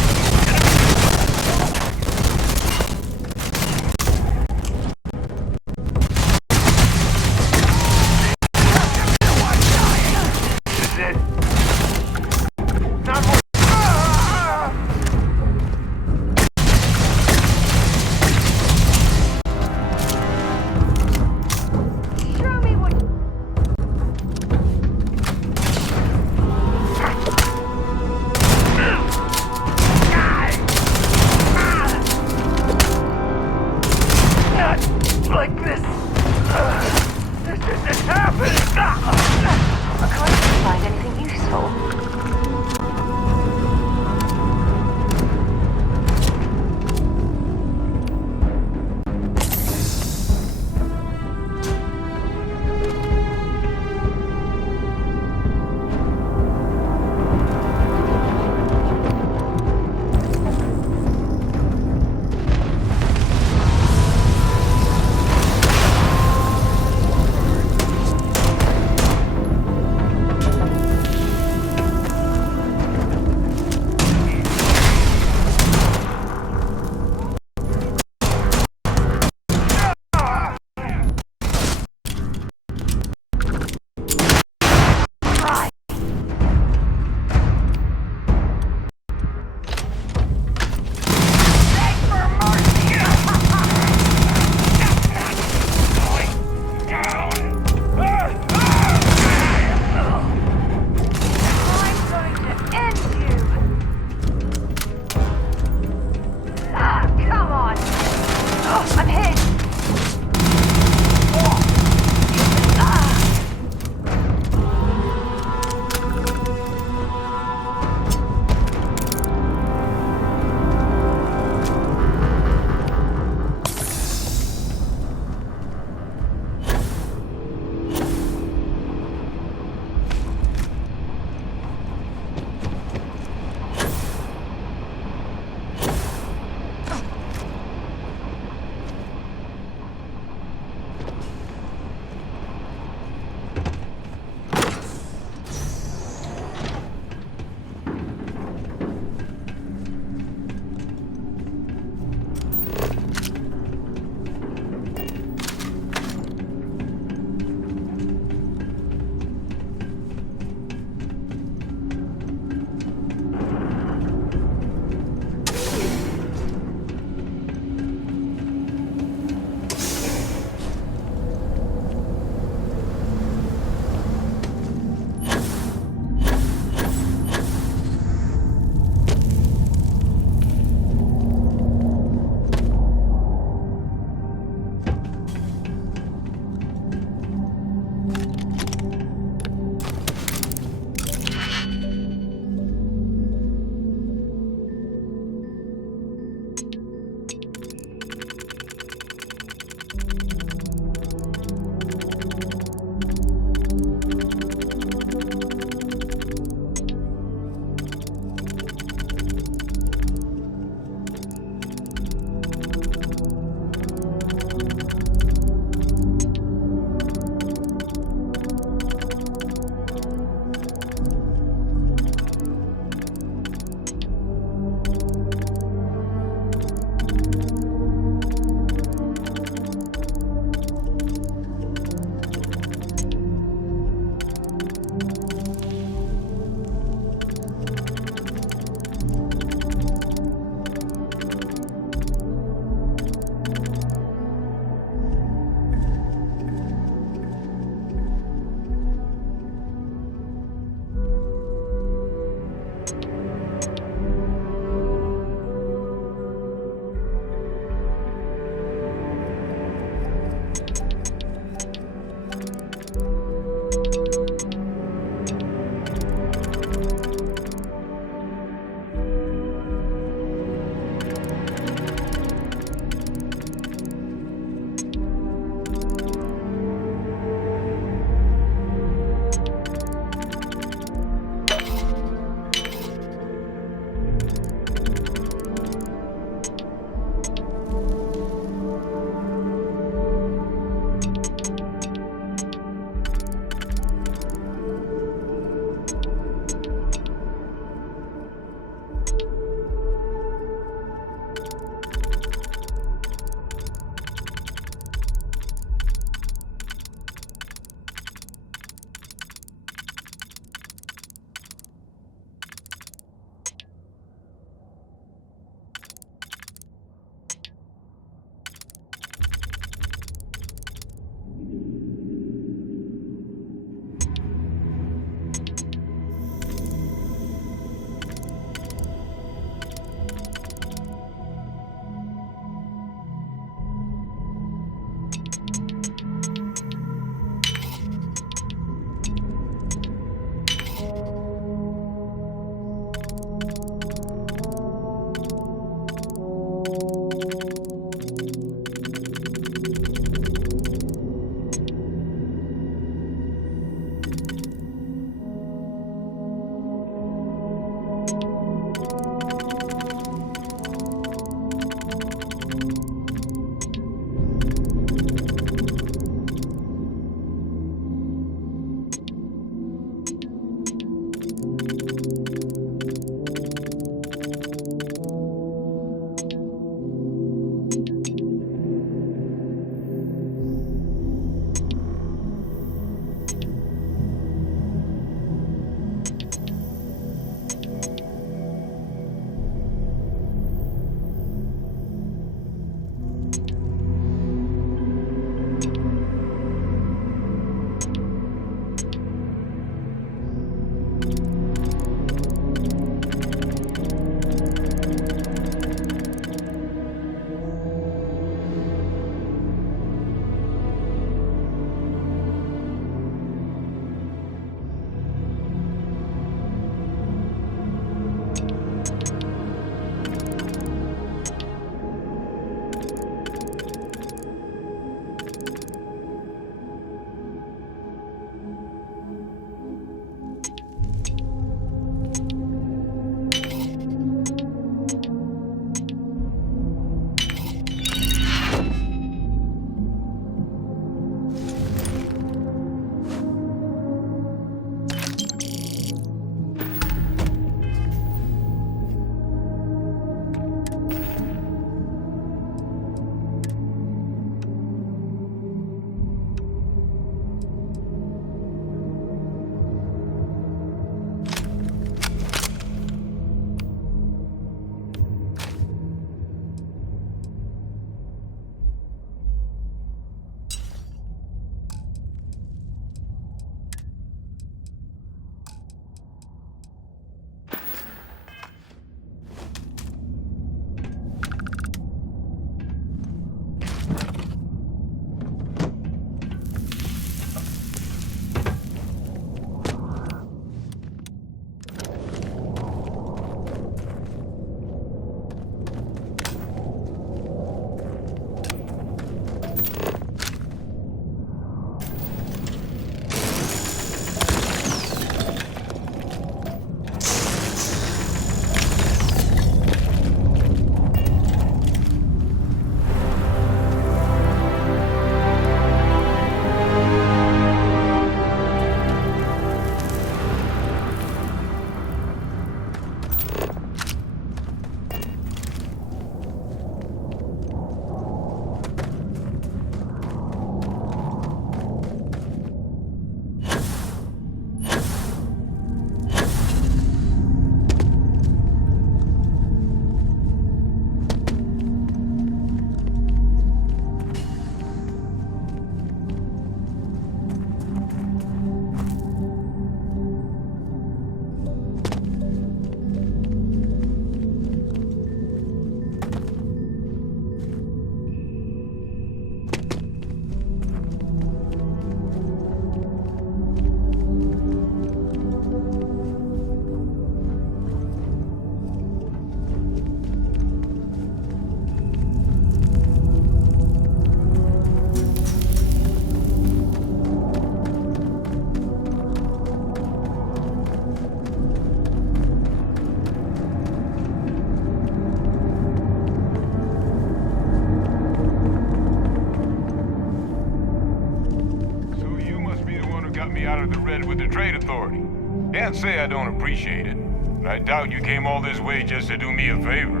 say I don't appreciate it, but I doubt you came all this way just to do me a favor.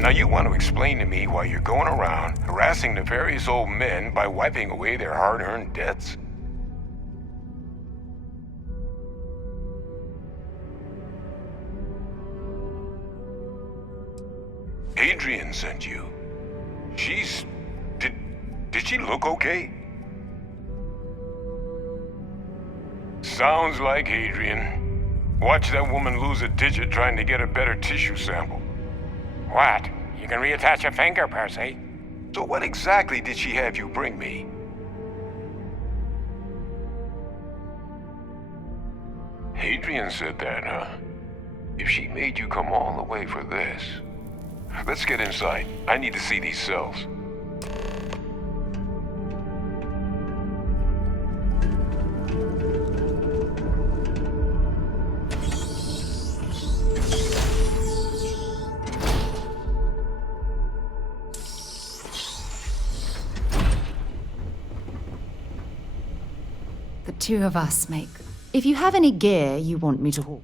Now you want to explain to me why you're going around harassing nefarious old men by wiping away their hard-earned debts? Adrian sent you. Did she look okay? Sounds like Adrian. Watch that woman lose a digit trying to get a better tissue sample. What? You can reattach a finger, Percy. So what exactly did she have you bring me? Adrian said that, huh? If she made you come all the way for this... Let's get inside. I need to see these cells. The two of us make... If you have any gear you want me to haul.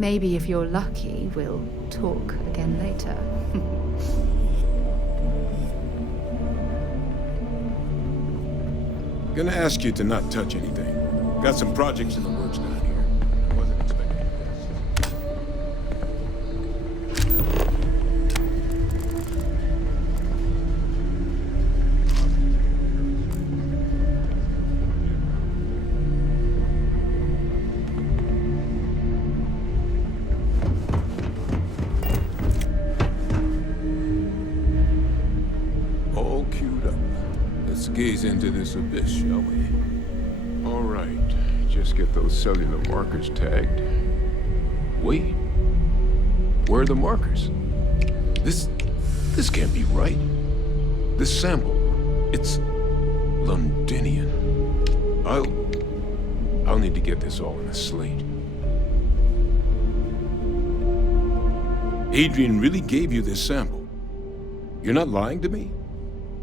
Maybe if you're lucky, we'll talk again later. Gonna ask you to not touch anything. Got some projects in the works down here. Wasn't expecting this. All queued up. Let's gaze into this abyss, shall we? All right. Just get those cellular markers tagged. Wait. Where are the markers? This can't be right. This sample, it's Londinian. I'll need to get this all in a slate. Adrian really gave you this sample. You're not lying to me?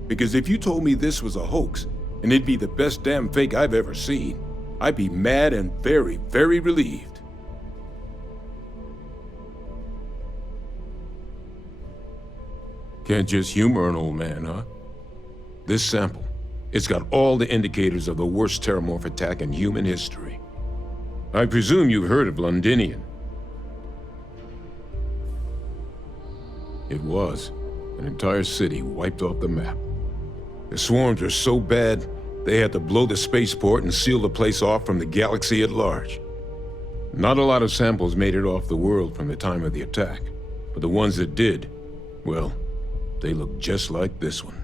Because if you told me this was a hoax, and it'd be the best damn fake I've ever seen, I'd be mad and very, very relieved. Can't just humor an old man, huh? This sample, it's got all the indicators of the worst terramorph attack in human history. I presume you've heard of Londinian. It was an entire city wiped off the map. The swarms were so bad, they had to blow the spaceport and seal the place off from the galaxy at large. Not a lot of samples made it off the world from the time of the attack, but the ones that did, well, they look just like this one.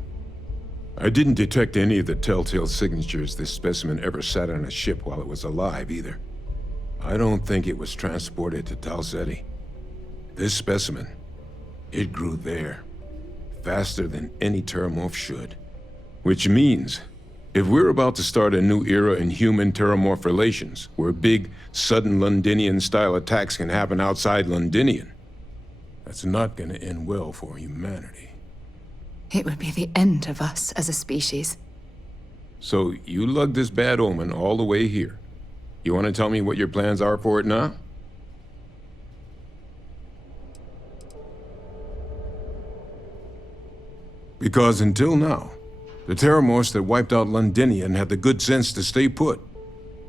I didn't detect any of the telltale signatures this specimen ever sat on a ship while it was alive, either. I don't think it was transported to Tal Ceti. This specimen, it grew there, faster than any terramorph should. Which means, if we're about to start a new era in human-terramorph relations, where big, sudden Londinian-style attacks can happen outside Londinian, that's not gonna end well for humanity. It would be the end of us as a species. So, you lugged this bad omen all the way here. You want to tell me what your plans are for it now? Because until now, the terramorphs that wiped out Londinian had the good sense to stay put.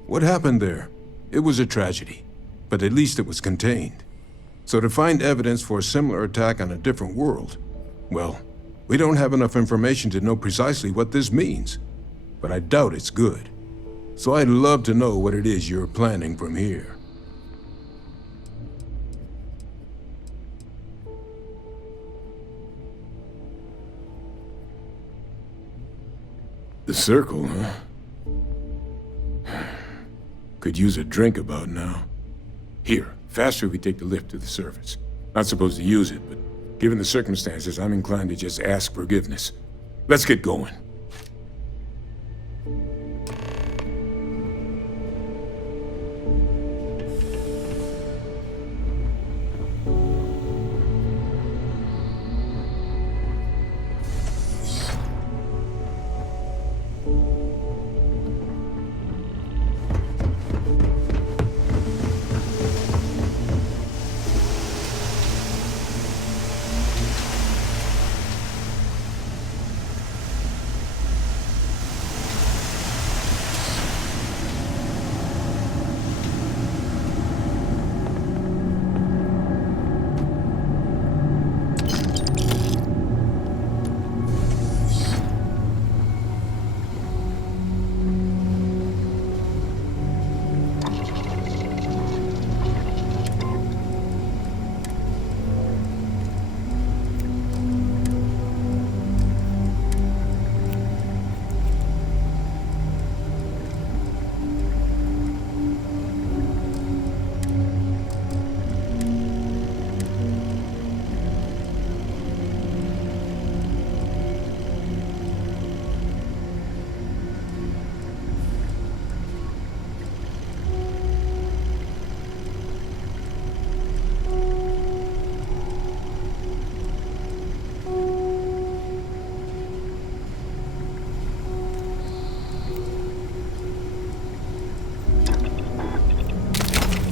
What happened there? It was a tragedy, but at least it was contained. So to find evidence for a similar attack on a different world, well, we don't have enough information to know precisely what this means, but I doubt it's good. So I'd love to know what it is you're planning from here. The circle, huh? Could use a drink about now. Here, faster we take the lift to the surface. Not supposed to use it, but given the circumstances, I'm inclined to just ask forgiveness. Let's get going.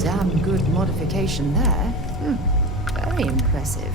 Damn good modification there. Very impressive.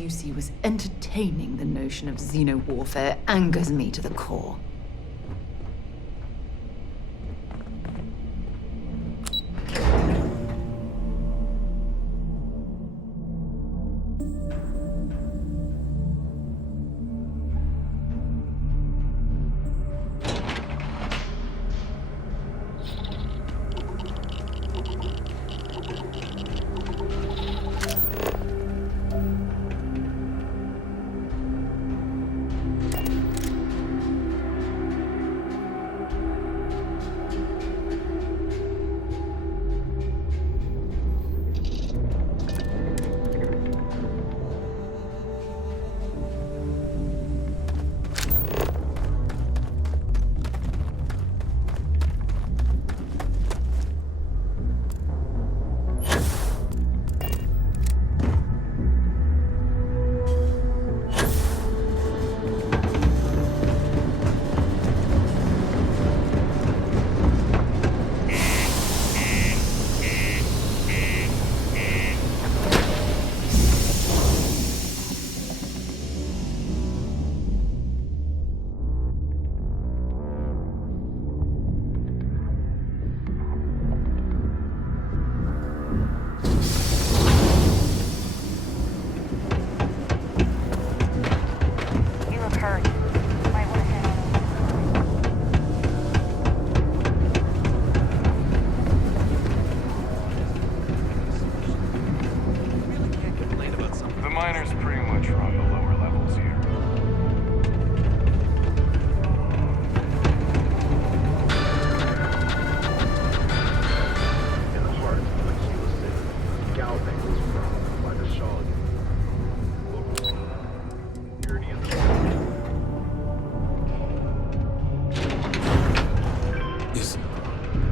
Lucy was entertaining the notion of xeno-warfare angers me to the core.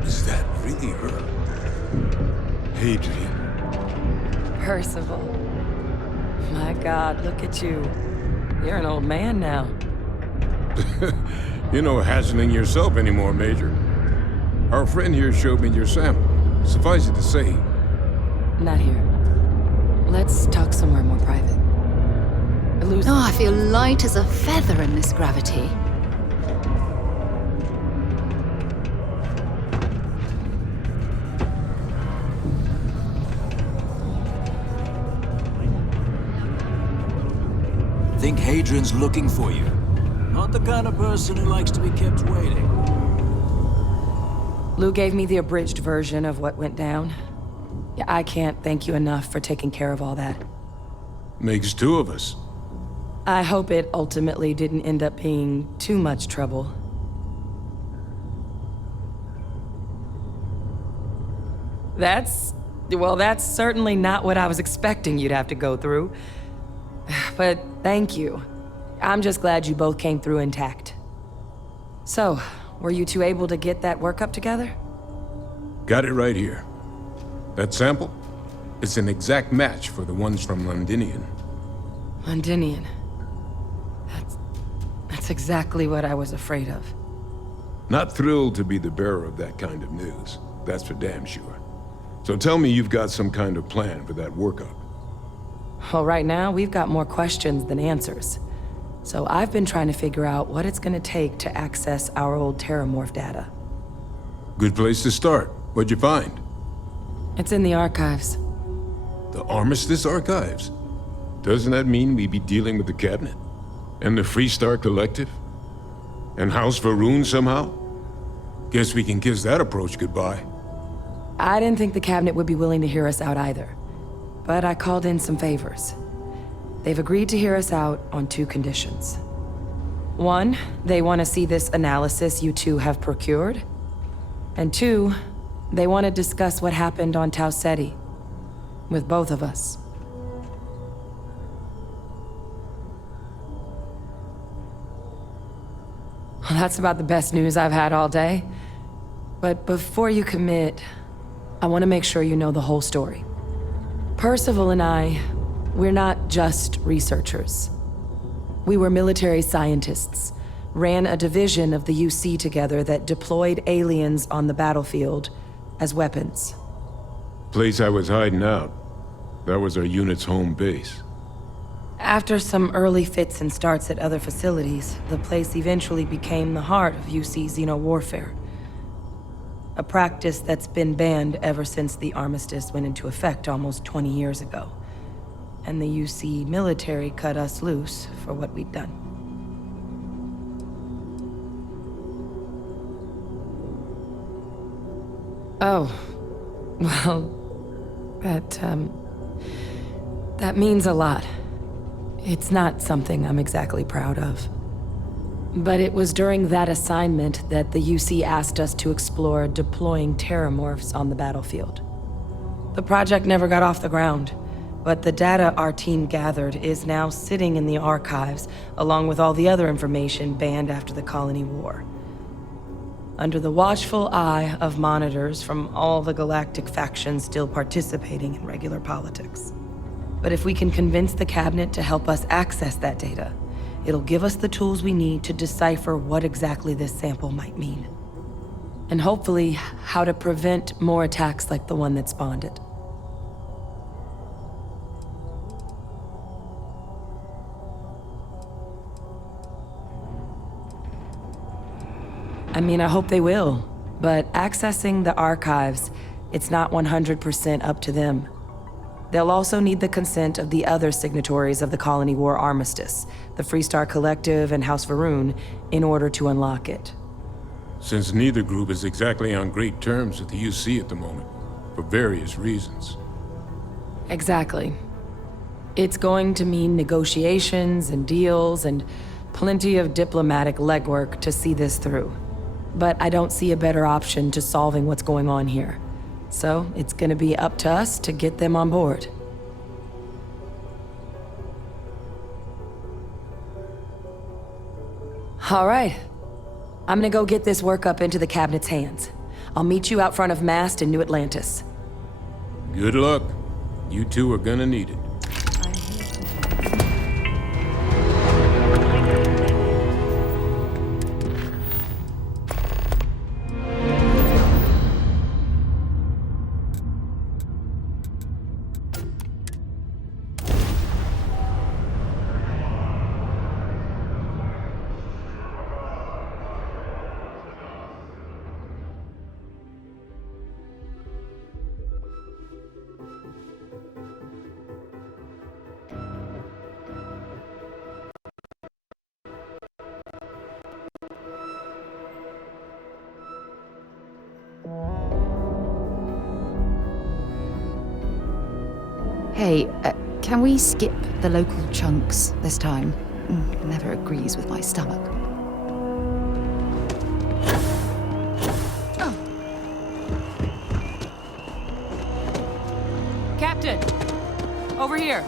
Is that really her? Percival. My God, look at you. You're an old man now. You're no hassling yourself anymore, Major. Our friend here showed me your sample. Suffice it to say... Not here. Let's talk somewhere more private. Oh, I feel light as a feather in this gravity. Think Hadrian's looking for you. Not the kind of person who likes to be kept waiting. Lou gave me the abridged version of what went down. Yeah, I can't thank you enough for taking care of all that. Makes two of us. I hope it ultimately didn't end up being too much trouble. That's certainly not what I was expecting you'd have to go through. But thank you. I'm just glad you both came through intact. So, were you two able to get that workup together? Got it right here. That sample? It's an exact match for the ones from Londinian. Londinian. That's exactly what I was afraid of. Not thrilled to be the bearer of that kind of news. That's for damn sure. So tell me you've got some kind of plan for that workup. Well, right now, we've got more questions than answers. So I've been trying to figure out what it's gonna take to access our old Terramorph data. Good place to start. What'd you find? It's in the archives. The Armistice Archives? Doesn't that mean we'd be dealing with the Cabinet? And the Freestar Collective? And House Varun somehow? Guess we can kiss that approach goodbye. I didn't think the Cabinet would be willing to hear us out either. But I called in some favors. They've agreed to hear us out on two conditions. One, they want to see this analysis you two have procured. And two, they want to discuss what happened on Tau Ceti. With both of us. Well, that's about the best news I've had all day. But before you commit, I want to make sure you know the whole story. Percival and I, we're not just researchers. We were military scientists, ran a division of the UC together that deployed aliens on the battlefield as weapons. Place I was hiding out. That was our unit's home base. After some early fits and starts at other facilities, the place eventually became the heart of UC xeno-warfare. A practice that's been banned ever since the armistice went into effect almost 20 years ago. And the UC military cut us loose for what we'd done. Oh, well, that means a lot. It's not something I'm exactly proud of. But it was during that assignment that the UC asked us to explore deploying terramorphs on the battlefield. The project never got off the ground, but the data our team gathered is now sitting in the archives, along with all the other information banned after the Colony War. Under the watchful eye of monitors from all the galactic factions still participating in regular politics. But if we can convince the Cabinet to help us access that data, it'll give us the tools we need to decipher what exactly this sample might mean. And hopefully, how to prevent more attacks like the one that spawned it. I mean, I hope they will, but accessing the archives, it's not 100% up to them. They'll also need the consent of the other signatories of the Colony War Armistice, the Freestar Collective and House Varun, in order to unlock it. Since neither group is exactly on great terms with the UC at the moment, for various reasons. Exactly. It's going to mean negotiations and deals and plenty of diplomatic legwork to see this through. But I don't see a better option to solving what's going on here. So it's gonna be up to us to get them on board. All right. I'm gonna go get this work up into the Cabinet's hands. I'll meet you out front of Mast in New Atlantis. Good luck. You two are gonna need it. Hey, can we skip the local chunks this time? Never agrees with my stomach. Captain! Over here.